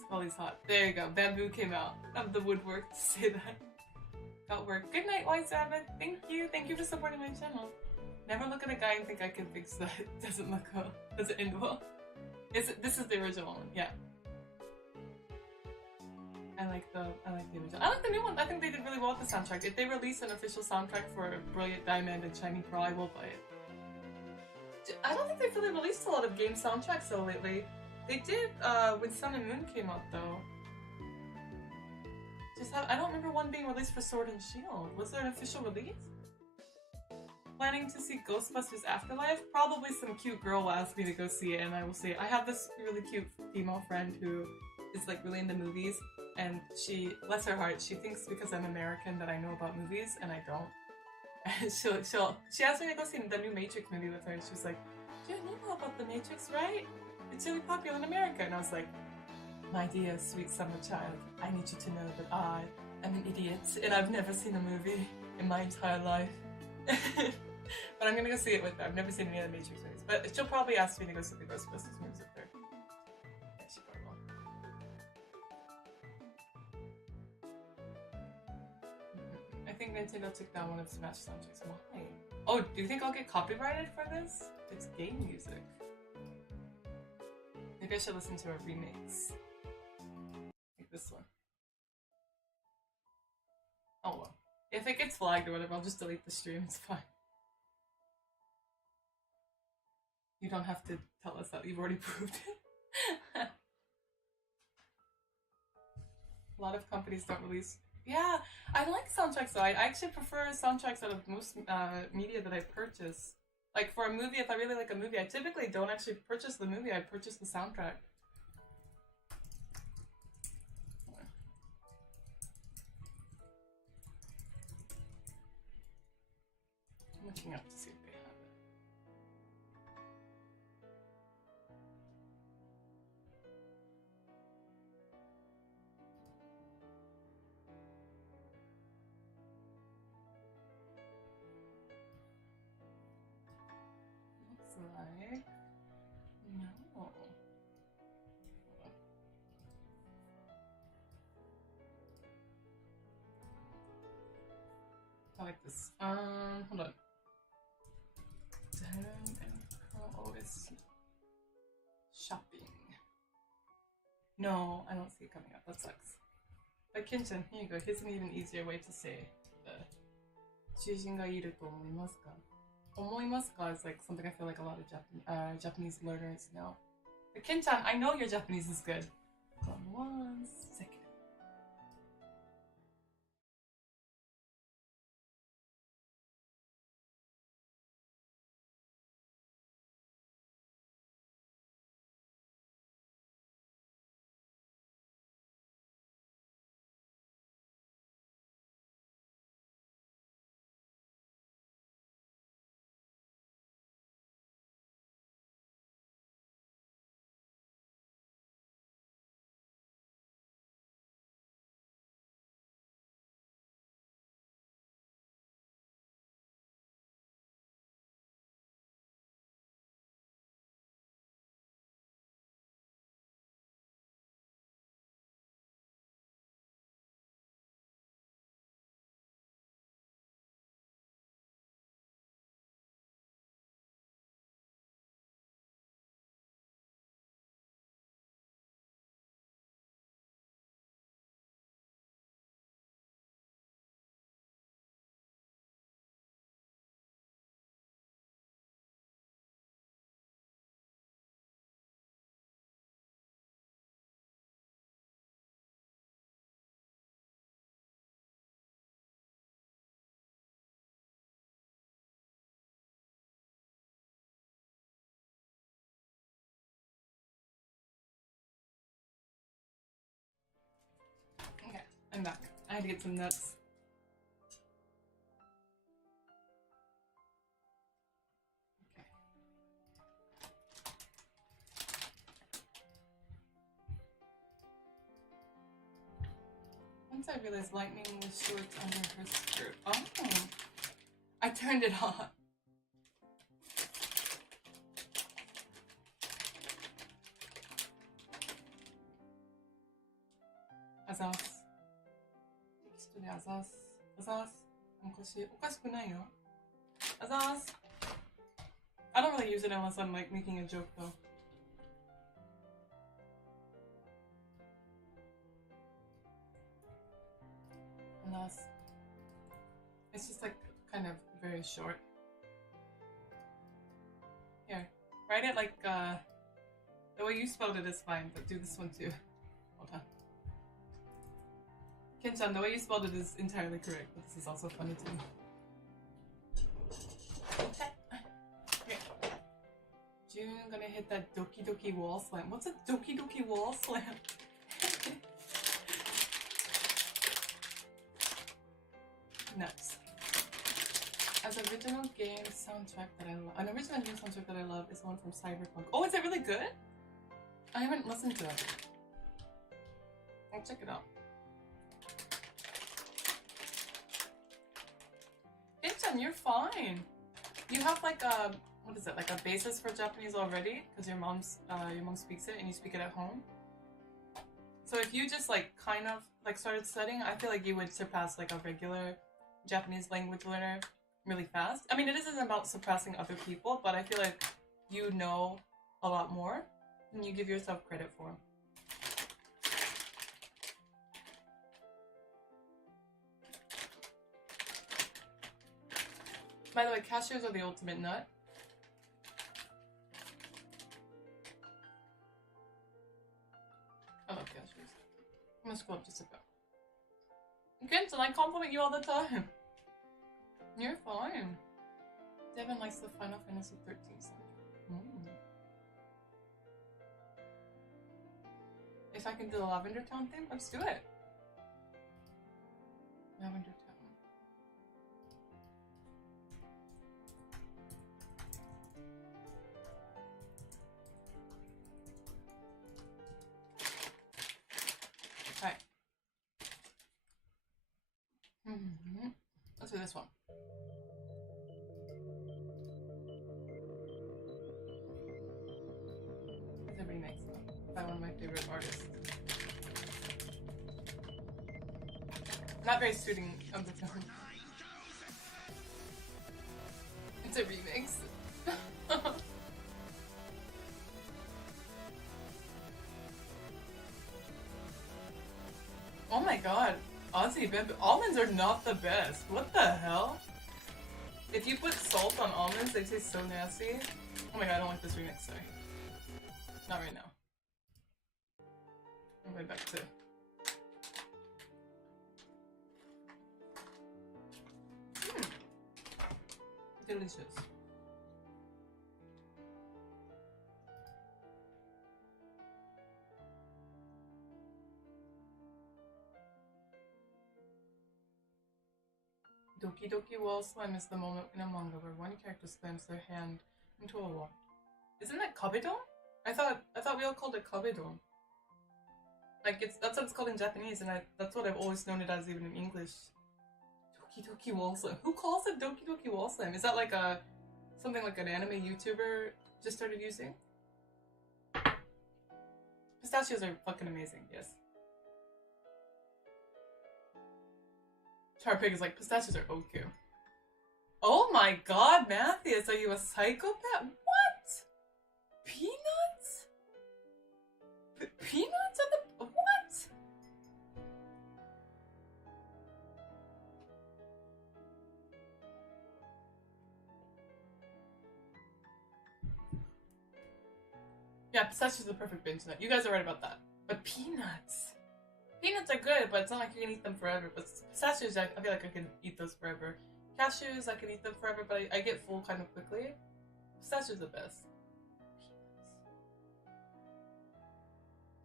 Scully's hot. There you go. Bamboo came out of the woodwork to say that. Got work. Good night, White Sabbath. Thank you. Thank you for supporting my channel. Never look at a guy and think I can fix that. It doesn't look well. Does it end well? This is the original one. Yeah. I like the original. I like the new one. I think they did really well with the soundtrack. If they release an official soundtrack for Brilliant Diamond and Shining Pearl, I will buy it. I don't think they've really released a lot of game soundtracks though lately. They did when Sun and Moon came out though. I don't remember one being released for Sword and Shield. Was there an official release? Planning to see Ghostbusters Afterlife? Probably some cute girl will ask me to go see it and I will say, I have this really cute female friend who is like really into movies, and she, bless her heart, she thinks because I'm American that I know about movies and I don't. And she asked me to go see the new Matrix movie with her and she was like, "Dude, you know about the Matrix, right? It's really popular in America." And I was like, "My dear sweet summer child, I need you to know that I am an idiot and I've never seen a movie in my entire life." But I'm gonna go see it with her. I've never seen any of the Matrix movies. But she'll probably ask me to go see the Ghostbusters movies with her. Yeah, she probably will. I think Nintendo took down one of Smash soundtracks. Why? Oh, do you think I'll get copyrighted for this? It's game music. Maybe I should listen to a remix. Like this one. Oh well. If it gets flagged or whatever, I'll just delete the stream. It's fine. You don't have to tell us that. You've already proved it. A lot of companies don't release... Yeah, I like soundtracks though. I actually prefer soundtracks out of most media that I purchase. Like for a movie, if I really like a movie, I typically don't actually purchase the movie, I purchase the soundtrack. I'm looking up to see if they have it. Looks like no. I like this. Hold on. Oh, it's shopping. No, I don't see it coming up. That sucks. But Kinchan, here you go. Here's an even easier way to say the 囚人がいると思いますか?思いますか is like something I feel like a lot of Japanese learners know. But Kinchan, I know your Japanese is good. Hold on 1 second. Okay, I'm back. I had to get some nuts. Okay. Once I realized lightning was shorts under her skirt. Oh! I turned it on. Azas. テキストでアザス。アザス。おかしくないよ。Azas. I don't really use it unless I'm like making a joke though. Azas. It's just like kind of very short. Here, write it like the way you spelled it is fine, but do this one too. Hold on. Kinchan, the way you spelled it is entirely correct, but this is also funny to me. Okay. June gonna hit that Doki Doki wall slam. What's a Doki Doki wall slam? Nuts. As original game soundtrack that I love. An original game soundtrack that I love is one from Cyberpunk. Oh, is it really good? I haven't listened to it. I'll check it out. Kinchan, you're fine. You have like a, what is it, like a basis for Japanese already? Because your mom speaks it and you speak it at home. So if you just like kind of like started studying, I feel like you would surpass like a regular Japanese language learner really fast. I mean, it isn't about surpassing other people, but I feel like you know a lot more than you give yourself credit for. By the way, cashews are the ultimate nut. I love cashews. I'm gonna scroll up just a bit. Kinchan, I compliment you all the time. You're fine. Devin likes the Final Fantasy 13 soundtrack. If I can do the Lavender Town theme, let's do it. Lavender Town. Okay. Let's do this one. It's a remix by one of my favorite artists. Not very suiting of the tone. It's a remix. Oh my god, Aussie babe, almonds are not the best. What the hell? If you put salt on almonds, they taste so nasty. Oh my god, I don't like this remix, sorry. Not right now. I'm going back to... Delicious. Doki Doki Wall Slam is the moment in a manga where one character slams their hand into a wall. Isn't that kabedon? I thought we all called it kabedon. Like that's what it's called in Japanese, and that's what I've always known it as even in English. Doki Doki Wall Slam. Who calls it Doki Doki Wall Slam? Is that like something like an anime YouTuber just started using? Pistachios are fucking amazing, yes. Charpig is like, pistachios are OQ. Oh my god, Matthias, are you a psychopath? What? Peanuts? Peanuts are the... What? Yeah, pistachios are the perfect binge nut. You guys are right about that. But peanuts... Peanuts are good, but it's not like you can eat them forever. But pistachios, I feel like I can eat those forever. Cashews, I can eat them forever, but I get full kind of quickly. Pistachios are the best.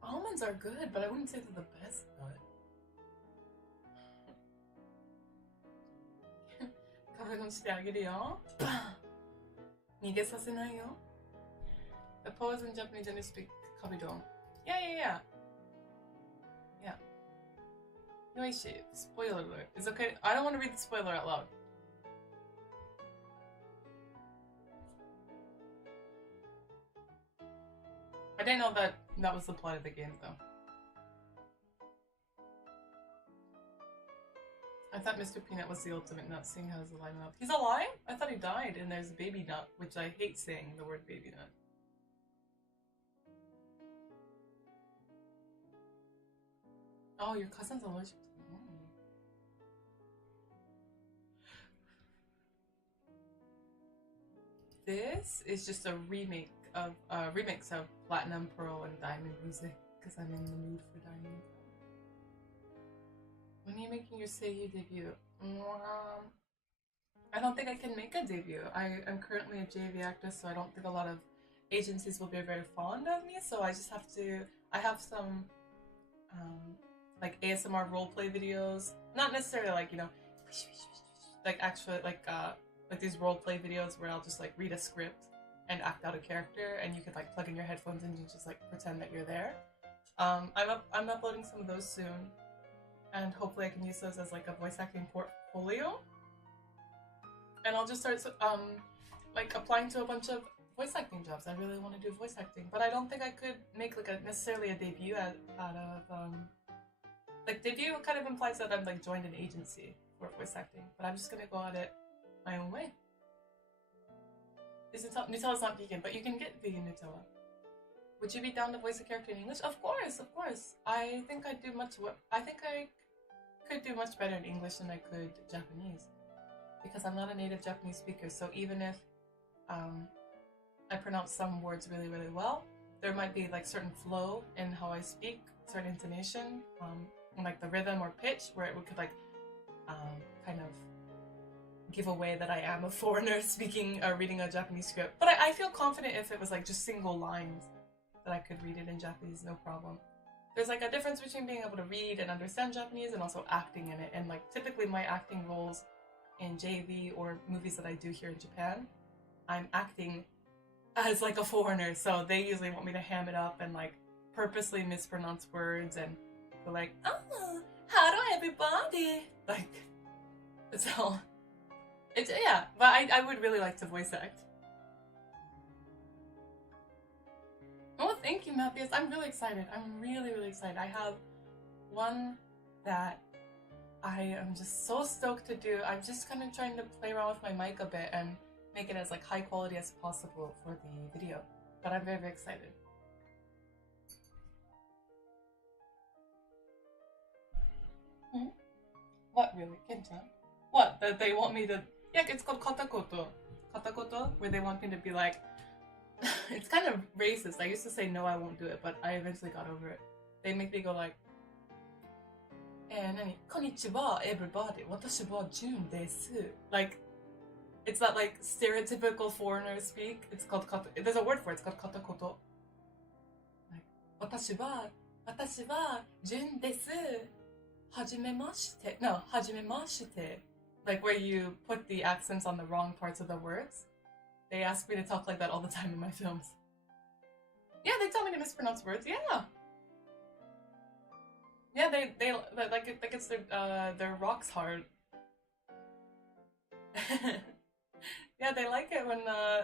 Almonds are good, but I wouldn't say they're the best nut. 壁ドンしてあげるよ。逃げさせないよ。The poets in Japanese don't speak kabedon. Yeah. Yoishi, spoiler alert. It's okay. I don't want to read the spoiler out loud. I didn't know that was the plot of the game, though. I thought Mr. Peanut was the ultimate nut, seeing how he's alive now. He's alive? I thought he died, and there's a baby nut, which I hate saying the word baby nut. Oh, your cousin's allergic to them. This is just a remix of Platinum Pearl and Diamond music, because I'm in the mood for Diamond. When are you making your Seiyu debut? I don't think I can make a debut. I am currently a JV actress, so I don't think a lot of agencies will be very fond of me, so I just have to... I have some... like ASMR roleplay videos, not necessarily like, you know, like actually like these roleplay videos where I'll just like read a script and act out a character, and you could like plug in your headphones and you just like pretend that you're there. I'm uploading some of those soon, and hopefully I can use those as like a voice acting portfolio. And I'll just start like applying to a bunch of voice acting jobs. I really want to do voice acting, but I don't think I could make like necessarily a debut out of like debut kind of implies that I'm like joined an agency for voice acting, but I'm just gonna go at it my own way. Nutella's not vegan, but you can get vegan Nutella. Would you be down to voice a character in English? Of course. I think I could do much better in English than I could Japanese, because I'm not a native Japanese speaker. So even if I pronounce some words really, really well, there might be like certain flow in how I speak, certain intonation, and like the rhythm or pitch where it could like kind of give away that I am a foreigner speaking or reading a Japanese script. But I feel confident if it was like just single lines that I could read it in Japanese, no problem. There's like a difference between being able to read and understand Japanese and also acting in it. And like typically my acting roles in JV or movies that I do here in Japan, I'm acting as like a foreigner. So they usually want me to ham it up and like purposely mispronounce words and go like, oh, hello everybody. Like, so, it's, yeah, but I would really like to voice act. Oh, thank you, Matthias. I'm really excited. I'm really, really excited. I have one that I am just so stoked to do. I'm just kind of trying to play around with my mic a bit and make it as like high quality as possible for the video. But I'm very, very excited. Hmm? What really? Kenta? What? That they want me to... Yeah, it's called katakoto. Katakoto, where they want me to be like... It's kind of racist. I used to say no, I won't do it, but I eventually got over it. They make me go like... nani? Konnichiwa, everybody. Watashi wa Jun desu. Like, it's that like stereotypical foreigner speak. It's called kata... There's a word for it. It's called katakoto. Like, watashi wa Jun desu. Hajimemashite. No, hajimemashite. Like where you put the accents on the wrong parts of the words. They ask me to talk like that all the time in my films. Yeah, they tell me to mispronounce words. Yeah. Yeah, they like it's their rocks hard. Yeah, they like it when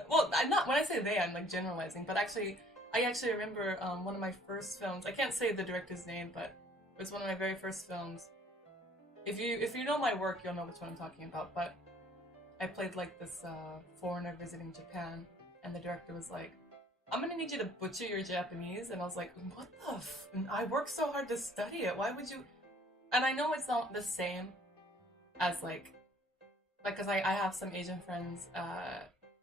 well, I'm not when I say they, I'm like generalizing, but I actually remember one of my first films. I can't say the director's name, but it was one of my very first films. If you know my work, you'll know which one I'm talking about. But I played like this foreigner visiting Japan, and the director was like, "I'm gonna need you to butcher your Japanese," and I was like, "What the f? I worked so hard to study it. Why would you?" And I know it's not the same as like, because I have some Asian friends,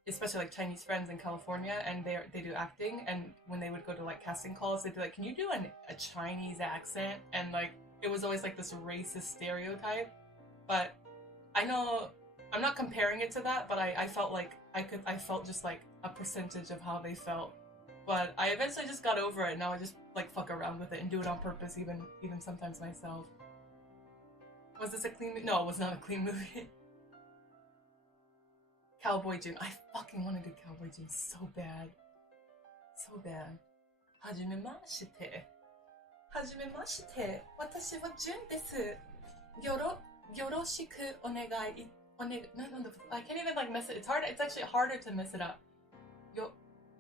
especially like Chinese friends in California, and they do acting, and when they would go to like casting calls, they'd be like, "Can you do a Chinese accent?" And like it was always like this racist stereotype. But I know I'm not comparing it to that, but I felt like I felt just like a percentage of how they felt. But I eventually just got over it. Now I just like fuck around with it and do it on purpose, even sometimes myself. Was this a clean movie? No, it was not a clean movie. Cowboy June. I fucking want to do Cowboy June so bad. So bad. Hajimemashite. Hajimemashite. Watashi wa Jun desu. Yoroshiku onegai. I can't even like mess it. It's hard. It's actually harder to mess it up.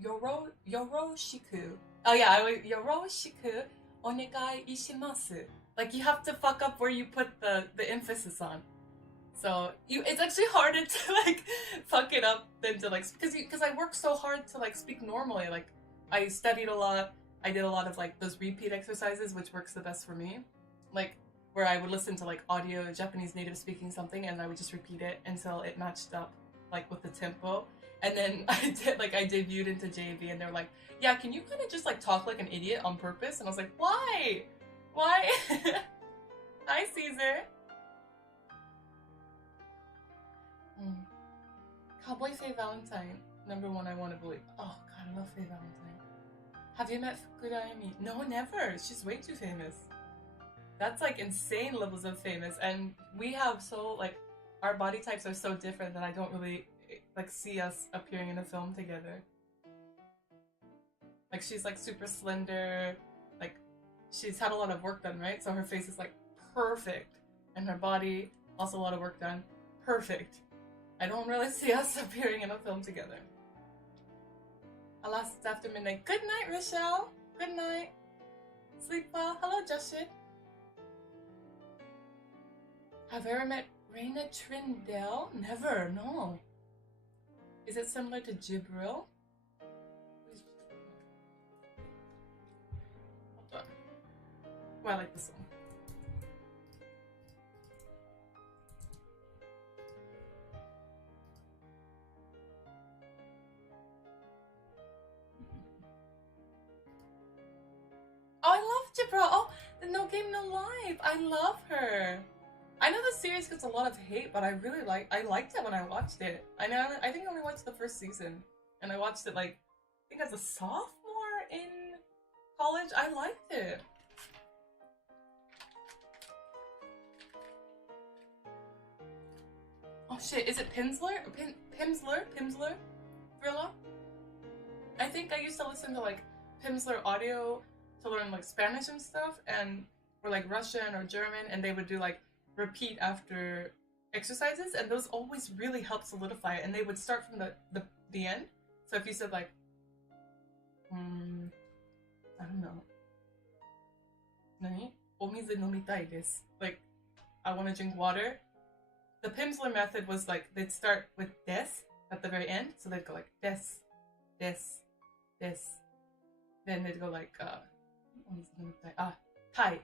Yoroshiku. Oh yeah, yoroshiku onegai ishimasu. Like you have to fuck up where you put the emphasis on. So it's actually harder to like fuck it up than to like because I work so hard to like speak normally. Like I studied a lot. I did a lot of like those repeat exercises, which works the best for me. Like where I would listen to like audio Japanese native speaking something and I would just repeat it until it matched up like with the tempo. And then I debuted into JV and they're like, yeah, can you kind of just like talk like an idiot on purpose? And I was like, why? Hi, Caesar. Cowboy Faye Valentine, number one, I want to believe. Oh god, I love Faye Valentine. Have you met Fukudayami? No, never. She's way too famous. That's like insane levels of famous, and we have so like our body types are so different that I don't really like see us appearing in a film together. Like she's like super slender, like she's had a lot of work done, right? So her face is like perfect, and her body also a lot of work done, perfect. I don't really see us appearing in a film together. Alas, it's after midnight. Good night, Rochelle. Good night. Sleep well. Hello, Justin. Have I ever met Raina Trindle? Never, no. Is it similar to Jibril? Hold on. Oh, I like this one. Oh, I love Jibril. Oh, the No Game No Life. I love her. I know the series gets a lot of hate, but I liked it when I watched it. I know, I think I only watched the first season, and I watched it like, I think as a sophomore in college. I liked it. Oh shit, is it Pimsleur? Pimsleur? Thriller? I think I used to listen to like Pimsleur audio to learn like Spanish and stuff, or like Russian or German, and they would do like repeat after exercises, and those always really helped solidify it, and they would start from the end. So if you said like, I don't know, nani? Omizu nomitai desu. Like, I want to drink water. The Pimsleur method was like, they'd start with des at the very end, so they'd go like des, des, des. Then they'd go like, tai,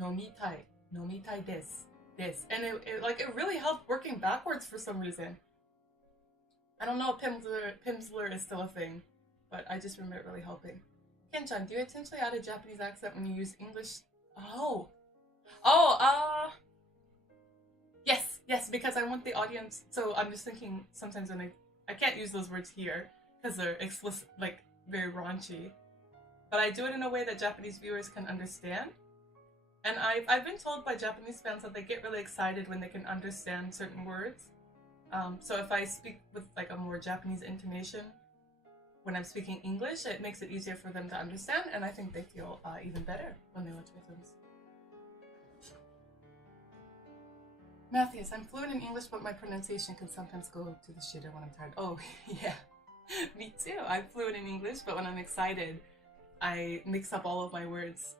nomitai des. And it really helped working backwards for some reason. I don't know if Pimsleur is still a thing, but I just remember it really helping. Ken-chan, do you intentionally add a Japanese accent when you use English? Yes, because I want the audience, so I'm just thinking sometimes when I can't use those words here, because they're explicit, like, very raunchy. But I do it in a way that Japanese viewers can understand. And I've been told by Japanese fans that they get really excited when they can understand certain words. So if I speak with like a more Japanese intonation when I'm speaking English, it makes it easier for them to understand, and I think they feel even better when they watch my films. Matthias, I'm fluent in English, but my pronunciation can sometimes go to the shitter when I'm tired. Oh, yeah. Me too. I'm fluent in English, but when I'm excited, I mix up all of my words.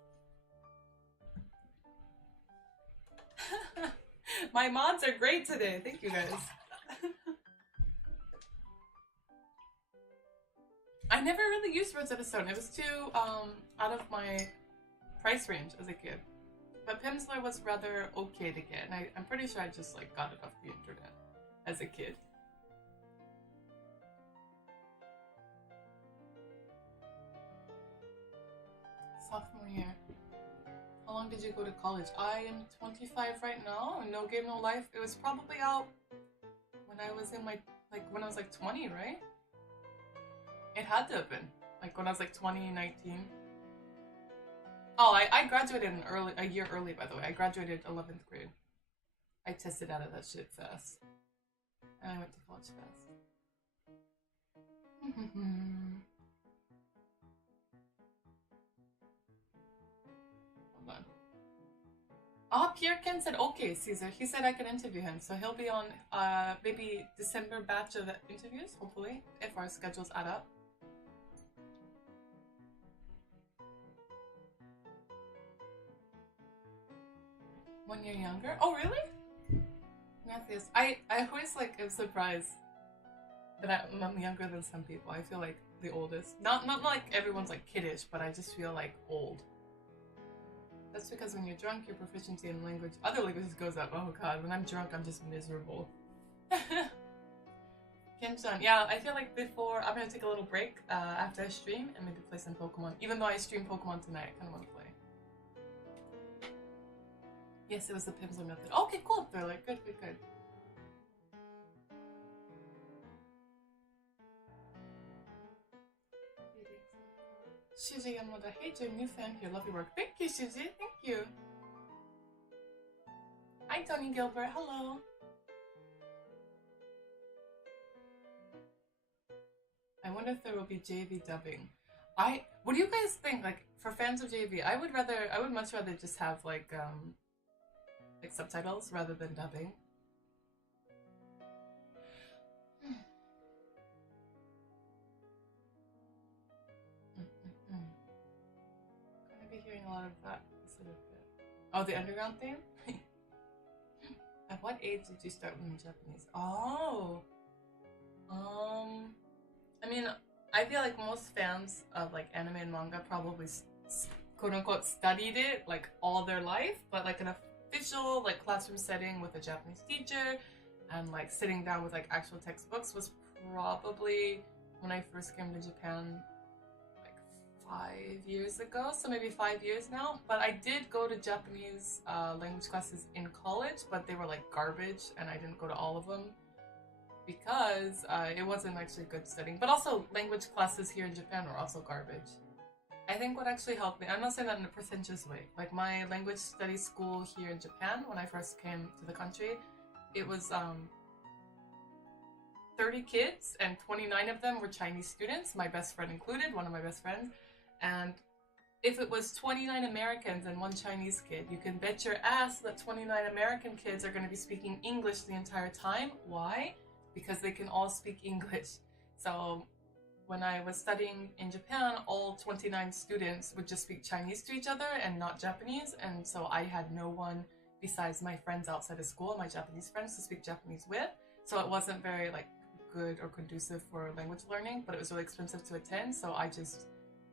My mods are great today. Thank you, guys. I never really used Rosetta Stone. It was too out of my price range as a kid. But Pimsleur was rather okay to get, and I'm pretty sure I just like got it off the internet as a kid. Sophomore year. How long did you go to college? I am 25 right now. No Game No Life. It was probably out when I was in when I was like 20, right? It had to have been like when I was like 20, 19. Oh, I graduated a year early, by the way. I graduated 11th grade. I tested out of that shit fast. And I went to college fast. Hold on. Oh, Pierre Ken said, okay, Caesar. He said I could interview him. So he'll be on maybe December batch of interviews, hopefully, if our schedules add up. One year younger? Oh, really? Matthias, I always like am surprised that I'm younger than some people. I feel like the oldest. Not like everyone's like kiddish, but I just feel like old. That's because when you're drunk, your proficiency in other languages goes up. Oh god, when I'm drunk, I'm just miserable. Kim-chan, yeah, I feel like before, I'm gonna take a little break after I stream and maybe play some Pokemon. Even though I stream Pokemon tonight, I kind of want to play. Yes, it was the Pimsleur method. Okay, cool, Thriller. Good. Shuji Yamada, hey, you're a new fan here. Love your work. Thank you, Shuji. Thank you. Hi, Tony Gilbert. Hello. I wonder if there will be JV dubbing. What do you guys think? Like, for fans of JV, I would much rather just have like subtitles rather than dubbing. Gonna be hearing a lot of that sort of bit. Oh, the underground theme? At what age did you start learning Japanese? Oh. I mean, I feel like most fans of like anime and manga probably quote unquote studied it like all their life, but like an official like classroom setting with a Japanese teacher and like sitting down with like actual textbooks was probably when I first came to Japan like 5 years ago, so maybe 5 years now. But I did go to Japanese language classes in college, but they were like garbage, and I didn't go to all of them because it wasn't actually good studying. But also, language classes here in Japan were also garbage. I think what actually helped me, I'm not saying that in a pretentious way, like my language study school here in Japan, when I first came to the country, it was 30 kids and 29 of them were Chinese students, my best friend included, one of my best friends. And if it was 29 Americans and one Chinese kid, you can bet your ass that 29 American kids are going to be speaking English the entire time. Why? Because they can all speak English. So when I was studying in Japan, all 29 students would just speak Chinese to each other and not Japanese. And so I had no one besides my friends outside of school, my Japanese friends, to speak Japanese with. So it wasn't very like good or conducive for language learning, but it was really expensive to attend. So I just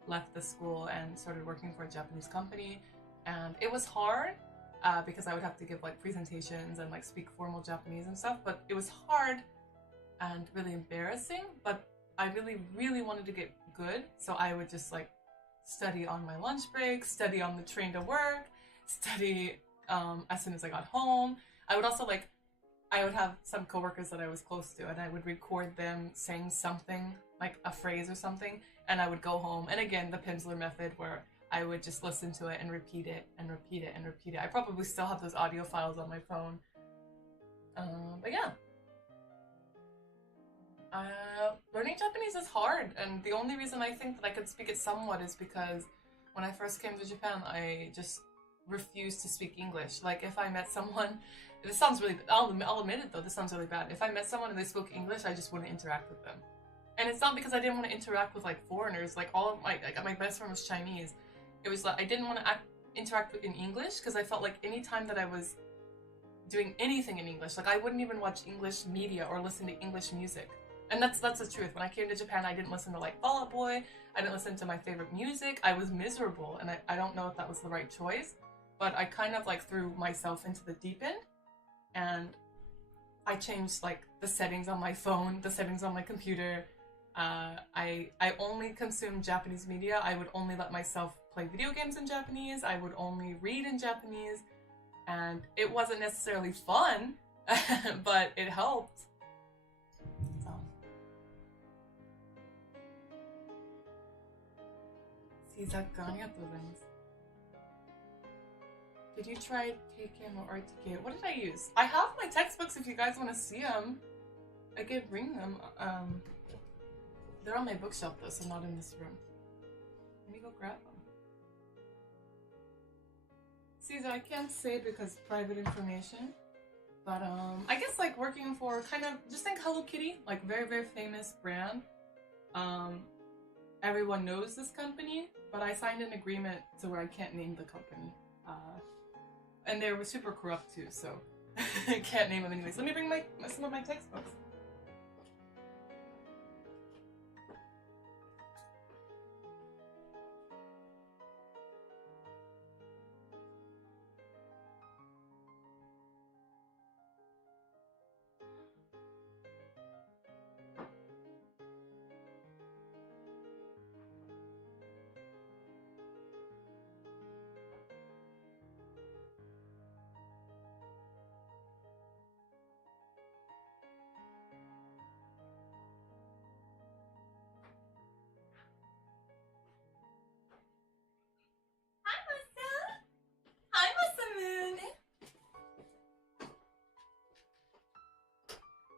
left the school and started working for a Japanese company. And it was hard because I would have to give like presentations and like speak formal Japanese and stuff. But it was hard and really embarrassing. But I really, really wanted to get good. So I would just like study on my lunch break, study on the train to work, study as soon as I got home. I would also like, I would have some coworkers that I was close to and I would record them saying something, like a phrase or something, and I would go home. And again, the Pimsleur method where I would just listen to it and repeat it and repeat it and repeat it. I probably still have those audio files on my phone. But yeah. Learning Japanese is hard, and the only reason I think that I could speak it somewhat is because when I first came to Japan, I just refused to speak English. Like, if I met someone, this sounds really, I'll admit it though, this sounds really bad. If I met someone and they spoke English, I just wouldn't interact with them. And it's not because I didn't want to interact with like foreigners. Like all of my best friend was Chinese. It was like I didn't want to interact with in English because I felt like any time that I was doing anything in English, like I wouldn't even watch English media or listen to English music. And that's the truth. When I came to Japan, I didn't listen to like Fall Out Boy. I didn't listen to my favorite music. I was miserable, and I don't know if that was the right choice, but I kind of like threw myself into the deep end, and I changed like the settings on my phone, the settings on my computer. I only consumed Japanese media. I would only let myself play video games in Japanese. I would only read in Japanese, and it wasn't necessarily fun, but it helped. So. Did you try Taken or RTK? What did I use? I have my textbooks if you guys want to see them. I could bring them. They're on my bookshelf though, so not in this room. Let me go grab them. Caesar, I can't say because private information. But I guess like working for kind of, just think Hello Kitty, like very, very famous brand. Everyone knows this company, but I signed an agreement to where I can't name the company. And they were super corrupt too, so I can't name them anyways. Let me bring some of my textbooks.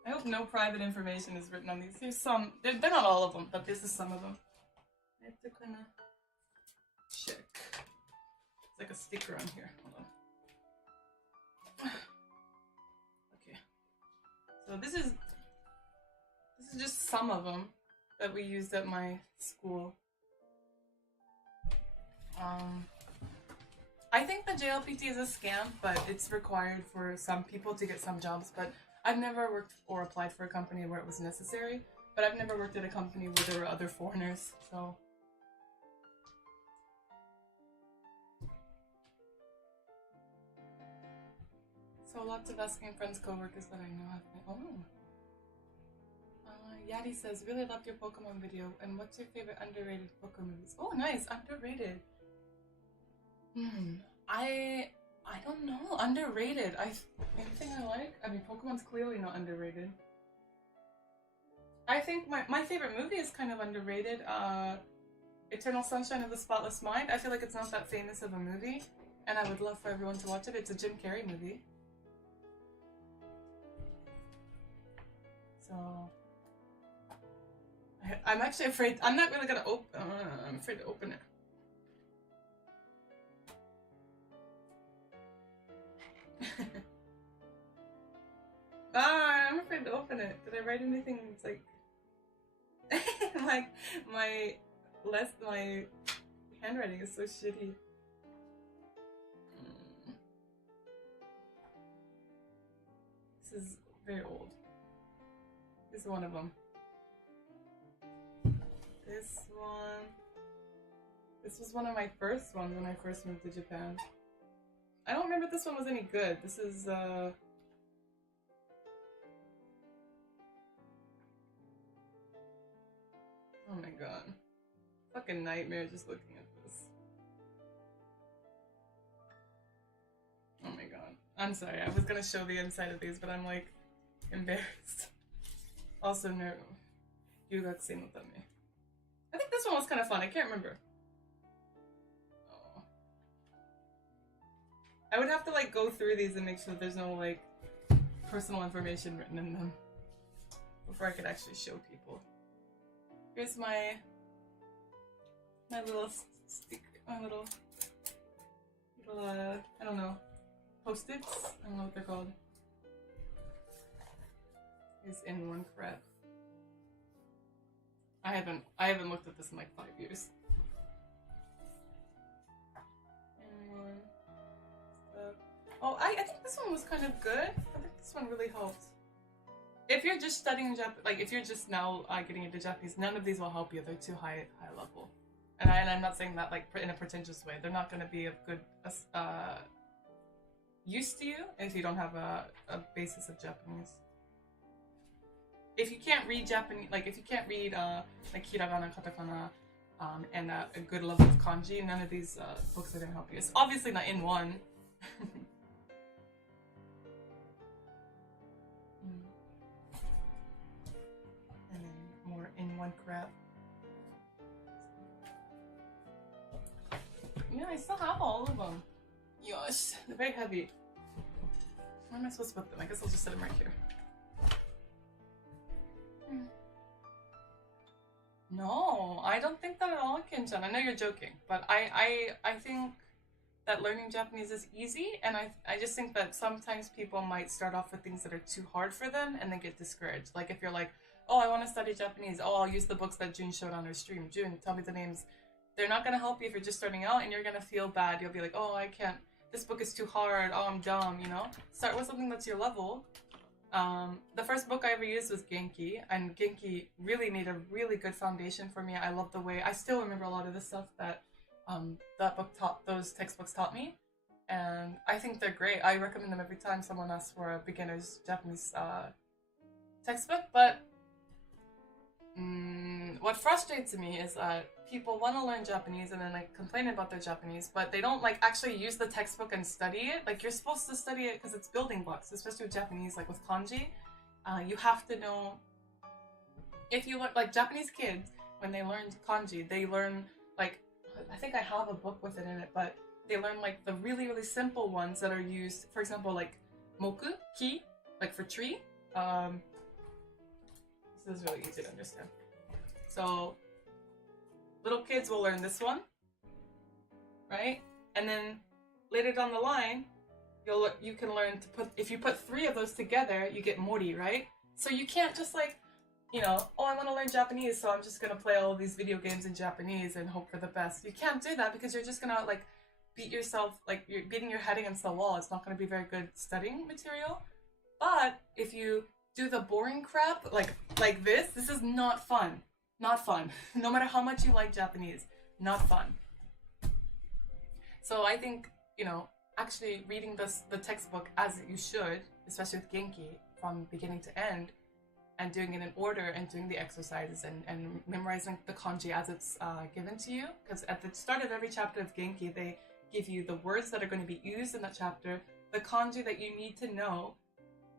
I hope no private information is written on these. Here's some. They're not all of them, but this is some of them. I have to kind of check. It's like a sticker on here. Hold on. Okay. So this is just some of them that we used at my school. I think the JLPT is a scam, but it's required for some people to get some jobs, but I've never worked or applied for a company where it was necessary, but I've never worked at a company where there were other foreigners, so. So lots of asking friends, coworkers that I know have been, Yadi says, really loved your Pokemon video. And what's your favorite underrated Pokemon movies? Oh, nice. Underrated. I don't know. Underrated. Anything I like? I mean, Pokemon's clearly not underrated. I think my favorite movie is kind of underrated. Eternal Sunshine of the Spotless Mind. I feel like it's not that famous of a movie, and I would love for everyone to watch it. It's a Jim Carrey movie. So I'm actually afraid. I'm not really gonna open. I'm afraid to open it. I'm afraid to open it. Did I write anything? It's like my handwriting is so shitty. This is very old. This is one of them. This one. This was one of my first ones when I first moved to Japan. I don't remember if this one was any good. This is oh my god. Fucking nightmare just looking at this. Oh my god. I'm sorry, I was gonna show the inside of these, but I'm like embarrassed. Also, no. You got seen with me. I think this one was kind of fun. I can't remember. Oh. I would have to like go through these and make sure there's no like personal information written in them before I could actually show people. Here's my little stick, my little I don't know, post-its. I don't know what they're called. Is in one crap. I haven't looked at this in like 5 years. Oh, I think this one was kind of good. I think this one really helped. If you're just studying Japanese, like if you're just now getting into Japanese, none of these will help you. They're too high level. And I'm not saying that like in a pretentious way. They're not going to be of good use to you if you don't have a basis of Japanese. If you can't read Japanese, like if you can't read like hiragana, katakana, and a good level of kanji, none of these books are going to help you. It's obviously not in one. And then more in one crap. Yeah, I still have all of them. Yosh, they're very heavy. Where am I supposed to put them? I guess I'll just set them right here. No, I don't think that at all, Kinchan. I know you're joking, but I think that learning Japanese is easy, and I just think that sometimes people might start off with things that are too hard for them and then get discouraged. Like if you're like, oh, I want to study Japanese, oh, I'll use the books that June showed on her stream. June, tell me the names. They're not going to help you if you're just starting out, and you're going to feel bad. You'll be like, oh, I can't, this book is too hard, oh, I'm dumb, you know? Start with something that's your level. The first book I ever used was Genki, and Genki really made a really good foundation for me. I love the way, I still remember a lot of the stuff that those textbooks taught me, and I think they're great. I recommend them every time someone asks for a beginner's Japanese textbook, but what frustrates me is that people want to learn Japanese and then like complain about their Japanese, but they don't like actually use the textbook and study it. Like you're supposed to study it because it's building blocks, especially with Japanese, like with kanji. You have to know, if you look like Japanese kids, when they learn kanji, they learn like, I think I have a book with it in it, but they learn like the really, really simple ones that are used, for example, like moku, ki, like for tree. This is really easy to understand. So little kids will learn this one, right? And then later down the line, you can learn to put, if you put 3 of those together, you get mori, right? So you can't just like, you know, oh, I want to learn Japanese, so I'm just gonna play all of these video games in Japanese and hope for the best. You can't do that because you're just gonna like beat yourself, like you're beating your head against the wall. It's not gonna be very good studying material. But if you do the boring crap like this is not fun. Not fun. No matter how much you like Japanese, not fun. So I think, you know, actually reading the textbook as you should, especially with Genki, from beginning to end, and doing it in order and doing the exercises and memorizing the kanji as it's given to you. Because at the start of every chapter of Genki, they give you the words that are going to be used in that chapter, the kanji that you need to know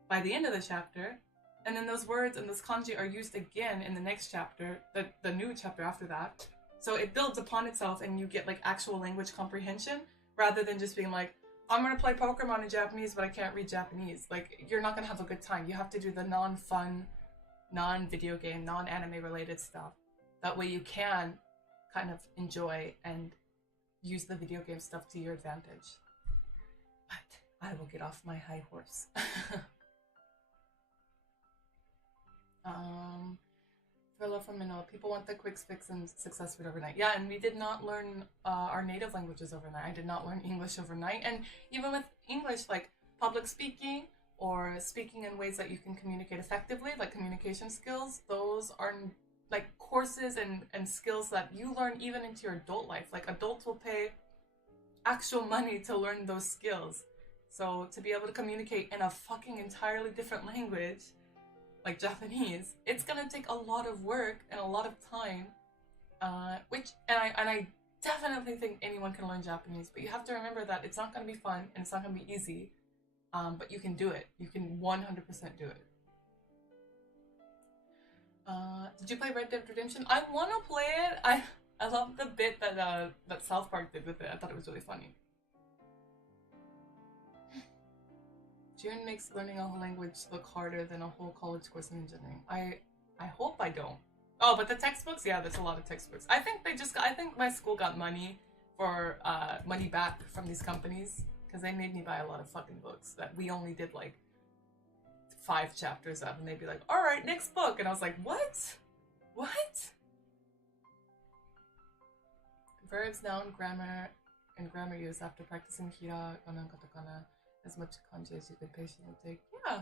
by the end of the chapter, and then those words and those kanji are used again in the next chapter, the new chapter after that. So it builds upon itself and you get like actual language comprehension rather than just being like, I'm going to play Pokemon in Japanese, but I can't read Japanese. Like, you're not going to have a good time. You have to do the non-fun, non-video game, non-anime related stuff. That way you can kind of enjoy and use the video game stuff to your advantage. But I will get off my high horse. Thriller from Minoa. People want the quick fix and success food overnight. Yeah, and we did not learn our native languages overnight. I did not learn English overnight. And even with English, like public speaking or speaking in ways that you can communicate effectively, like communication skills, those are like courses and skills that you learn even into your adult life. Like adults will pay actual money to learn those skills. So to be able to communicate in a fucking entirely different language, like Japanese, it's gonna take a lot of work and a lot of time, I definitely think anyone can learn Japanese, but you have to remember that it's not gonna be fun and it's not gonna be easy, but you can do it. You can 100% do it. Did you play Red Dead Redemption? I want to play it. I love the bit that that South Park did with it. I thought it was really funny. June makes learning a whole language look harder than a whole college course in engineering. I hope I don't. Oh, but the textbooks? Yeah, there's a lot of textbooks. I think I think my school got money for money back from these companies because they made me buy a lot of fucking books that we only did like 5 chapters of, and they'd be like, all right, next book. And I was like, what? Verbs, noun, grammar, and grammar use after practicing hira, kana, katakana. As much kanji as you could patiently take. Yeah.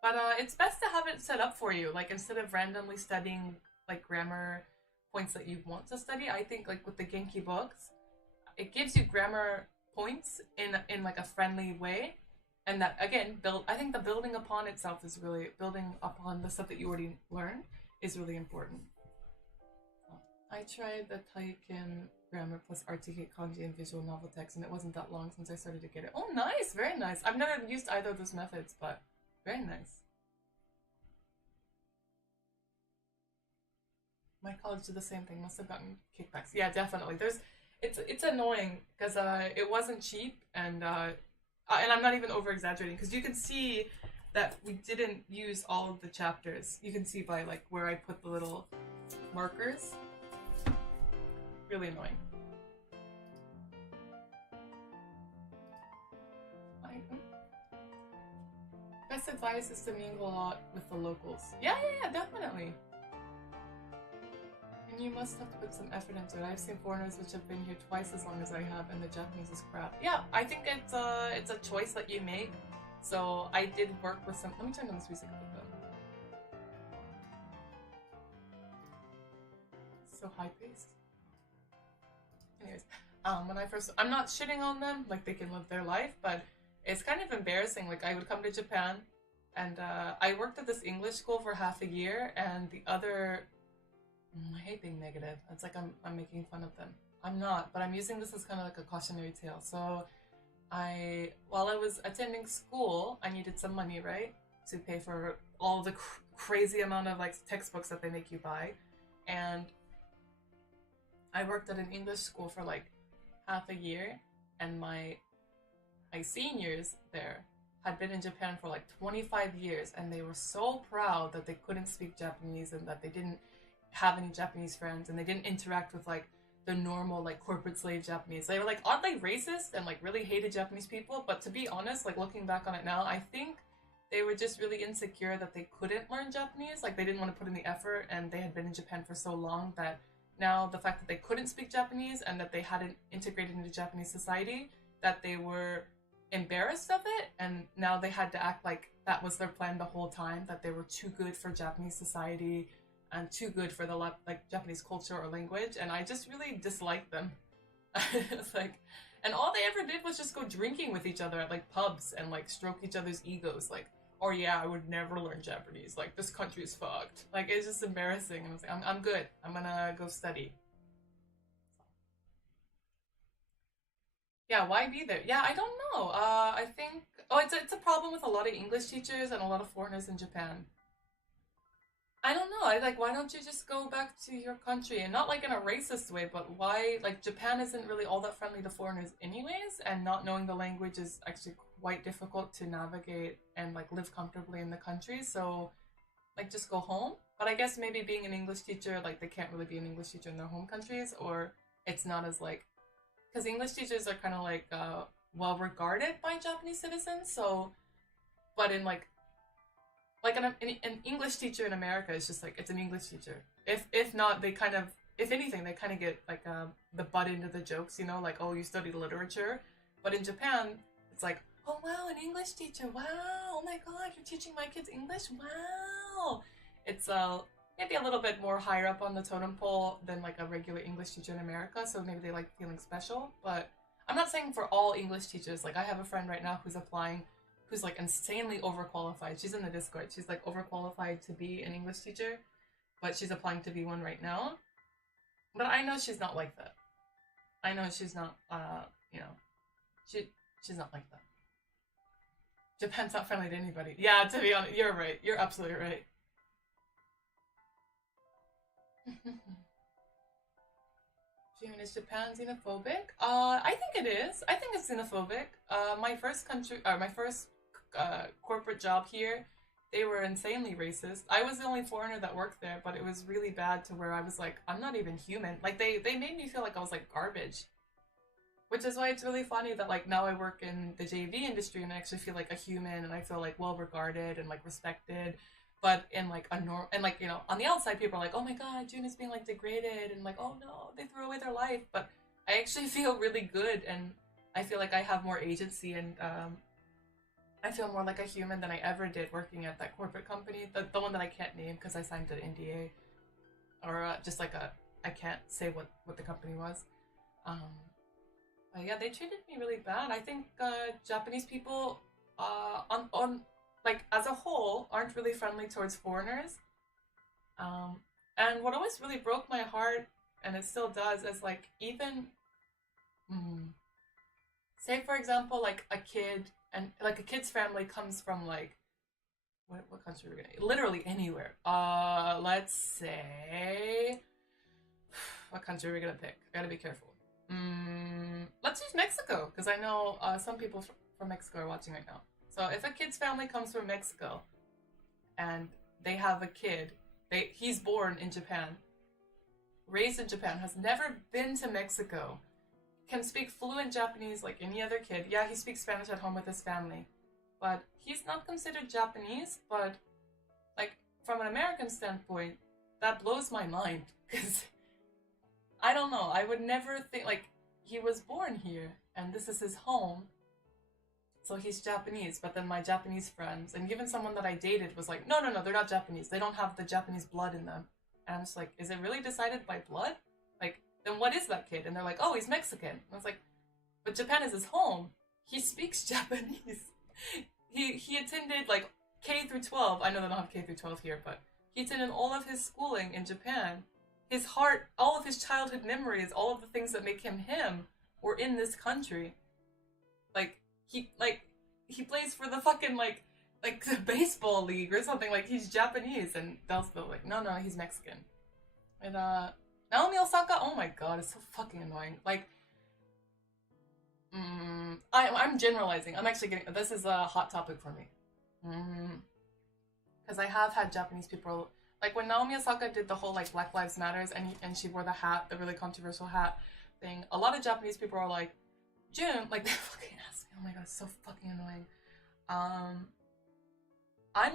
But it's best to have it set up for you. Like, instead of randomly studying, like, grammar points that you want to study, I think, like, with the Genki books, it gives you grammar points in like, a friendly way. And that, again, I think the building upon itself is really, building upon the stuff that you already learned is really important. I tried the Taiken grammar plus RTK kanji and visual novel text, and it wasn't that long since I started to get it. Oh, nice! Very nice. I've never used either of those methods, but very nice. My college did the same thing. Must have gotten kickbacks. Yeah, definitely. It's annoying because it wasn't cheap, and I'm not even over exaggerating because you can see that we didn't use all of the chapters. You can see by like where I put the little markers. Really annoying. Best advice is to mingle a lot with the locals. Yeah, definitely. And you must have to put some effort into it. I've seen foreigners which have been here twice as long as I have, and the Japanese is crap. Yeah, I think it's a choice that you make. So I did work with some. Let me turn on this music a bit though. So high paced. Anyways, when I'm not shitting on them, like they can live their life, but it's kind of embarrassing. Like I would come to Japan, and I worked at this English school for half a year, and the other, I hate being negative. It's like I'm making fun of them. I'm not, but I'm using this as kind of like a cautionary tale. So while I was attending school, I needed some money, right, to pay for all the crazy amount of like textbooks that they make you buy, and I worked at an English school for like half a year, and my seniors there had been in Japan for like 25 years, and they were so proud that they couldn't speak Japanese and that they didn't have any Japanese friends, and they didn't interact with like the normal like corporate slave Japanese. They were like oddly racist and like really hated Japanese people, but to be honest, like looking back on it now, I think they were just really insecure that they couldn't learn Japanese. Like they didn't want to put in the effort, and they had been in Japan for so long that now the fact that they couldn't speak Japanese and that they hadn't integrated into Japanese society, that they were embarrassed of it, and now they had to act like that was their plan the whole time, that they were too good for Japanese society and too good for the like Japanese culture or language, and I just really disliked them. It's like, and all they ever did was just go drinking with each other at like pubs and like stroke each other's egos, like, or yeah, I would never learn Japanese. Like, this country is fucked. Like, it's just embarrassing. And I was like, I'm good. I'm gonna go study. Yeah, why be there? Yeah, I don't know. I think it's a problem with a lot of English teachers and a lot of foreigners in Japan. I don't know. I like why don't you just go back to your country and not like in a racist way, but why like Japan isn't really all that friendly to foreigners anyways, and not knowing the language is actually quite difficult to navigate and like live comfortably in the country. So like just go home. But I guess maybe being an English teacher, like they can't really be an English teacher in their home countries, or it's not as like because English teachers are kind of like well regarded by Japanese citizens. So, but in like an English teacher in America is just like it's an English teacher. If not, they kind of if anything they kind of get like the butt into the jokes, you know, like oh you studied literature, but in Japan it's like oh wow an English teacher wow oh my god you're teaching my kids English wow it's maybe a little bit more higher up on the totem pole than like a regular English teacher in America, so maybe they like feeling special. But I'm not saying for all English teachers. Like I have a friend right now who's applying who's like insanely overqualified. She's in the Discord. She's like overqualified to be an English teacher, but she's applying to be one right now. But I know she's not like that. I know she's not. You know, she's not like that. Japan's not friendly to anybody. Yeah, to be honest, you're right. You're absolutely right. June, is Japan xenophobic? I think it is. I think it's xenophobic. My first corporate job here, they were insanely racist. I was the only foreigner that worked there, but it was really bad to where I was like, I'm not even human. Like they made me feel like I was like garbage. Which is why it's really funny that like now I work in the JV industry and I actually feel like a human and I feel like well regarded and like respected. But in like a norm and like you know on the outside people are like oh my god June is being like degraded and like oh no they threw away their life, but I actually feel really good and I feel like I have more agency and I feel more like a human than I ever did working at that corporate company, the one that I can't name because I signed an NDA or just like a I can't say what the company was. Um, but yeah, they treated me really bad. I think Japanese people on like as a whole aren't really friendly towards foreigners. Um, and what always really broke my heart, and it still does, is like even mm, say for example like a kid and like a kid's family comes from like what country are we gonna literally anywhere. Let's say what country are we gonna pick? I gotta be careful. Let's use Mexico because I know some people from Mexico are watching right now. So if a kid's family comes from Mexico and they have a kid, he's born in Japan, raised in Japan, has never been to Mexico, can speak fluent Japanese like any other kid. Yeah, he speaks Spanish at home with his family, but he's not considered Japanese. But like from an American standpoint, that blows my mind because I don't know. I would never think like he was born here and this is his home. So he's Japanese, but then my Japanese friends and even someone that I dated was like, no, they're not Japanese. They don't have the Japanese blood in them. And I'm just like, is it really decided by blood? Like, then what is that kid? And they're like, oh, he's Mexican. And I was like, but Japan is his home. He speaks Japanese. He attended like K through 12. I know they don't have K through 12 here, but he attended all of his schooling in Japan. His heart, all of his childhood memories, all of the things that make him him were in this country. Like he plays for the fucking like the baseball league or something. Like he's Japanese, and they'll still like no he's Mexican. And Naomi Osaka, oh my god, it's so fucking annoying. Like I'm generalizing. I'm actually getting this is a hot topic for me. Because I have had Japanese people like when Naomi Osaka did the whole like Black Lives Matters and she wore the hat, the really controversial hat thing. A lot of Japanese people are like, June, like they fucking asked me. Oh my god, it's so fucking annoying. I'm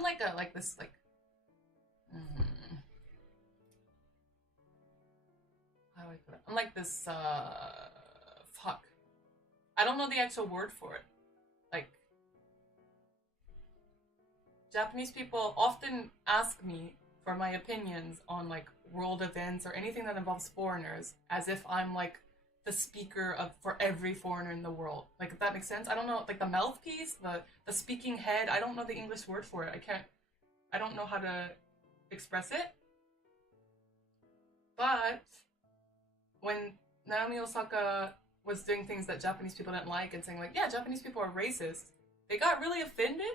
like a like this like. How do I put it? I'm like this. Fuck. I don't know the actual word for it. Like. Japanese people often ask me for my opinions on like world events or anything that involves foreigners, as if I'm like the speaker of for every foreigner in the world. Like, if that makes sense. I don't know, like the mouthpiece, the speaking head. I don't know the English word for it. I don't know how to express it. But when Naomi Osaka was doing things that Japanese people didn't like and saying like, yeah, Japanese people are racist, they got really offended.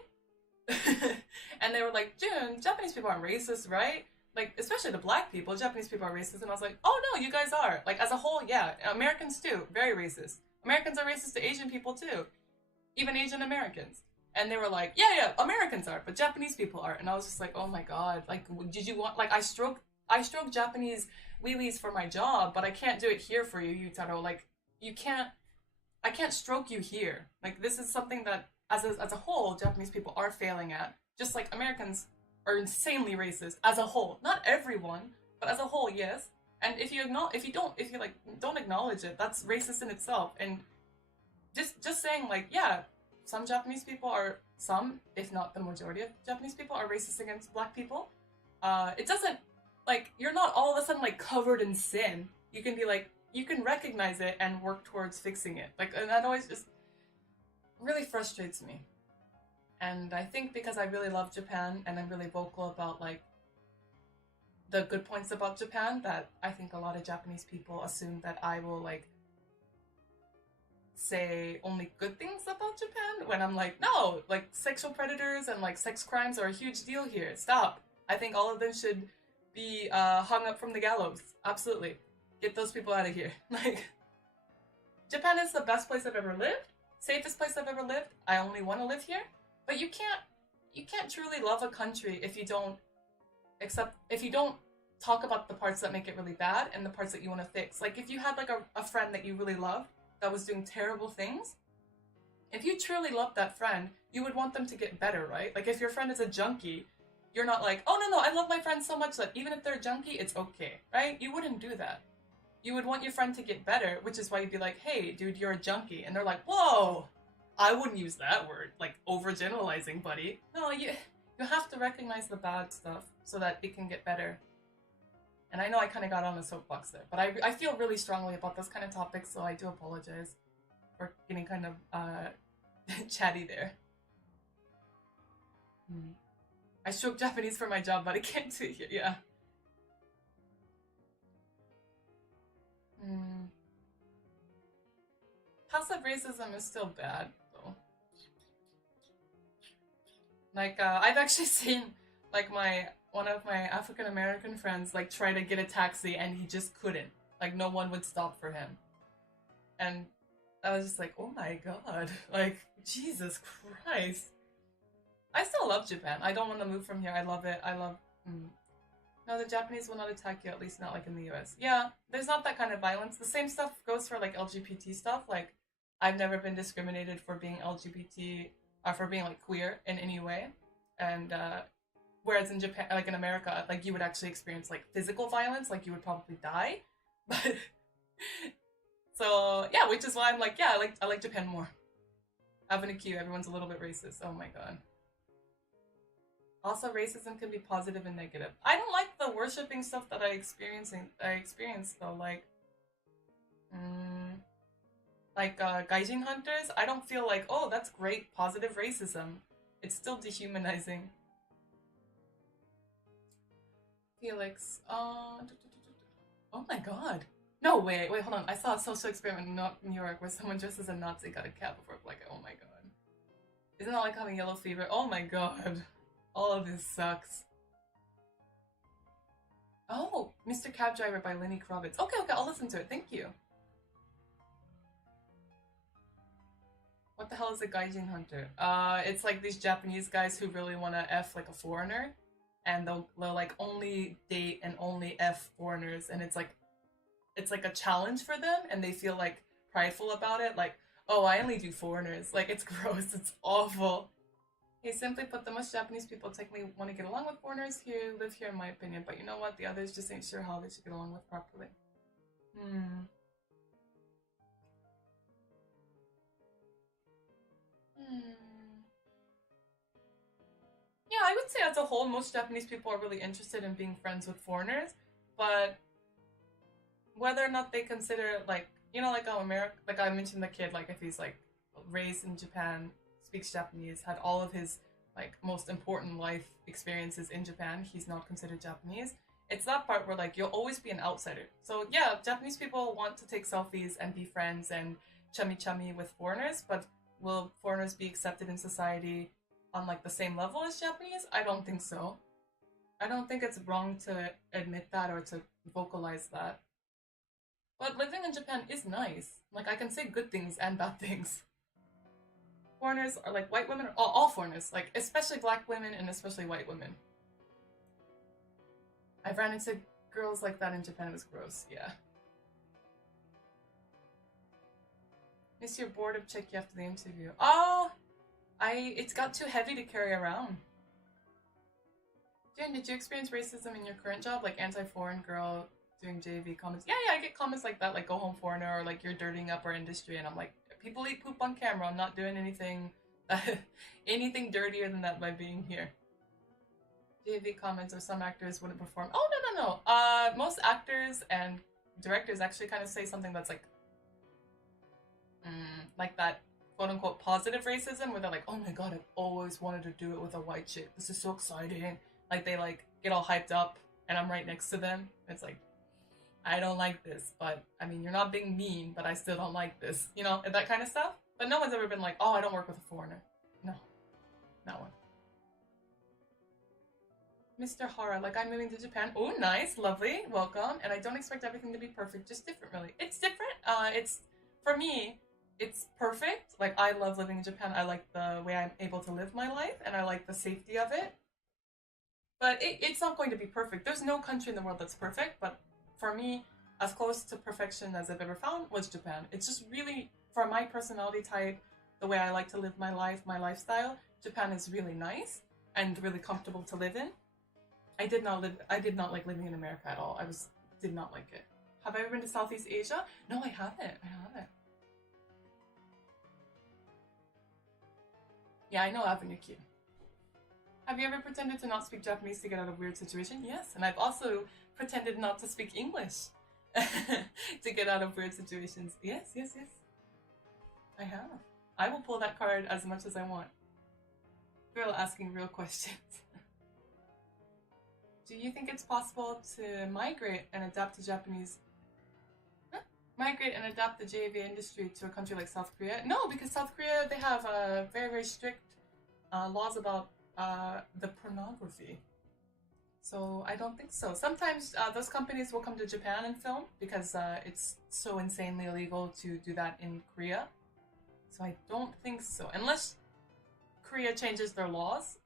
And they were like, June, Japanese people aren't racist, right? Like, especially the black people, Japanese people are racist. And I was like, oh no, you guys are. Like, as a whole, yeah. Americans too, very racist. Americans are racist to Asian people too. Even Asian Americans. And they were like, yeah, Americans are, but Japanese people aren't. And I was just like, oh my god, like, did you want, like, I stroke Japanese wheelies for my job, but I can't do it here for you, Yutaro. Like, I can't stroke you here. Like, this is something that, as a whole, Japanese people are failing at. Just like Americans are insanely racist as a whole. Not everyone, but as a whole, yes. And if you don't acknowledge it, that's racist in itself. And just saying like, yeah, some, if not the majority of Japanese people are racist against black people. It doesn't, like, you're not all of a sudden like covered in sin. You can be like, you can recognize it and work towards fixing it. Like, and that always just really frustrates me. And I think because I really love Japan and I'm really vocal about like the good points about Japan, that I think a lot of Japanese people assume that I will like say only good things about Japan, when I'm like, no, like sexual predators and like sex crimes are a huge deal here. Stop. I think all of them should be hung up from the gallows. Absolutely. Get those people out of here. Like, Japan is the best place I've ever lived, safest place I've ever lived. I only want to live here. But you can't truly love a country if you don't talk about the parts that make it really bad and the parts that you want to fix. Like, if you had like a friend that you really loved that was doing terrible things, if you truly loved that friend, you would want them to get better, right? Like, if your friend is a junkie, you're not like, oh no, I love my friend so much that even if they're a junkie, it's okay, right? You wouldn't do that. You would want your friend to get better, which is why you'd be like, hey, dude, you're a junkie. And they're like, whoa, I wouldn't use that word, like overgeneralizing, buddy. No, you have to recognize the bad stuff so that it can get better. And I know I kind of got on a soapbox there, but I feel really strongly about this kind of topics, so I do apologize for getting kind of chatty there. I spoke Japanese for my job, but I can't do it here. Yeah. Passive racism is still bad, though. Like, I've actually seen, like, one of my African American friends, like, try to get a taxi and he just couldn't. Like, no one would stop for him. And I was just like, oh my god. Like, Jesus Christ. I still love Japan. I don't want to move from here. I love it. No, the Japanese will not attack you, at least not like in the US. Yeah, there's not that kind of violence. The same stuff goes for like LGBT stuff. Like, I've never been discriminated for being LGBT, for being like queer in any way. And whereas in Japan, like in America, like you would actually experience like physical violence, like you would probably die. But so yeah, which is why I'm like, yeah, I like Japan more. Avenue Q, everyone's a little bit racist. Oh my god. Also, racism can be positive and negative. I don't like the worshipping stuff that I experienced though, like gaijin hunters. I don't feel like, oh, that's great, positive racism. It's still dehumanizing. Felix, oh my god. No, wait, hold on. I saw a social experiment in New York where someone dressed as a Nazi got a cab before, like, oh my god. Isn't that like having yellow fever? Oh my god. All of this sucks. Oh, Mr. Cab Driver by Lenny Kravitz. Okay, I'll listen to it. Thank you. What the hell is a gaijin hunter? It's like these Japanese guys who really want to F like a foreigner, and they'll like only date and only F foreigners, and it's like a challenge for them, and they feel like prideful about it, like, oh, I only do foreigners. Like, it's gross, it's awful. Hey, simply put, the most Japanese people technically want to get along with foreigners who live here, in my opinion. But you know what? The others just ain't sure how they should get along with properly. Yeah, I would say as a whole, most Japanese people are really interested in being friends with foreigners. But whether or not they consider, like, you know, like America, like I mentioned the kid, like if he's like raised in Japan, speaks Japanese, had all of his like most important life experiences in Japan, he's not considered Japanese. It's that part where like you'll always be an outsider. So yeah, Japanese people want to take selfies and be friends and chummy chummy with foreigners, but will foreigners be accepted in society on like the same level as Japanese? I don't think so. I don't think it's wrong to admit that or to vocalize that. But living in Japan is nice. Like I can say good things and bad things. Foreigners are like white women, all foreigners, like especially black women and especially white women. I've ran into girls like that in Japan. It was gross. Yeah. Miss your board of Chicky after the interview. Oh, it's got too heavy to carry around. Jen, did you experience racism in your current job? Like anti-foreign girl doing JV comments? Yeah, I get comments like that, like go home foreigner, or like you're dirtying up our industry, and I'm like, people eat poop on camera. I'm not doing anything anything dirtier than that by being here. JV comments or some actors wouldn't perform. Oh, no. Most actors and directors actually kind of say something that's like that quote unquote positive racism where they're like, oh my god, I've always wanted to do it with a white chick. This is so exciting. Like they like get all hyped up and I'm right next to them. It's like, I don't like this, but I mean, you're not being mean, but I still don't like this, you know, that kind of stuff. But no one's ever been like, oh, I don't work with a foreigner. No, not one. Mr. Hara, like I'm moving to Japan. Oh, nice, lovely, welcome. And I don't expect everything to be perfect, just different, really. It's different. It's for me, it's perfect. Like I love living in Japan. I like the way I'm able to live my life, and I like the safety of it. But it's not going to be perfect. There's no country in the world that's perfect. But for me, as close to perfection as I've ever found was Japan. It's just really for my personality type, the way I like to live my life, my lifestyle. Japan is really nice and really comfortable to live in. I did not like living in America at all. Did not like it. Have I ever been to Southeast Asia? No, I haven't. Yeah, I know Avenue Q. Have you ever pretended to not speak Japanese to get out of weird situation? Yes, and I've also pretended not to speak English to get out of weird situations. Yes. I have. I will pull that card as much as I want. Girl asking real questions. Do you think it's possible to migrate and adapt to Japanese? Migrate and adapt the JV industry to a country like South Korea? No, because South Korea, they have very, very strict laws about the pornography. So I don't think so. Sometimes those companies will come to Japan and film because it's so insanely illegal to do that in Korea. So I don't think so. Unless Korea changes their laws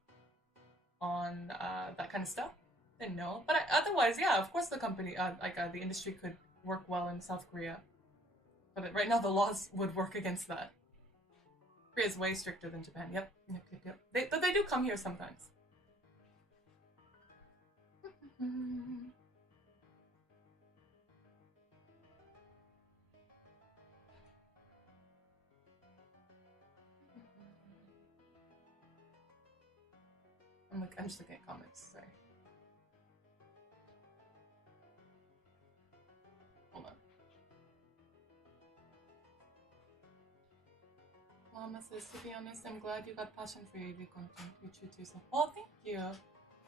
on that kind of stuff, then no. But otherwise, yeah, of course the company, the industry could work well in South Korea. But right now the laws would work against that. Korea is way stricter than Japan. Yep. But they do come here sometimes. I'm just looking at comments. Sorry. Hold on. Mama says, to be honest, I'm glad you got passion for your AV content. You're true to yourself. Oh, thank you.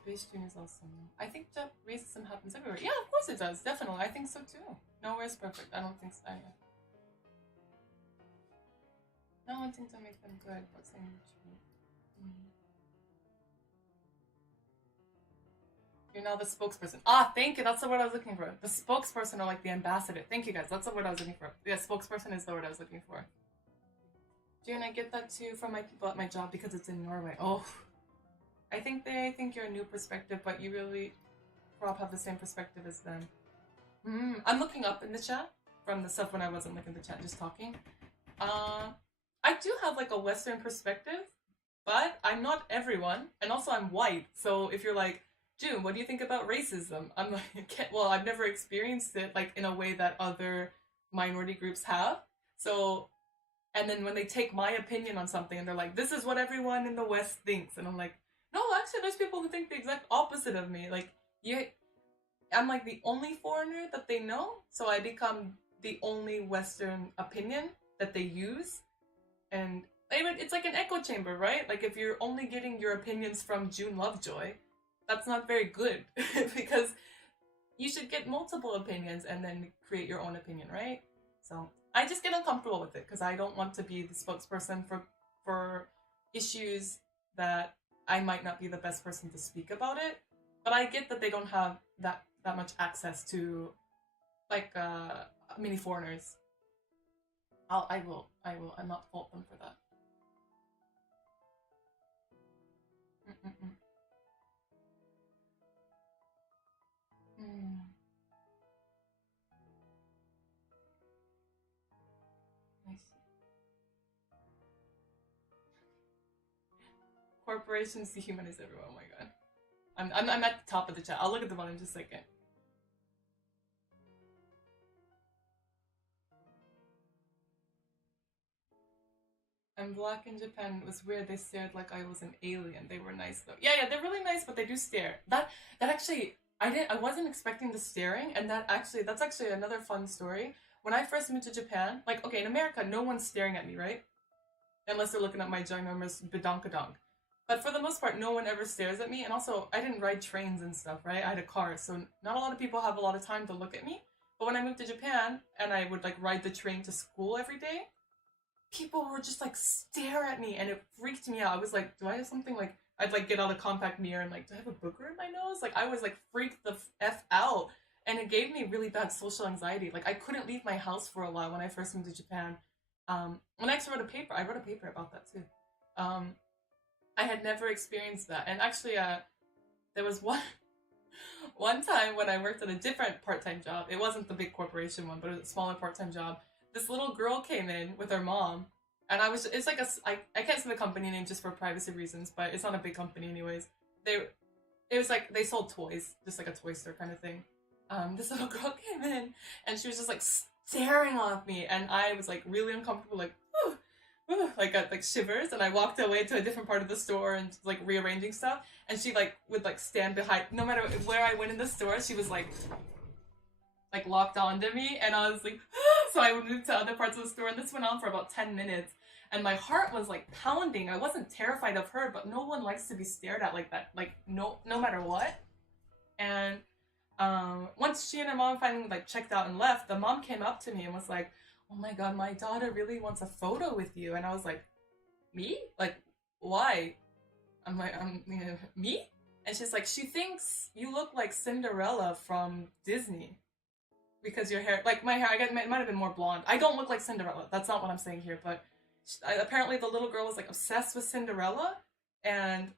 Base tune is awesome. I think that racism happens everywhere. Yeah, of course it does. Definitely. I think so too. Nowhere's perfect. I don't think so. Not wanting to make them good, but saying the truth. You're now the spokesperson. Ah, thank you. That's the word I was looking for. The spokesperson or like the ambassador. Thank you guys. That's the word I was looking for. Yeah, spokesperson is the word I was looking for. June, I get that too from my people at my job because it's in Norway. Oh. I think they think you're a new perspective, but you really probably have the same perspective as them. I'm looking up in the chat from the stuff when I wasn't looking at the chat, just talking. I do have like a Western perspective, but I'm not everyone, and also I'm white. So if you're like, June, what do you think about racism? I'm like, well, I've never experienced it like in a way that other minority groups have. So, and then when they take my opinion on something and they're like, this is what everyone in the West thinks, and I'm like, no, actually, there's people who think the exact opposite of me. Like, I'm like the only foreigner that they know, so I become the only Western opinion that they use. And it's like an echo chamber, right? Like if you're only getting your opinions from June Lovejoy, that's not very good because you should get multiple opinions and then create your own opinion, right? So I just get uncomfortable with it because I don't want to be the spokesperson for issues that I might not be the best person to speak about it. But I get that they don't have that much access to like many foreigners. I will not fault them for that. Mm-mm-mm. Mm. I see. Corporations dehumanize everyone. Oh my god. I'm at the top of the chat. I'll look at the bottom in just a second. I'm black in Japan. It was weird. They stared like I was an alien. They were nice though. Yeah, they're really nice, but they do stare. That actually, I wasn't expecting the staring, and that's actually another fun story. When I first moved to Japan, like okay, in America, no one's staring at me, right? Unless they're looking at my ginormous badonkadonk. But for the most part, no one ever stares at me. And also, I didn't ride trains and stuff, right? I had a car, so not a lot of people have a lot of time to look at me. But when I moved to Japan and I would like ride the train to school every day, people were just like stare at me and it freaked me out. I was like, do I have something like I'd like get out a compact mirror and like, do I have a booger in my nose? Like I was like freaked the F out. And it gave me really bad social anxiety. Like I couldn't leave my house for a while when I first moved to Japan. When I actually I wrote a paper about that too. I had never experienced that. And actually there was one time when I worked at a different part-time job. It wasn't the big corporation one, but it was a smaller part-time job. This little girl came in with her mom, and it's like I can't say the company name just for privacy reasons, but it's not a big company anyways. It was like they sold toys, just like a toy store kind of thing. This little girl came in and she was just like staring off me, and I was like really uncomfortable, like like got like shivers, and I walked away to a different part of the store and like rearranging stuff, and she like would like stand behind no matter where I went in the store. She was like locked onto me, and I was like so I would move to other parts of the store, and this went on for about 10 minutes, and my heart was like pounding. I wasn't terrified of her, but no one likes to be stared at like that, like no matter what. And once she and her mom finally like checked out and left, the mom came up to me and was like, oh my god, my daughter really wants a photo with you. And I was like, me? Like, why? I'm like, me? And she's like, she thinks you look like Cinderella from Disney. Because your hair, like my hair, it might have been more blonde. I don't look like Cinderella. That's not what I'm saying here. But apparently the little girl was like obsessed with Cinderella. And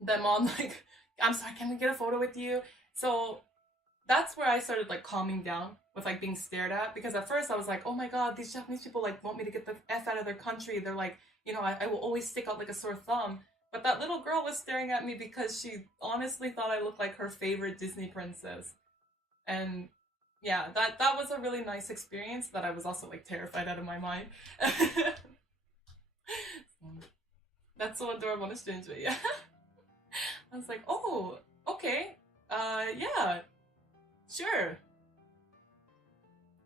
the mom like, I'm sorry, can we get a photo with you? So that's where I started like calming down with like being stared at, because at first I was like, oh my god, these Japanese people like want me to get the F out of their country. They're like, I will always stick out like a sore thumb. But that little girl was staring at me because she honestly thought I looked like her favorite Disney princess. And yeah, that was a really nice experience that I was also like terrified out of my mind. That's so adorable in a strange way, yeah. I was like, oh, okay, yeah, sure.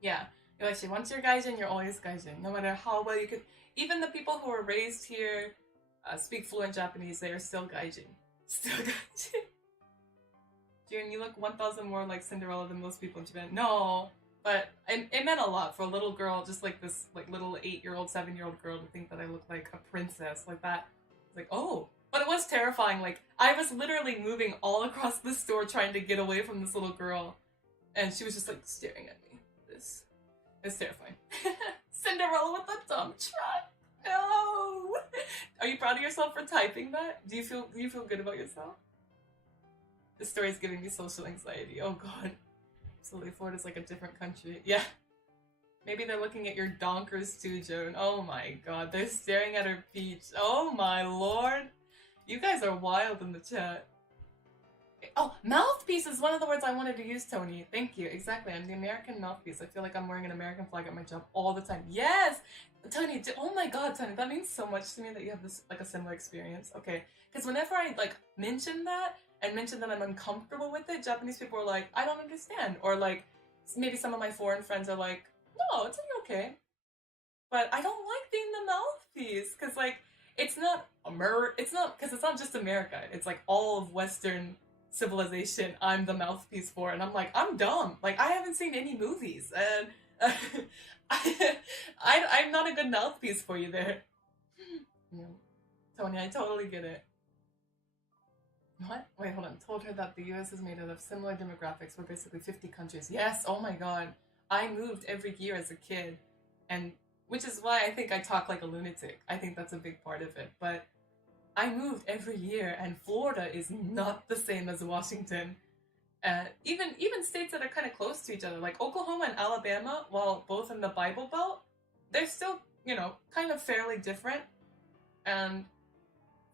Yeah, you're actually, once you're Gaijin, you're always Gaijin. No matter how well you could, even the people who are raised here, speak fluent Japanese, they are still Gaijin. Still Gaijin. June, you look 1,000 more like Cinderella than most people in Japan. No, but it meant a lot for a little girl, just like this like little 8-year-old, 7-year-old girl, to think that I looked like a princess like that. It's like, oh. But it was terrifying. Like, I was literally moving all across the store trying to get away from this little girl. And she was just like staring at me. It's terrifying. Cinderella with a dump truck. No. Are you proud of yourself for typing that? Do you feel good about yourself? This story is giving me social anxiety. Oh god. Absolutely, Florida's like a different country. Yeah. Maybe they're looking at your donkers too, Joan. Oh my god, they're staring at her peach. Oh my lord. You guys are wild in the chat. Oh, mouthpiece is one of the words I wanted to use, Tony. Thank you. Exactly. I'm the American mouthpiece. I feel like I'm wearing an American flag at my job all the time. Yes! Tony, oh my god, Tony, that means so much to me that you have this, like, a similar experience. Okay. Because whenever I, like, mention that, and mention that I'm uncomfortable with it, Japanese people are like, I don't understand. Or, like, maybe some of my foreign friends are like, no, it's okay. But I don't like being the mouthpiece because like it's not because it's not just America. It's like all of Western civilization. I'm the mouthpiece for, and I'm like I'm dumb. Like I haven't seen any movies, and I'm not a good mouthpiece for you there. Yeah. Tony, I totally get it. What? Wait, hold on. Told her that the US is made out of similar demographics. We're basically 50 countries. Yes, oh my god. I moved every year as a kid, and which is why I think I talk like a lunatic. I think that's a big part of it. But I moved every year, and Florida is not the same as Washington. Even states that are kind of close to each other, like Oklahoma and Alabama, while both in the Bible Belt, they're still, kind of fairly different. And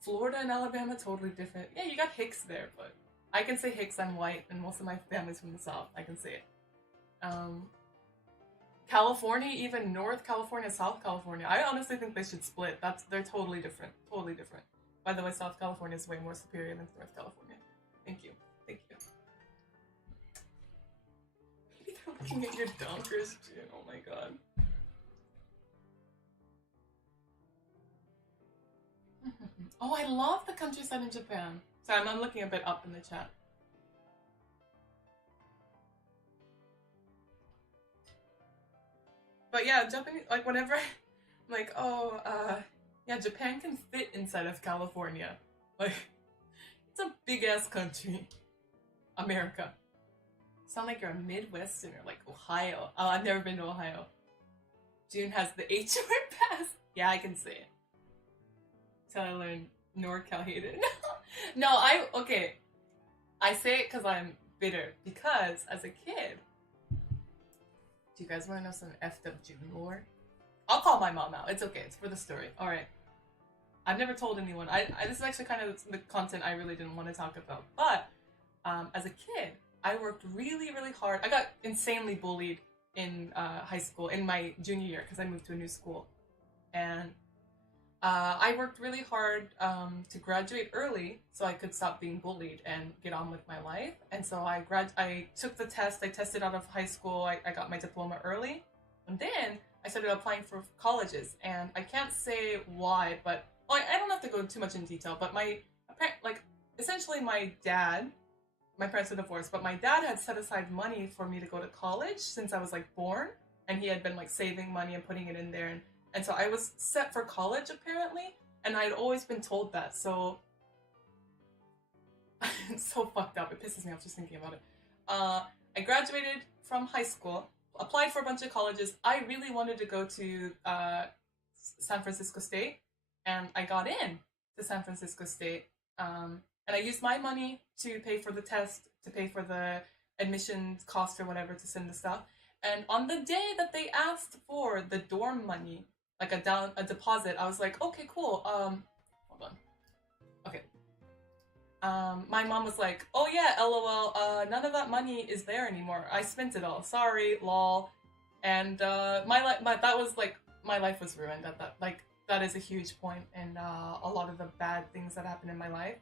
Florida and Alabama, totally different. Yeah, you got Hicks there, but I can say Hicks, I'm white, and most of my family's from the South. I can say it. California, even North California, South California. I honestly think they should split. They're totally different. Totally different. By the way, South California is way more superior than North California. Thank you. Thank you. Maybe they're looking at your donkers, June. Oh my god. Oh, I love the countryside in Japan. Sorry, I'm looking a bit up in the chat. But yeah, Japanese, like whenever I'm like, oh, yeah, Japan can fit inside of California. Like, it's a big ass country. America. Sound like you're a Midwesterner, like Ohio. Oh, I've never been to Ohio. June has the H word pass. Yeah, I can say it. Till I learned NorCal hated. No, okay. I say it because I'm bitter. Because as a kid, do you guys want to know some effed up June lore? I'll call my mom out. It's okay. It's for the story. All right. I've never told anyone. This is actually kind of the content I really didn't want to talk about. But as a kid, I worked really, really hard. I got insanely bullied in high school in my junior year because I moved to a new school, and I worked really hard to graduate early so I could stop being bullied and get on with my life. And so I took the test. I tested out of high school. I got my diploma early, and then I started applying for colleges. And I can't say why, but I don't have to go too much in detail. But essentially my dad. My parents are divorced, but my dad had set aside money for me to go to college since I was like born, and he had been like saving money and putting it in there, and so I was set for college apparently, and I'd always been told that. So it's so fucked up. It pisses me off just thinking about it. I graduated from high school, applied for a bunch of colleges. I really wanted to go to San Francisco State, and I got in to San Francisco State. And I used my money to pay for the test, to pay for the admissions cost or whatever to send the stuff. And on the day that they asked for the dorm money, like a deposit, I was like, okay, cool. Hold on. Okay. My mom was like, oh yeah, LOL. None of that money is there anymore. I spent it all. Sorry, lol. And my life was ruined at that. Like that is a huge point in a lot of the bad things that happened in my life.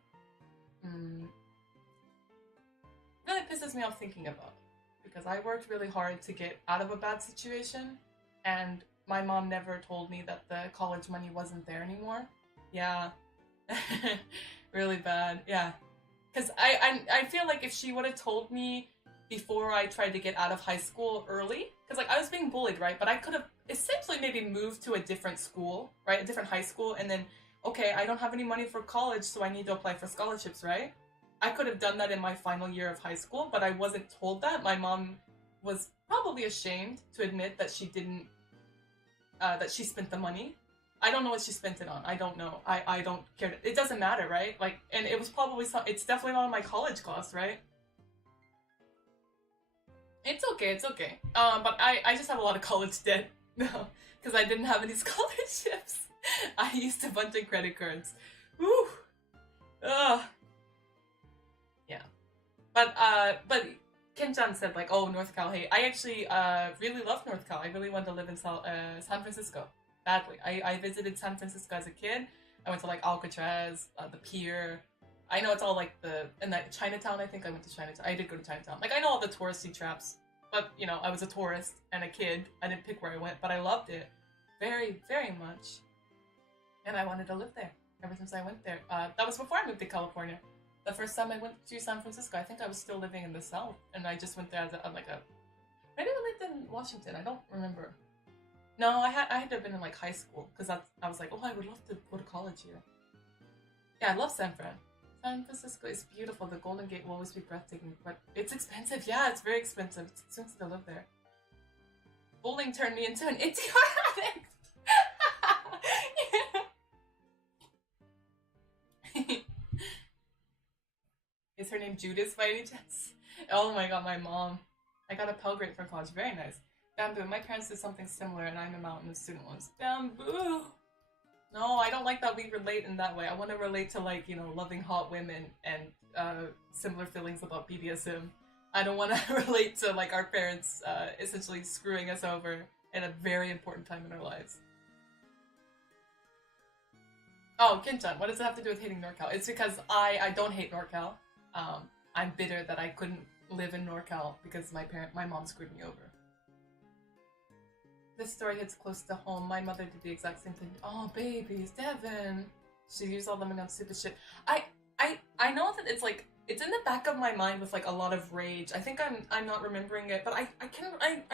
Really pisses me off thinking about it, because I worked really hard to get out of a bad situation, and my mom never told me that the college money wasn't there anymore. Yeah. Really bad. Yeah. Because I feel like if she would have told me before I tried to get out of high school early, because like I was being bullied, right? But I could have essentially maybe moved to a different school, right? A different high school, and then okay, I don't have any money for college, so I need to apply for scholarships, right? I could have done that in my final year of high school, but I wasn't told that. My mom was probably ashamed to admit that she didn't, that she spent the money. I don't know what she spent it on. I don't know. I don't care. It doesn't matter, right? Like, and it was probably it's definitely not on my college cost, right? It's okay, it's okay. But I just have a lot of college debt now, because I didn't have any scholarships. I used a bunch of credit cards. Woo! Ugh. Yeah. But Ken-chan said like, oh, North Cal, hey. I actually really love North Cal. I really wanted to live in San Francisco. Badly. I visited San Francisco as a kid. I went to like Alcatraz, the pier. I know it's all like and that Chinatown, I think I went to Chinatown. I did go to Chinatown. Like I know all the touristy traps. But, you know, I was a tourist and a kid. I didn't pick where I went, but I loved it very, very much. And I wanted to live there ever since I went there. That was before I moved to California. The first time I went to San Francisco, I think I was still living in the South. And I just went there as like a... Maybe I lived in Washington. I don't remember. No, I had to have been in like high school. Because I was like, oh, I would love to go to college here. Yeah, I love San Fran. San Francisco is beautiful. The Golden Gate will always be breathtaking, but it's expensive. Yeah, it's very expensive. It's expensive to live there. Bowling turned me into an idiotic. Is her name Judith by any chance? Oh my god, my mom. I got a Pell Grade for college. Very nice. Bamboo. My parents did something similar, and I'm a mountain student once. Bamboo. No, I don't like that we relate in that way. I want to relate to, like, you know, loving hot women and similar feelings about BDSM. I don't want to relate to, like, our parents essentially screwing us over at a very important time in our lives. Oh, Kinchan, what does it have to do with hating NorCal? It's because I don't hate NorCal. I'm bitter that I couldn't live in NorCal because my mom screwed me over. This story hits close to home. My mother did the exact same thing. Oh, babies, Devin. She used all the money on stupid shit. I know that it's like, it's in the back of my mind with like a lot of rage. I think I'm not remembering it, but I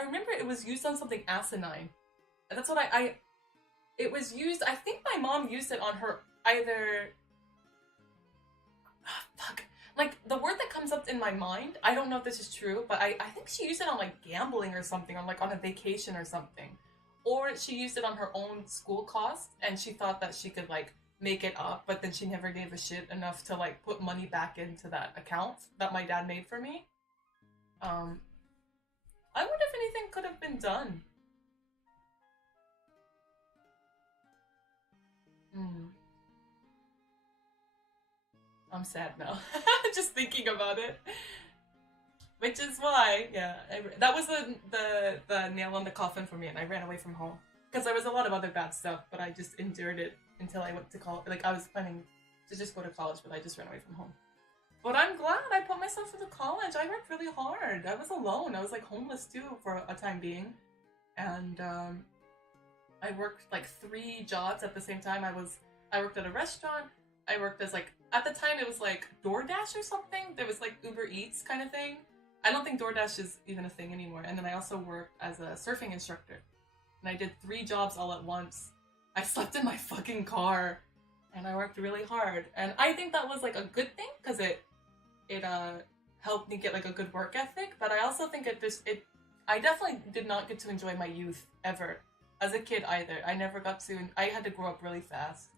remember it was used on something asinine. That's what it was used, I think my mom used it on her either, fuck. Like, the word that comes up in my mind, I don't know if this is true, but I think she used it on, like, gambling or something, or, like, on a vacation or something. Or she used it on her own school cost, and she thought that she could, like, make it up, but then she never gave a shit enough to, like, put money back into that account that my dad made for me. I wonder if anything could have been done. I'm sad now. Just thinking about it. Which is why, yeah, that was the nail on the coffin for me, and I ran away from home. Because there was a lot of other bad stuff, but I just endured it until I went to college. Like, I was planning to just go to college, but I just ran away from home. But I'm glad I put myself through college. I worked really hard. I was alone. I was, like, homeless, too, for a time being. And, I worked, like, 3 jobs at the same time. I worked at a restaurant. I worked as, like, at the time it was, like, DoorDash or something. There was, like, Uber Eats kind of thing. I don't think DoorDash is even a thing anymore. And then I also worked as a surfing instructor. And I did 3 jobs all at once. I slept in my fucking car. And I worked really hard. And I think that was, like, a good thing. Because it helped me get, like, a good work ethic. But I also think I definitely did not get to enjoy my youth ever. As a kid either. I never got to, I had to grow up really fast.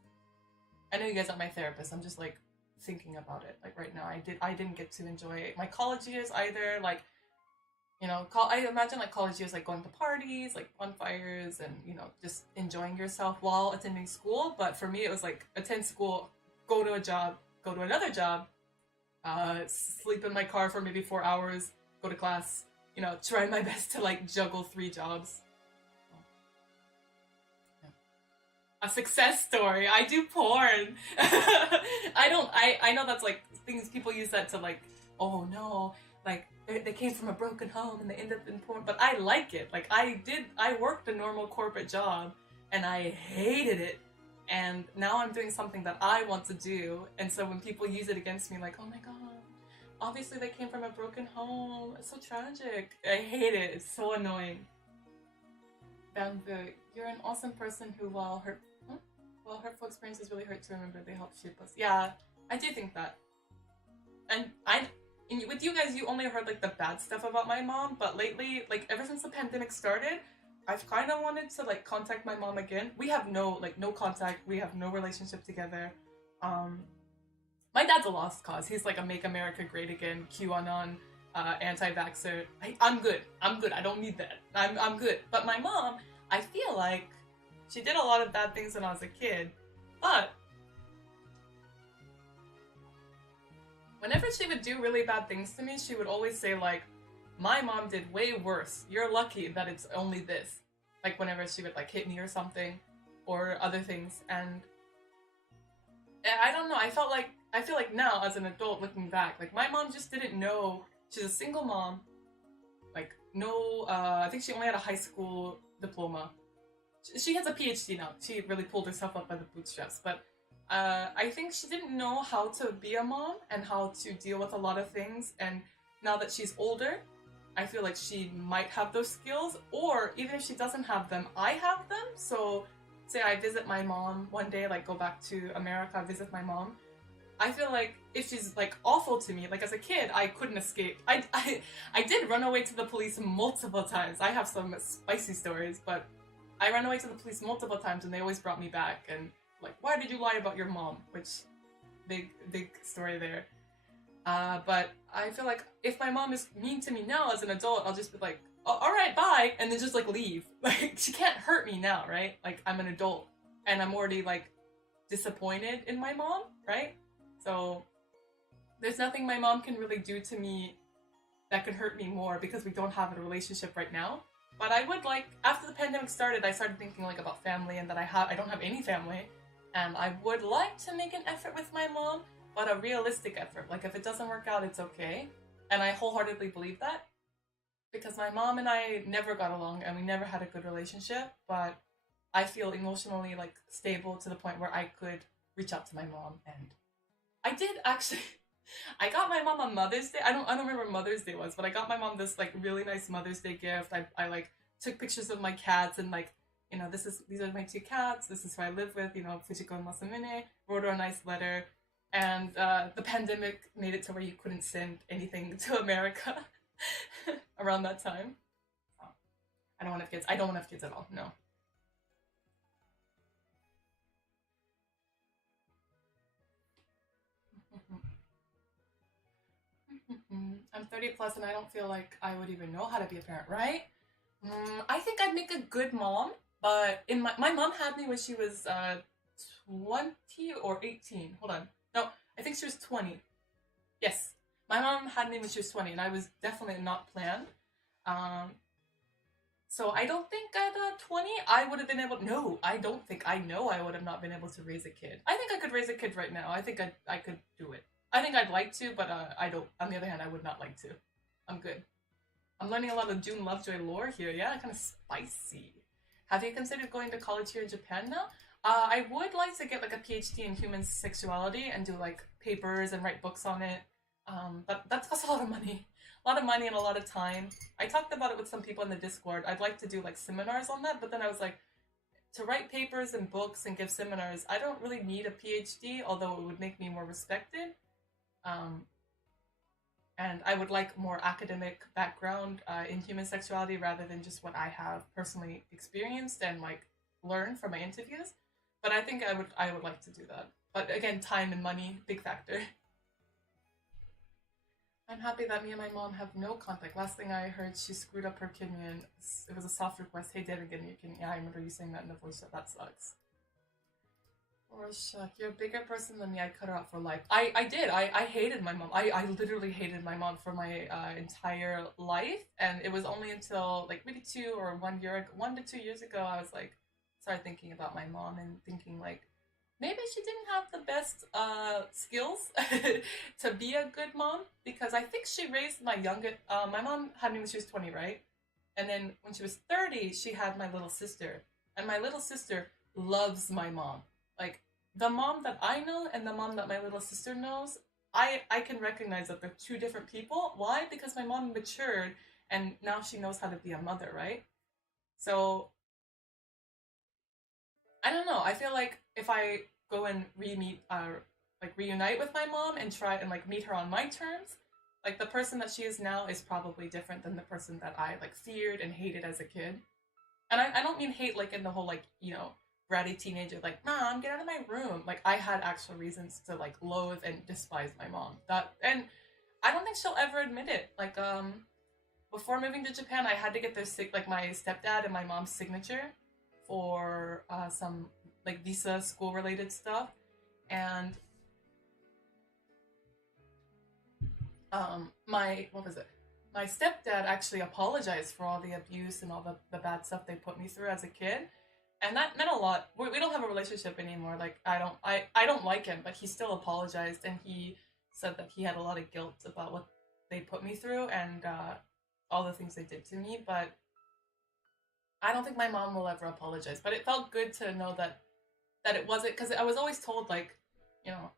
I know you guys aren't my therapist, I'm just like thinking about it. Like right now, I didn't get to enjoy my college years either. Like, you know, I imagine like college years like going to parties, like bonfires, and you know, just enjoying yourself while attending school. But for me, it was like attend school, go to a job, go to another job, sleep in my car for maybe 4 hours, go to class, you know, try my best to like juggle 3 jobs. A success story. I do porn. I know that's like things people use that to like, oh no, like they came from a broken home and they end up in porn, but I like it. Like I worked a normal corporate job and I hated it. And now I'm doing something that I want to do. And so when people use it against me, like, oh my god, obviously they came from a broken home. It's so tragic. I hate it. It's so annoying. Bamboo, you're an awesome person who, while hurtful experiences really hurt to remember, they help shape us. Yeah, I do think that. And with you guys, you only heard like the bad stuff about my mom, but lately, like ever since the pandemic started, I've kind of wanted to like contact my mom again. We have no contact. We have no relationship together. My dad's a lost cause. He's like a Make America Great Again, QAnon, anti-vaxxer. I'm good. I don't need that. I'm good. But my mom, I feel like she did a lot of bad things when I was a kid, but whenever she would do really bad things to me, she would always say like, my mom did way worse. You're lucky that it's only this. Like whenever she would like hit me or something, or other things, and I don't know, I feel like now as an adult looking back, like my mom just didn't know. She's a single mom, Like, no, I think she only had a high school diploma. She has a PhD now. She really pulled herself up by the bootstraps, but I think she didn't know how to be a mom and how to deal with a lot of things. And now that she's older, I feel like she might have those skills, or even if she doesn't have them, I have them. So, say I visit my mom one day, like go back to America, visit my mom. I feel like if she's like awful to me, like as a kid, I couldn't escape. I did run away to the police multiple times. I have some spicy stories, but I ran away to the police multiple times and they always brought me back and like, why did you lie about your mom? Which, big story there. But I feel like if my mom is mean to me now as an adult, I'll just be like, oh, all right, bye, and then just like leave. Like she can't hurt me now, right? Like I'm an adult and I'm already like disappointed in my mom, right? So there's nothing my mom can really do to me that could hurt me more because we don't have a relationship right now. But I would like, after the pandemic started, I started thinking like about family and that I don't have any family. And I would like to make an effort with my mom, but a realistic effort. Like if it doesn't work out, it's okay. And I wholeheartedly believe that. Because my mom and I never got along and we never had a good relationship, but I feel emotionally like stable to the point where I could reach out to my mom. And I did actually I got my mom on Mother's Day. I don't remember what Mother's Day was, but I got my mom this like really nice Mother's Day gift. I like took pictures of my cats and like, you know, these are my two cats, this is who I live with, you know, Fujiko and Masamune, wrote her a nice letter. And the pandemic made it to where you couldn't send anything to America around that time. So, I don't want to have kids. I don't want to have kids at all. No. I'm 30 plus and I don't feel like I would even know how to be a parent, right? I think I'd make a good mom, but in my mom had me when she was 20 or 18. Hold on. No, I think she was 20. Yes. My mom had me when she was 20 and I was definitely not planned. Um, so I don't think at 20 I would have been able. No, I don't think. I know I would have not been able to raise a kid. I think I could raise a kid right now. I think I could do it. I think I'd like to, but I don't. On the other hand, I would not like to. I'm good. I'm learning a lot of June Lovejoy lore here. Yeah, kind of spicy. Have you considered going to college here in Japan now? I would like to get like a PhD in human sexuality and do like papers and write books on it. But that costs a lot of money. A lot of money and a lot of time. I talked about it with some people in the Discord. I'd like to do like seminars on that, but then I was like, to write papers and books and give seminars, I don't really need a PhD, although it would make me more respected. Um, and I would like more academic background in human sexuality rather than just what I have personally experienced and like learned from my interviews. But I think I would like to do that. But again, time and money, big factor. I'm happy that me and my mom have no contact. Last thing I heard, she screwed up her kidney and it was a soft request. Hey, David, give me your kidney. Yeah, I remember you saying that in the voice chat. That sucks. Or shuck, you're a bigger person than me. I cut her out for life. I did. I hated my mom. I literally hated my mom for my entire life. And it was only until like maybe 1 to 2 years ago, I was like, started thinking about my mom and thinking like, maybe she didn't have the best skills to be a good mom because I think she raised my youngest. My mom had me when she was 20, right? And then when she was 30, she had my little sister, and my little sister loves my mom. Like the mom that I know and the mom that my little sister knows, I can recognize that they're two different people. Why? Because my mom matured and now she knows how to be a mother, right? So I don't know. I feel like if I go and like reunite with my mom and try and like meet her on my terms, like the person that she is now is probably different than the person that I like feared and hated as a kid. And I don't mean hate like in the whole like, you know, bratty teenager, like, mom, get out of my room. Like I had actual reasons to like loathe and despise my mom. And I don't think she'll ever admit it. Like, before moving to Japan, I had to get like my stepdad and my mom's signature for some like visa school related stuff, and my what was it? My stepdad actually apologized for all the abuse and all the bad stuff they put me through as a kid, and that meant a lot. We don't have a relationship anymore. Like I don't like him, but he still apologized and he said that he had a lot of guilt about what they put me through, and all the things they did to me, but I don't think my mom will ever apologize. But it felt good to know that it wasn't, because I was always told, like, you know,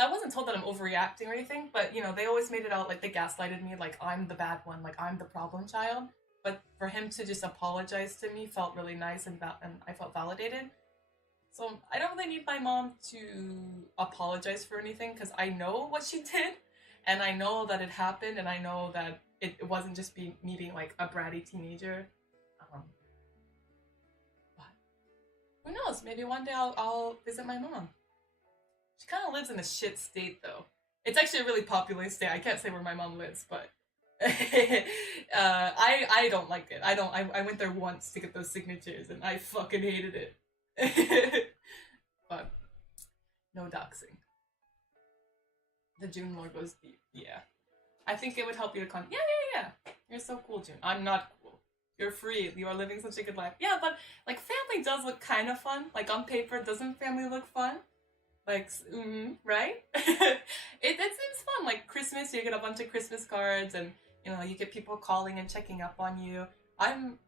I wasn't told that I'm overreacting or anything, but, you know, they always made it out like they gaslighted me, like I'm the bad one, like I'm the problem child. But for him to just apologize to me felt really nice, and I felt validated. So I don't really need my mom to apologize for anything, because I know what she did, and I know that it happened, and I know that it wasn't just me being like a bratty teenager. But who knows? Maybe one day I'll visit my mom. She kind of lives in a shit state, though. It's actually a really populous state. I can't say where my mom lives, but I don't like it. I went there once to get those signatures, and I fucking hated it. But no doxing. The June Lord goes deep. Yeah, I think it would help you to yeah. You're so cool, June. I'm not cool. You're free. You are living such a good life. Yeah, but like family does look kind of fun. Like on paper, doesn't family look fun? Like, right? it seems fun. Like Christmas, you get a bunch of Christmas cards, and you know you get people calling and checking up on you. I'm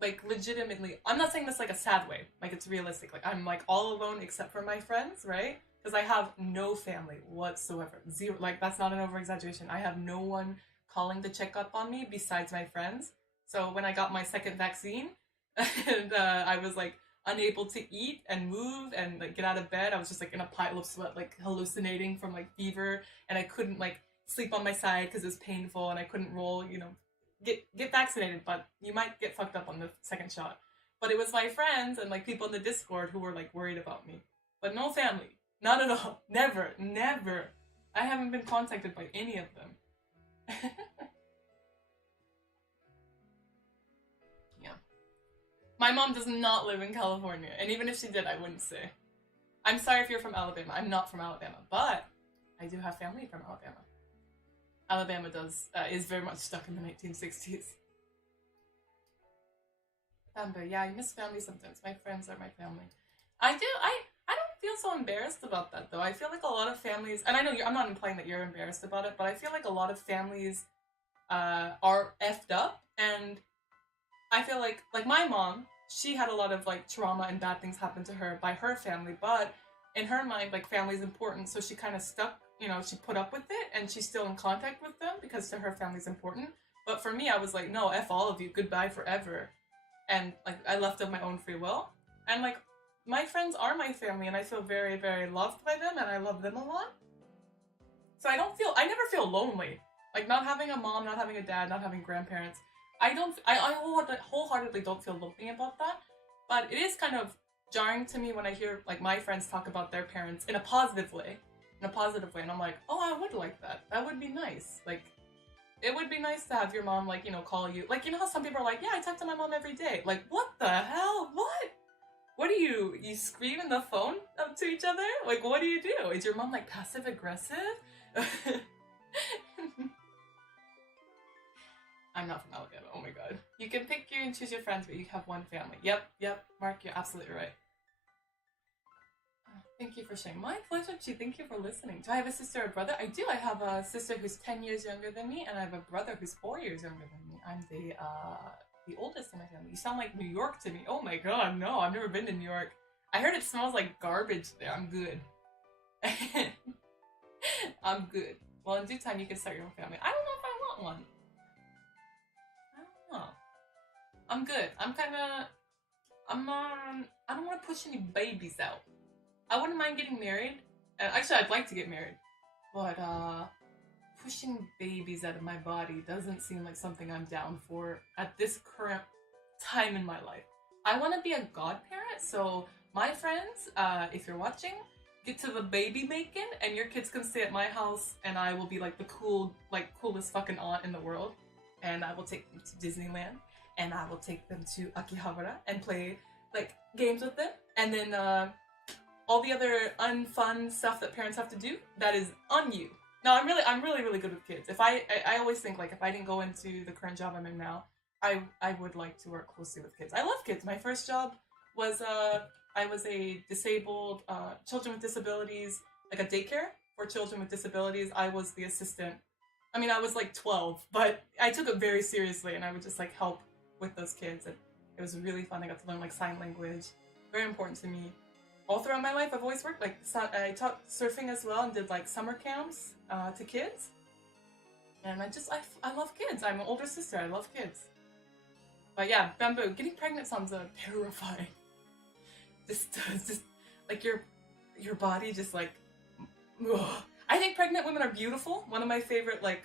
like legitimately, I'm not saying this like a sad way. Like it's realistic. Like I'm like all alone except for my friends, right? Because I have no family whatsoever. Zero. Like that's not an over exaggeration. I have no one calling to check up on me besides my friends. So when I got my second vaccine, and I was like unable to eat and move and like get out of bed. I was just like in a pile of sweat, like hallucinating from like fever, and I couldn't like sleep on my side because it was painful, and I couldn't roll. You know, get vaccinated, but you might get fucked up on the second shot. But it was my friends and like people in the Discord who were like worried about me, but no family, not at all, never. I haven't been contacted by any of them. My mom does not live in California, and even if she did, I wouldn't say. I'm sorry if you're from Alabama. I'm not from Alabama, but I do have family from Alabama. Alabama is very much stuck in the 1960s. But yeah, I miss family sometimes. My friends are my family. I do. I don't feel so embarrassed about that though. I feel like a lot of families, and I know I'm not implying that you're embarrassed about it, but I feel like a lot of families are effed up, and I feel like my mom, she had a lot of like trauma and bad things happen to her by her family, but in her mind, like family is important, so she kind of stuck, you know, she put up with it, and she's still in contact with them because to her family's important. But for me, I was like, no, F all of you, goodbye forever. And like I left of my own free will. And like my friends are my family, and I feel very, very loved by them, and I love them a lot. So I never feel lonely. Like not having a mom, not having a dad, not having grandparents. I wholeheartedly don't feel lonely about that, but it is kind of jarring to me when I hear like my friends talk about their parents in a positive way, and I'm like, oh, I would like that. That would be nice. Like, it would be nice to have your mom like, you know, call you. Like, you know how some people are like, yeah, I talk to my mom every day. Like, what the hell? What do you scream in the phone up to each other? Like, what do you do? Is your mom like passive aggressive? I'm not from Alabama. Oh my god. You can pick and choose your friends, but you have one family. Yep. Mark, you're absolutely right. Thank you for sharing. My pleasure, Chi. Thank you for listening. Do I have a sister or brother? I do. I have a sister who's 10 years younger than me, and I have a brother who's 4 years younger than me. I'm the oldest in my family. You sound like New York to me. Oh my god, no. I've never been to New York. I heard it smells like garbage there. I'm good. I'm good. Well, in due time, you can start your own family. I don't know if I want one. I I'm good. I don't want to push any babies out. I wouldn't mind getting married. Actually, I'd like to get married. But, pushing babies out of my body doesn't seem like something I'm down for at this current time in my life. I want to be a godparent, so my friends, if you're watching, get to the baby making, and your kids can stay at my house, and I will be like the coolest fucking aunt in the world. And I will take them to Disneyland, and I will take them to Akihabara and play like games with them, and then all the other unfun stuff that parents have to do, that is on you. No, I'm really good with kids. If I always think like if I didn't go into the current job I'm in now, I would like to work closely with kids. I love kids. My first job was I was a disabled children with disabilities, like a daycare for children with disabilities. I was the assistant I mean, I was like 12, but I took it very seriously, and I would just like help with those kids, and it was really fun. I got to learn like sign language, very important to me. All throughout my life, I've always worked like I taught surfing as well, and did like summer camps to kids. And I love kids. I'm an older sister. I love kids. But yeah, Bamboo, getting pregnant sounds terrifying. Just like your body just like. Ugh. I think pregnant women are beautiful. One of my favorite like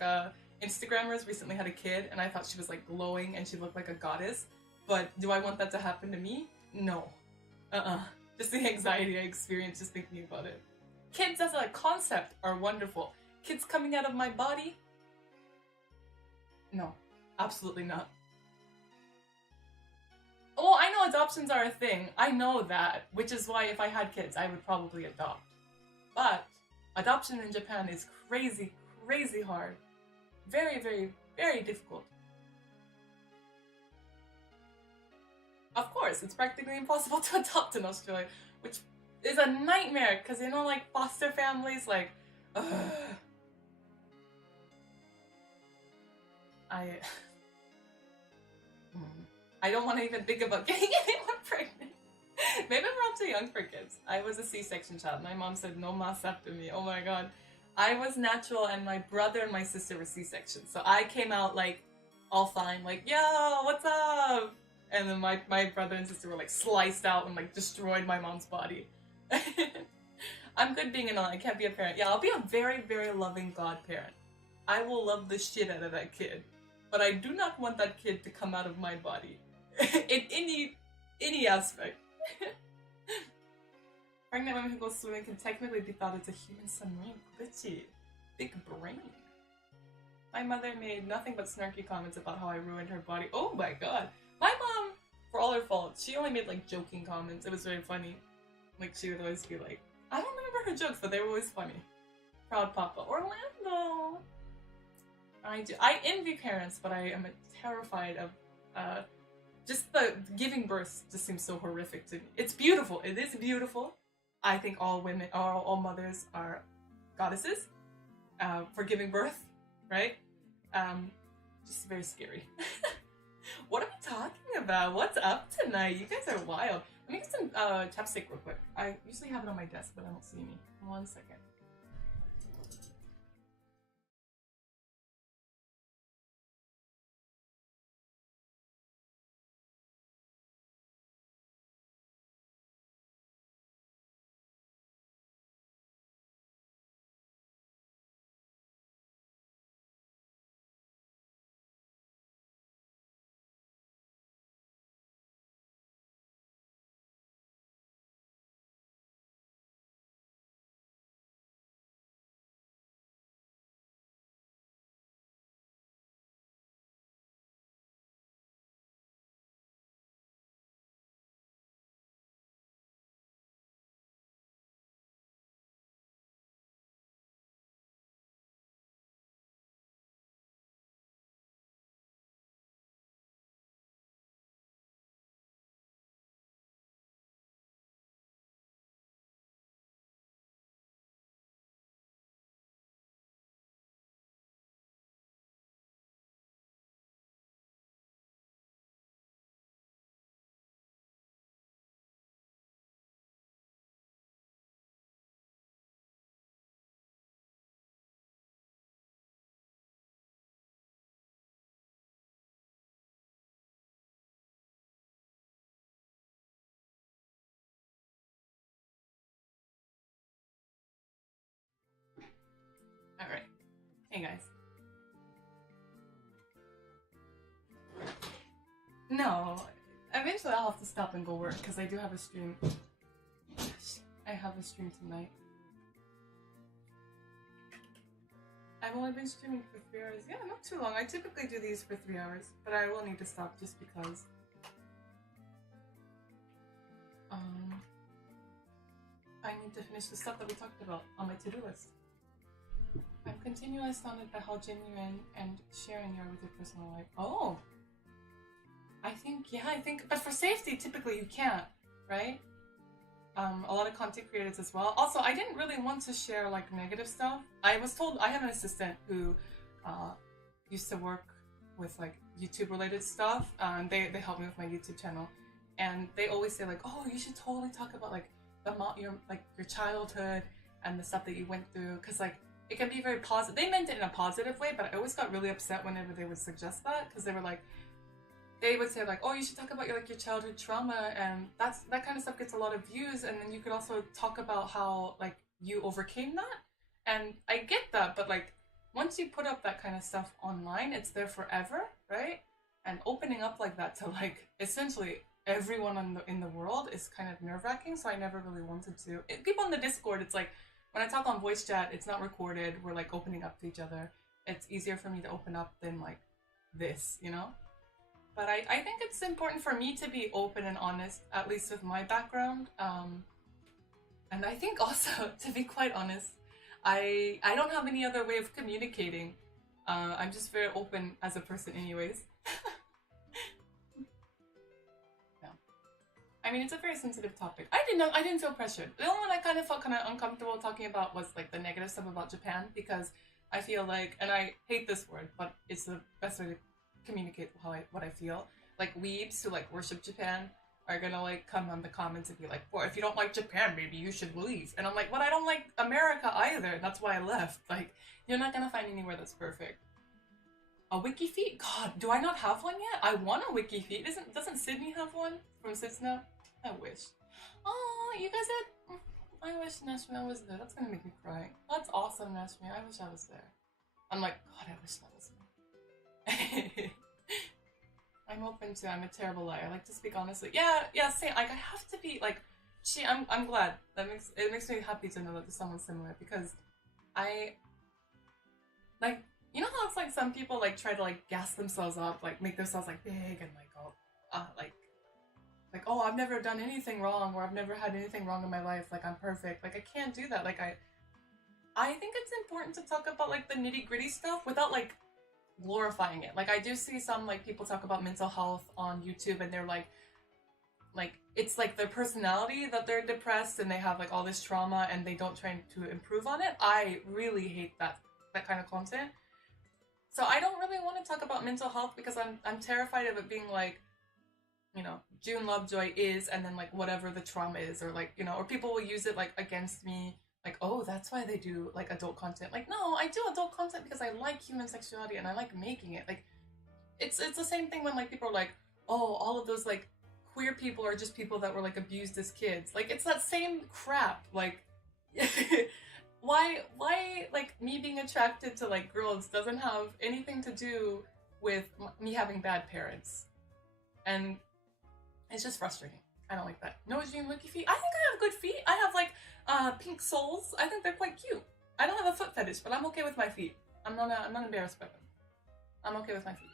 Instagrammers recently had a kid, and I thought she was like glowing and she looked like a goddess. But do I want that to happen to me? No. Just the anxiety I experience just thinking about it. Kids as a concept are wonderful. Kids coming out of my body? No, absolutely not. Well, I know adoptions are a thing. I know that, which is why if I had kids, I would probably adopt. But adoption in Japan is crazy, crazy hard. Very, very, very difficult. Of course, it's practically impossible to adopt in Australia, which is a nightmare, because you know, like, foster families, like, I don't want to even think about getting anyone pregnant. Maybe we're too young for kids. I was a C-section child. My mom said no mas after me. Oh my god. I was natural, and my brother and my sister were C-section. So I came out like all fine, like, yo, what's up? And then my brother and sister were like sliced out and like destroyed my mom's body. I'm good being an aunt. I can't be a parent. Yeah, I'll be a very, very loving godparent. I will love the shit out of that kid. But I do not want that kid to come out of my body. In any aspect. Pregnant women who go swimming can technically be thought as a human submarine. Bitchy. Big brain. My mother made nothing but snarky comments about how I ruined her body. Oh my god. My mom, for all her faults, she only made like joking comments. It was very funny. Like she would always be like, I don't remember her jokes, but they were always funny. Proud Papa. Orlando. I envy parents, but I am terrified of just the giving birth just seems so horrific to me. It's beautiful. It is beautiful. I think all women, all mothers are goddesses for giving birth, right? Just very scary. What are we talking about? What's up tonight? You guys are wild. Let me get some chapstick real quick. I usually have it on my desk, but I don't see any. 1 second. Alright. Hey guys. No. Eventually I'll have to stop and go work because I do have a stream. I have a stream tonight. I've only been streaming for 3 hours. Yeah, not too long. I typically do these for 3 hours, but I will need to stop just because. I need to finish the stuff that we talked about on my to-do list. I'm continually astounded by how genuine and sharing you are with your personal life. Oh! I think, but for safety, typically you can't, right? A lot of content creators as well. Also, I didn't really want to share like negative stuff. I was told I have an assistant who used to work with like YouTube related stuff, and they help me with my YouTube channel, and they always say like, oh, you should totally talk about like your childhood and the stuff that you went through, because like it can be very positive. They meant it in a positive way, but I always got really upset whenever they would suggest that, because they were like, they would say like, oh, you should talk about your childhood trauma, and that kind of stuff gets a lot of views, and then you could also talk about how like you overcame that. And I get that, but like once you put up that kind of stuff online, it's there forever, right? And opening up like that to like essentially everyone in the world is kind of nerve-wracking, so I never really wanted to. People in the Discord, it's like when I talk on voice chat, it's not recorded, we're like opening up to each other. It's easier for me to open up than like this, you know? But I think it's important for me to be open and honest, at least with my background. And I think also, to be quite honest, I don't have any other way of communicating. I'm just very open as a person anyways. Yeah. I mean, it's a very sensitive topic. I didn't feel pressured. The only one I kind of felt kind of uncomfortable talking about was like the negative stuff about Japan, because I feel like, and I hate this word, but it's the best way to communicate what I feel. Like weebs who like worship Japan are gonna like come on the comments and be like, well, if you don't like Japan, maybe you should leave. And I'm like, but I don't like America either. That's why I left. Like, you're not gonna find anywhere that's perfect. A wiki feed? God, do I not have one yet? I want a wiki feed. Doesn't Sydney have one from Sitsna? I wish. Oh, you guys had. I wish Nashmi was there. That's gonna make me cry. That's awesome, Nashmi. I wish I was there. I'm like, God, I wish that was me. I'm open to. I'm a terrible liar. I like to speak honestly. Yeah, same. Like I have to be like. I'm glad. It makes me happy to know that there's someone similar, because I like, you know how it's like some people like try to like gas themselves up, like make themselves like big and like all like oh, I've never done anything wrong, or I've never had anything wrong in my life, like I'm perfect. Like I can't do that. Like I think it's important to talk about like the nitty-gritty stuff without like glorifying it. Like I do see some like people talk about mental health on YouTube, and they're like it's like their personality that they're depressed and they have like all this trauma and they don't try to improve on it. I really hate that kind of content. So I don't really want to talk about mental health, because I'm terrified of it being like, you know, June Lovejoy is, and then like whatever the trauma is, or like, you know, or people will use it like against me. Like, oh, that's why they do like adult content. Like, no, I do adult content because I like human sexuality and I like making it. Like, it's the same thing when like people are like, oh, all of those like queer people are just people that were like abused as kids. Like, it's that same crap. Like, why like me being attracted to like girls doesn't have anything to do with me having bad parents, and it's just frustrating. I don't like that. No, Jean Wiki feet. I think I have good feet. I have like pink soles. I think they're quite cute. I don't have a foot fetish, but I'm okay with my feet. I'm not embarrassed by them. I'm okay with my feet.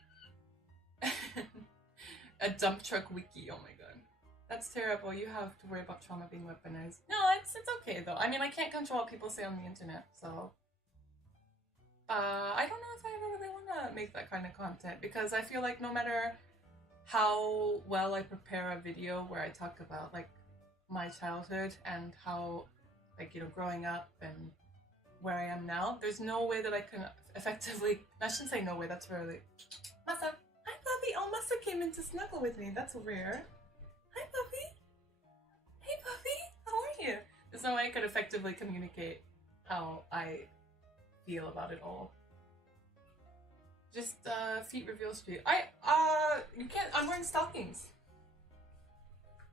A dump truck wiki. Oh my god, that's terrible. You have to worry about trauma being weaponized. No, it's okay though. I mean, I can't control what people say on the internet, so I don't know if I ever really want to make that kind of content, because I feel like no matter how well I prepare a video where I talk about like my childhood and how, like, you know, growing up and where I am now, there's no way that I can effectively, I shouldn't say no way, that's really, Masa, hi puppy. Oh, Masa came in to snuggle with me. That's rare. Hi puppy. Hey puppy, how are you? There's no way I could effectively communicate how I feel about it all. Just feet reveal street. You can't. I'm wearing stockings,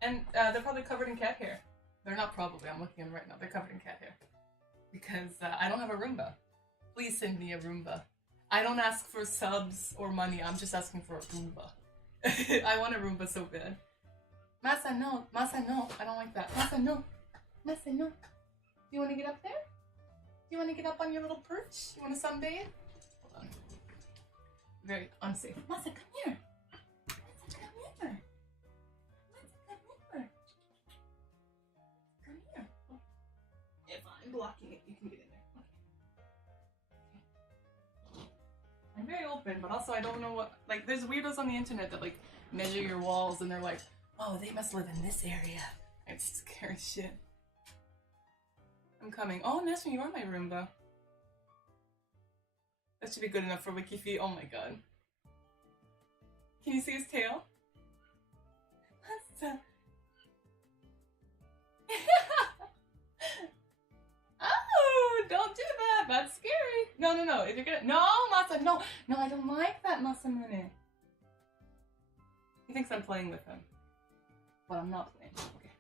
and they're probably covered in cat hair. They're not probably. I'm looking at them right now. They're covered in cat hair because I don't have a Roomba. Please send me a Roomba. I don't ask for subs or money. I'm just asking for a Roomba. I want a Roomba so bad. Masa, no. Masa, no. I don't like that. Masa, no. Masa, no. You want to get up there? You want to get up on your little perch? You want to sunbathe? Hold on. Very unsafe. Masa, come here. Masa, come here. Masa, come here. Come here. If I'm blocking it, you can get in there. Okay. I'm very open, but also I don't know what, like, there's weirdos on the internet that like measure your walls and they're like, oh, they must live in this area. It's scary shit. I'm coming. Oh, Nestor, you are my Roomba. That should be good enough for Wiki Feet. Oh my god. Can you see his tail? Oh, don't do that. That's scary. No, no, no. If you're gonna, no, Masa, no, no, I don't like that, Masamune. He thinks I'm playing with him, but I'm not playing. Okay.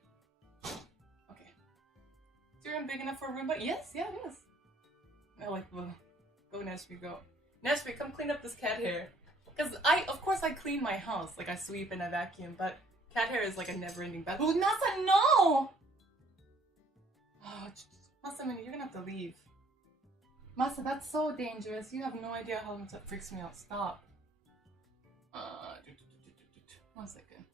Okay. Is your room big enough for a Roomba? Yes, yeah, it is. I like the. Go, Neshri, go. Neshri, come clean up this cat hair. Because of course, I clean my house. Like, I sweep and I vacuum, but cat hair is like a never-ending battle. Oh, Nasa, no! Oh, Masamune, you're gonna have to leave. Masa, that's so dangerous. You have no idea how much that freaks me out. Stop. 1 second.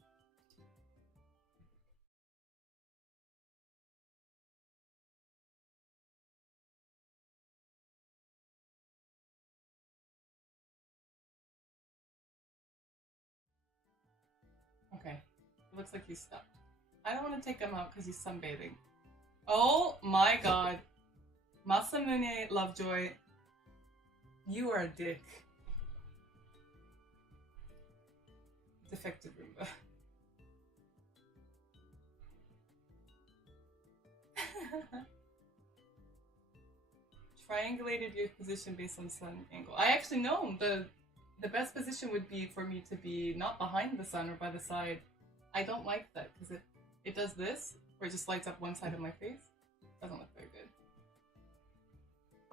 Okay. It looks like he's stuck. I don't want to take him out because he's sunbathing. Oh my god. Masamune Lovejoy, you are a dick. Defective Roomba. Triangulated your position based on sun angle. I actually know the best position would be for me to be not behind the sun or by the side. I don't like that because it does this, where it just lights up one side of my face. Doesn't look very good.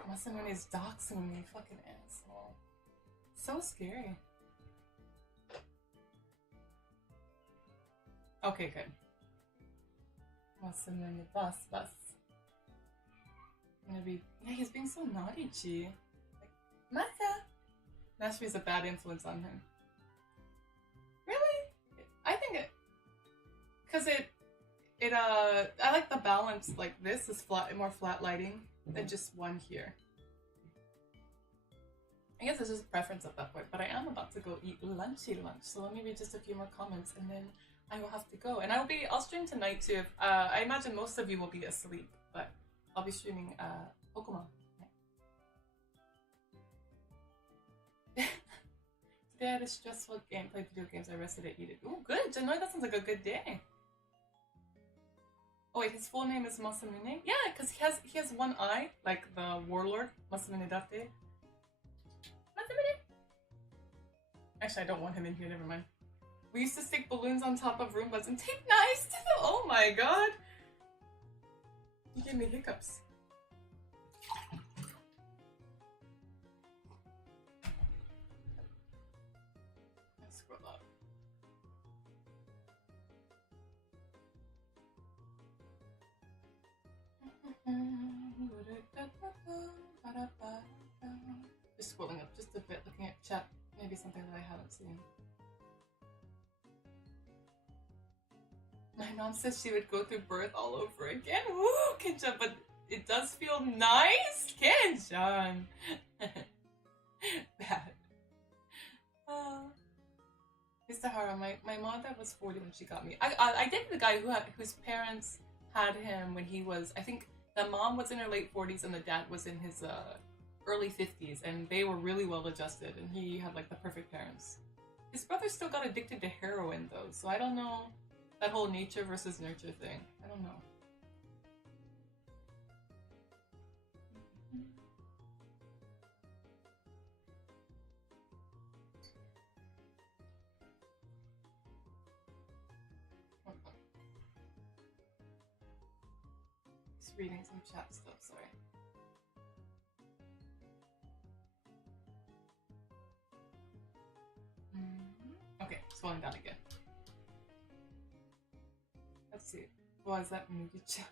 Masamune is doxing me, fucking asshole. So scary. Okay, good. Masamune, bus. I'm gonna be. Yeah, he's being so naughty, Chi. Like, Masa! Nashmi's a bad influence on him. Really? I think it. Because I like the balance, like this is flat, more flat lighting than just one here. I guess it's just preference at that point, but I am about to go eat lunch, so let me read just a few more comments and then I will have to go. And I'll stream tonight too. I imagine most of you will be asleep, but I'll be streaming Pokemon. Today I had a stressful game, played video games, I rested, I ate it. Ooh, good! Janoi, that sounds like a good day. Oh wait, his full name is Masamune? Yeah, because he has one eye, like the warlord, Masamune Date. Masamune! Actually, I don't want him in here, never mind. We used to stick balloons on top of Roombas and tape knives to them! Oh my god! You gave me hiccups. Let's scroll up. Just scrolling up just a bit, looking at chat. Maybe something that I haven't seen. My mom says she would go through birth all over again. Woo, Kinchan, but it does feel nice, Kinchan. Bad. Mr. Hara, my mother was 40 when she got me. I dated the guy whose parents had him when he was, I think the mom was in her late 40s and the dad was in his early 50s, and they were really well adjusted, and he had like the perfect parents. His brother still got addicted to heroin though, so I don't know that whole nature versus nurture thing. I don't know. Just reading some chat stuff, sorry. Okay, scrolling down again. Let's see. What is that? Mugicha?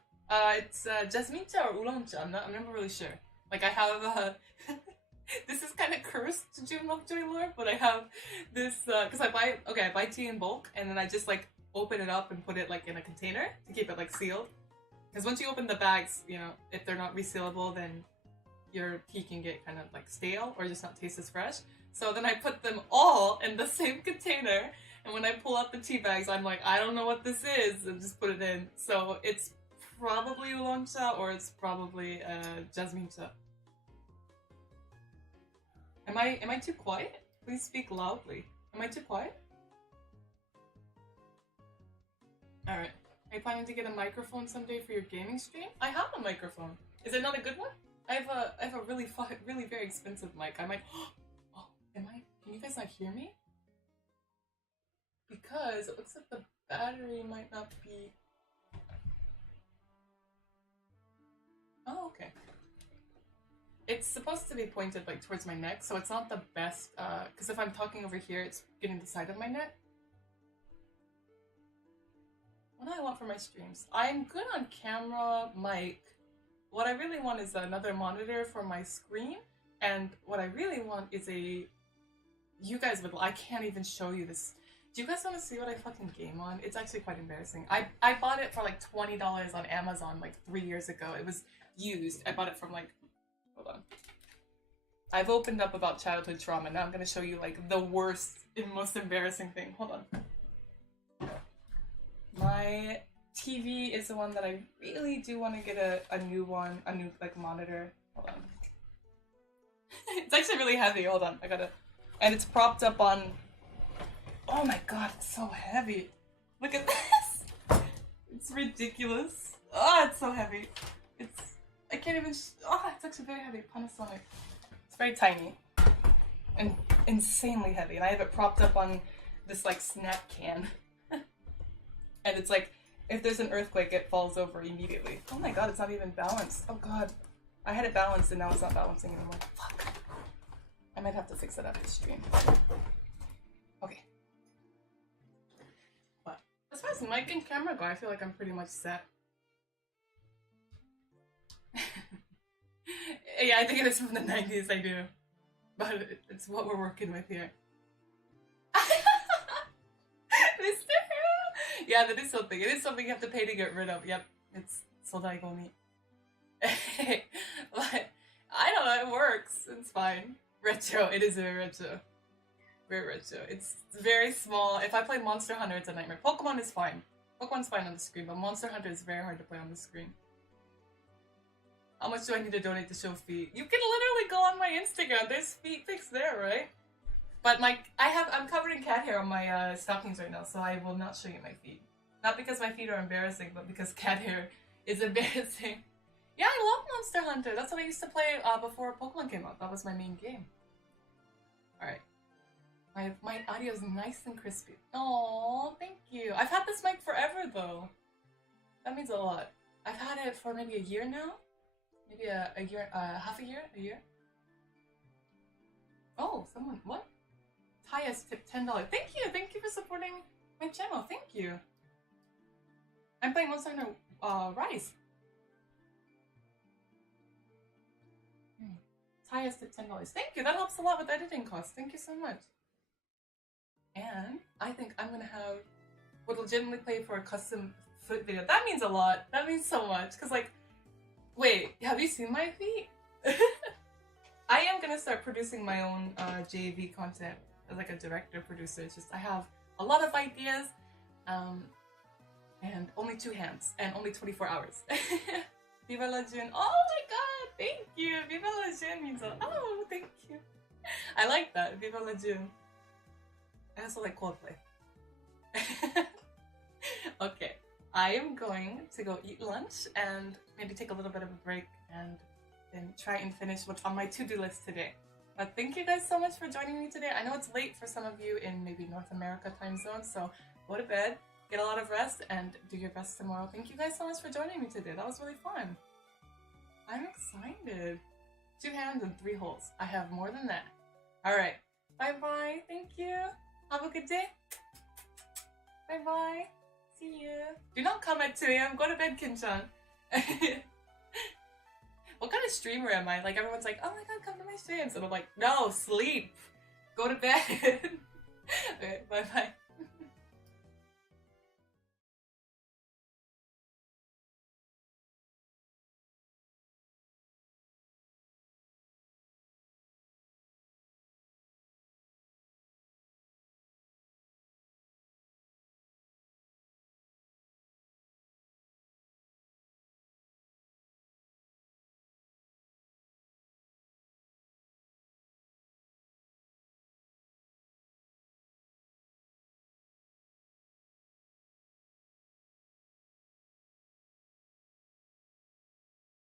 It's Jasmine-cha or Oolong-cha. I'm never really sure. Like, I have this is kind of cursed June Lovejoy lore, but I have this because I buy tea in bulk and then I just like open it up and put it like in a container to keep it like sealed. Because once you open the bags, you know, if they're not resealable, then your tea can get kind of like stale or just not taste as fresh. So then I put them all in the same container, and when I pull out the tea bags, I'm like, I don't know what this is, and just put it in. So it's probably Oolong-cha or it's probably Jasmine-cha. Am I too quiet? Please speak loudly. Am I too quiet? Alright. Are you planning to get a microphone someday for your gaming stream? I have a microphone. Is it not a good one? I have a really very expensive mic. I might. Oh, am I? Can you guys not hear me? Because it looks like the battery might not be. Oh, okay. It's supposed to be pointed like towards my neck, so it's not the best. Because if I'm talking over here, it's getting the side of my neck. What do I want for my streams? I'm good on camera, mic. What I really want is another monitor for my screen, and what I really want is a... You guys would... I can't even show you this. Do you guys want to see what I fucking game on? It's actually quite embarrassing. I bought it for like $20 on Amazon like 3 years ago. It was used. I bought it from like... Hold on. I've opened up about childhood trauma. Now I'm going to show you like the worst and most embarrassing thing. Hold on. My TV is the one that I really do want to get a new one, a new like monitor. Hold on. It's actually really heavy. Hold on, I gotta. And it's propped up on. Oh my god, it's so heavy. Look at this. It's ridiculous. Oh, it's so heavy. It's. I can't even. Oh, it's actually very heavy. Panasonic. It's very tiny and insanely heavy, and I have it propped up on this like snack can. And it's like, if there's an earthquake, it falls over immediately. Oh my god, it's not even balanced. Oh god. I had it balanced and now it's not balancing anymore. Fuck. I might have to fix it after the stream. Okay. But as far as mic and camera go, I feel like I'm pretty much set. Yeah, I think it is from the 90s, I do. But it's what we're working with here. Mr. Yeah, that is something. It is something you have to pay to get rid of. Yep, it's Sodaigomi. But I don't know, it works. It's fine. Retro. It is very retro. Very retro. It's very small. If I play Monster Hunter, it's a nightmare. Pokemon is fine. Pokemon's fine on the screen, but Monster Hunter is very hard to play on the screen. How much do I need to donate to show feet? You can literally go on my Instagram. There's feet pics there, right? But I'm covered in cat hair on my stockings right now, so I will not show you my feet. Not because my feet are embarrassing, but because cat hair is embarrassing. Yeah, I love Monster Hunter. That's what I used to play before Pokemon came out. That was my main game. Alright. My audio is nice and crispy. Aww, thank you. I've had this mic forever, though. That means a lot. I've had it for maybe a year now. Maybe a year, half a year? A year? Oh, someone, what? Tyus tipped $10. Thank you for supporting my channel. Thank you. I'm playing Monster Hunter Rise. Tyus tipped $10. Thank you. That helps a lot with editing costs. Thank you so much. And I think I'm gonna have would legitimately pay for a custom foot video. That means a lot. That means so much. Cause like, wait, have you seen my feet? I am gonna start producing my own JV content. As like a director producer. It's just I have a lot of ideas and only 2 hands and only 24 hours. Viva la June. Oh my god, thank you. Viva la June means oh, thank you. I like that. Viva la June. I also like Coldplay. Okay, I am going to go eat lunch and maybe take a little bit of a break and then try and finish what's on my to-do list today. But thank you guys so much for joining me today. I know it's late for some of you in maybe North America time zone, so go to bed, get a lot of rest, and do your best tomorrow. Thank you guys so much for joining me today. That was really fun. I'm excited. 2 hands and 3 holes. I have more than that. Alright. Bye-bye. Thank you. Have a good day. Bye-bye. See you. Do not come at 2 a.m. Go to bed, Kinchan. What kind of streamer am I? Like, everyone's like, oh my god, come to my streams. And I'm like, no, sleep. Go to bed. Okay, bye-bye.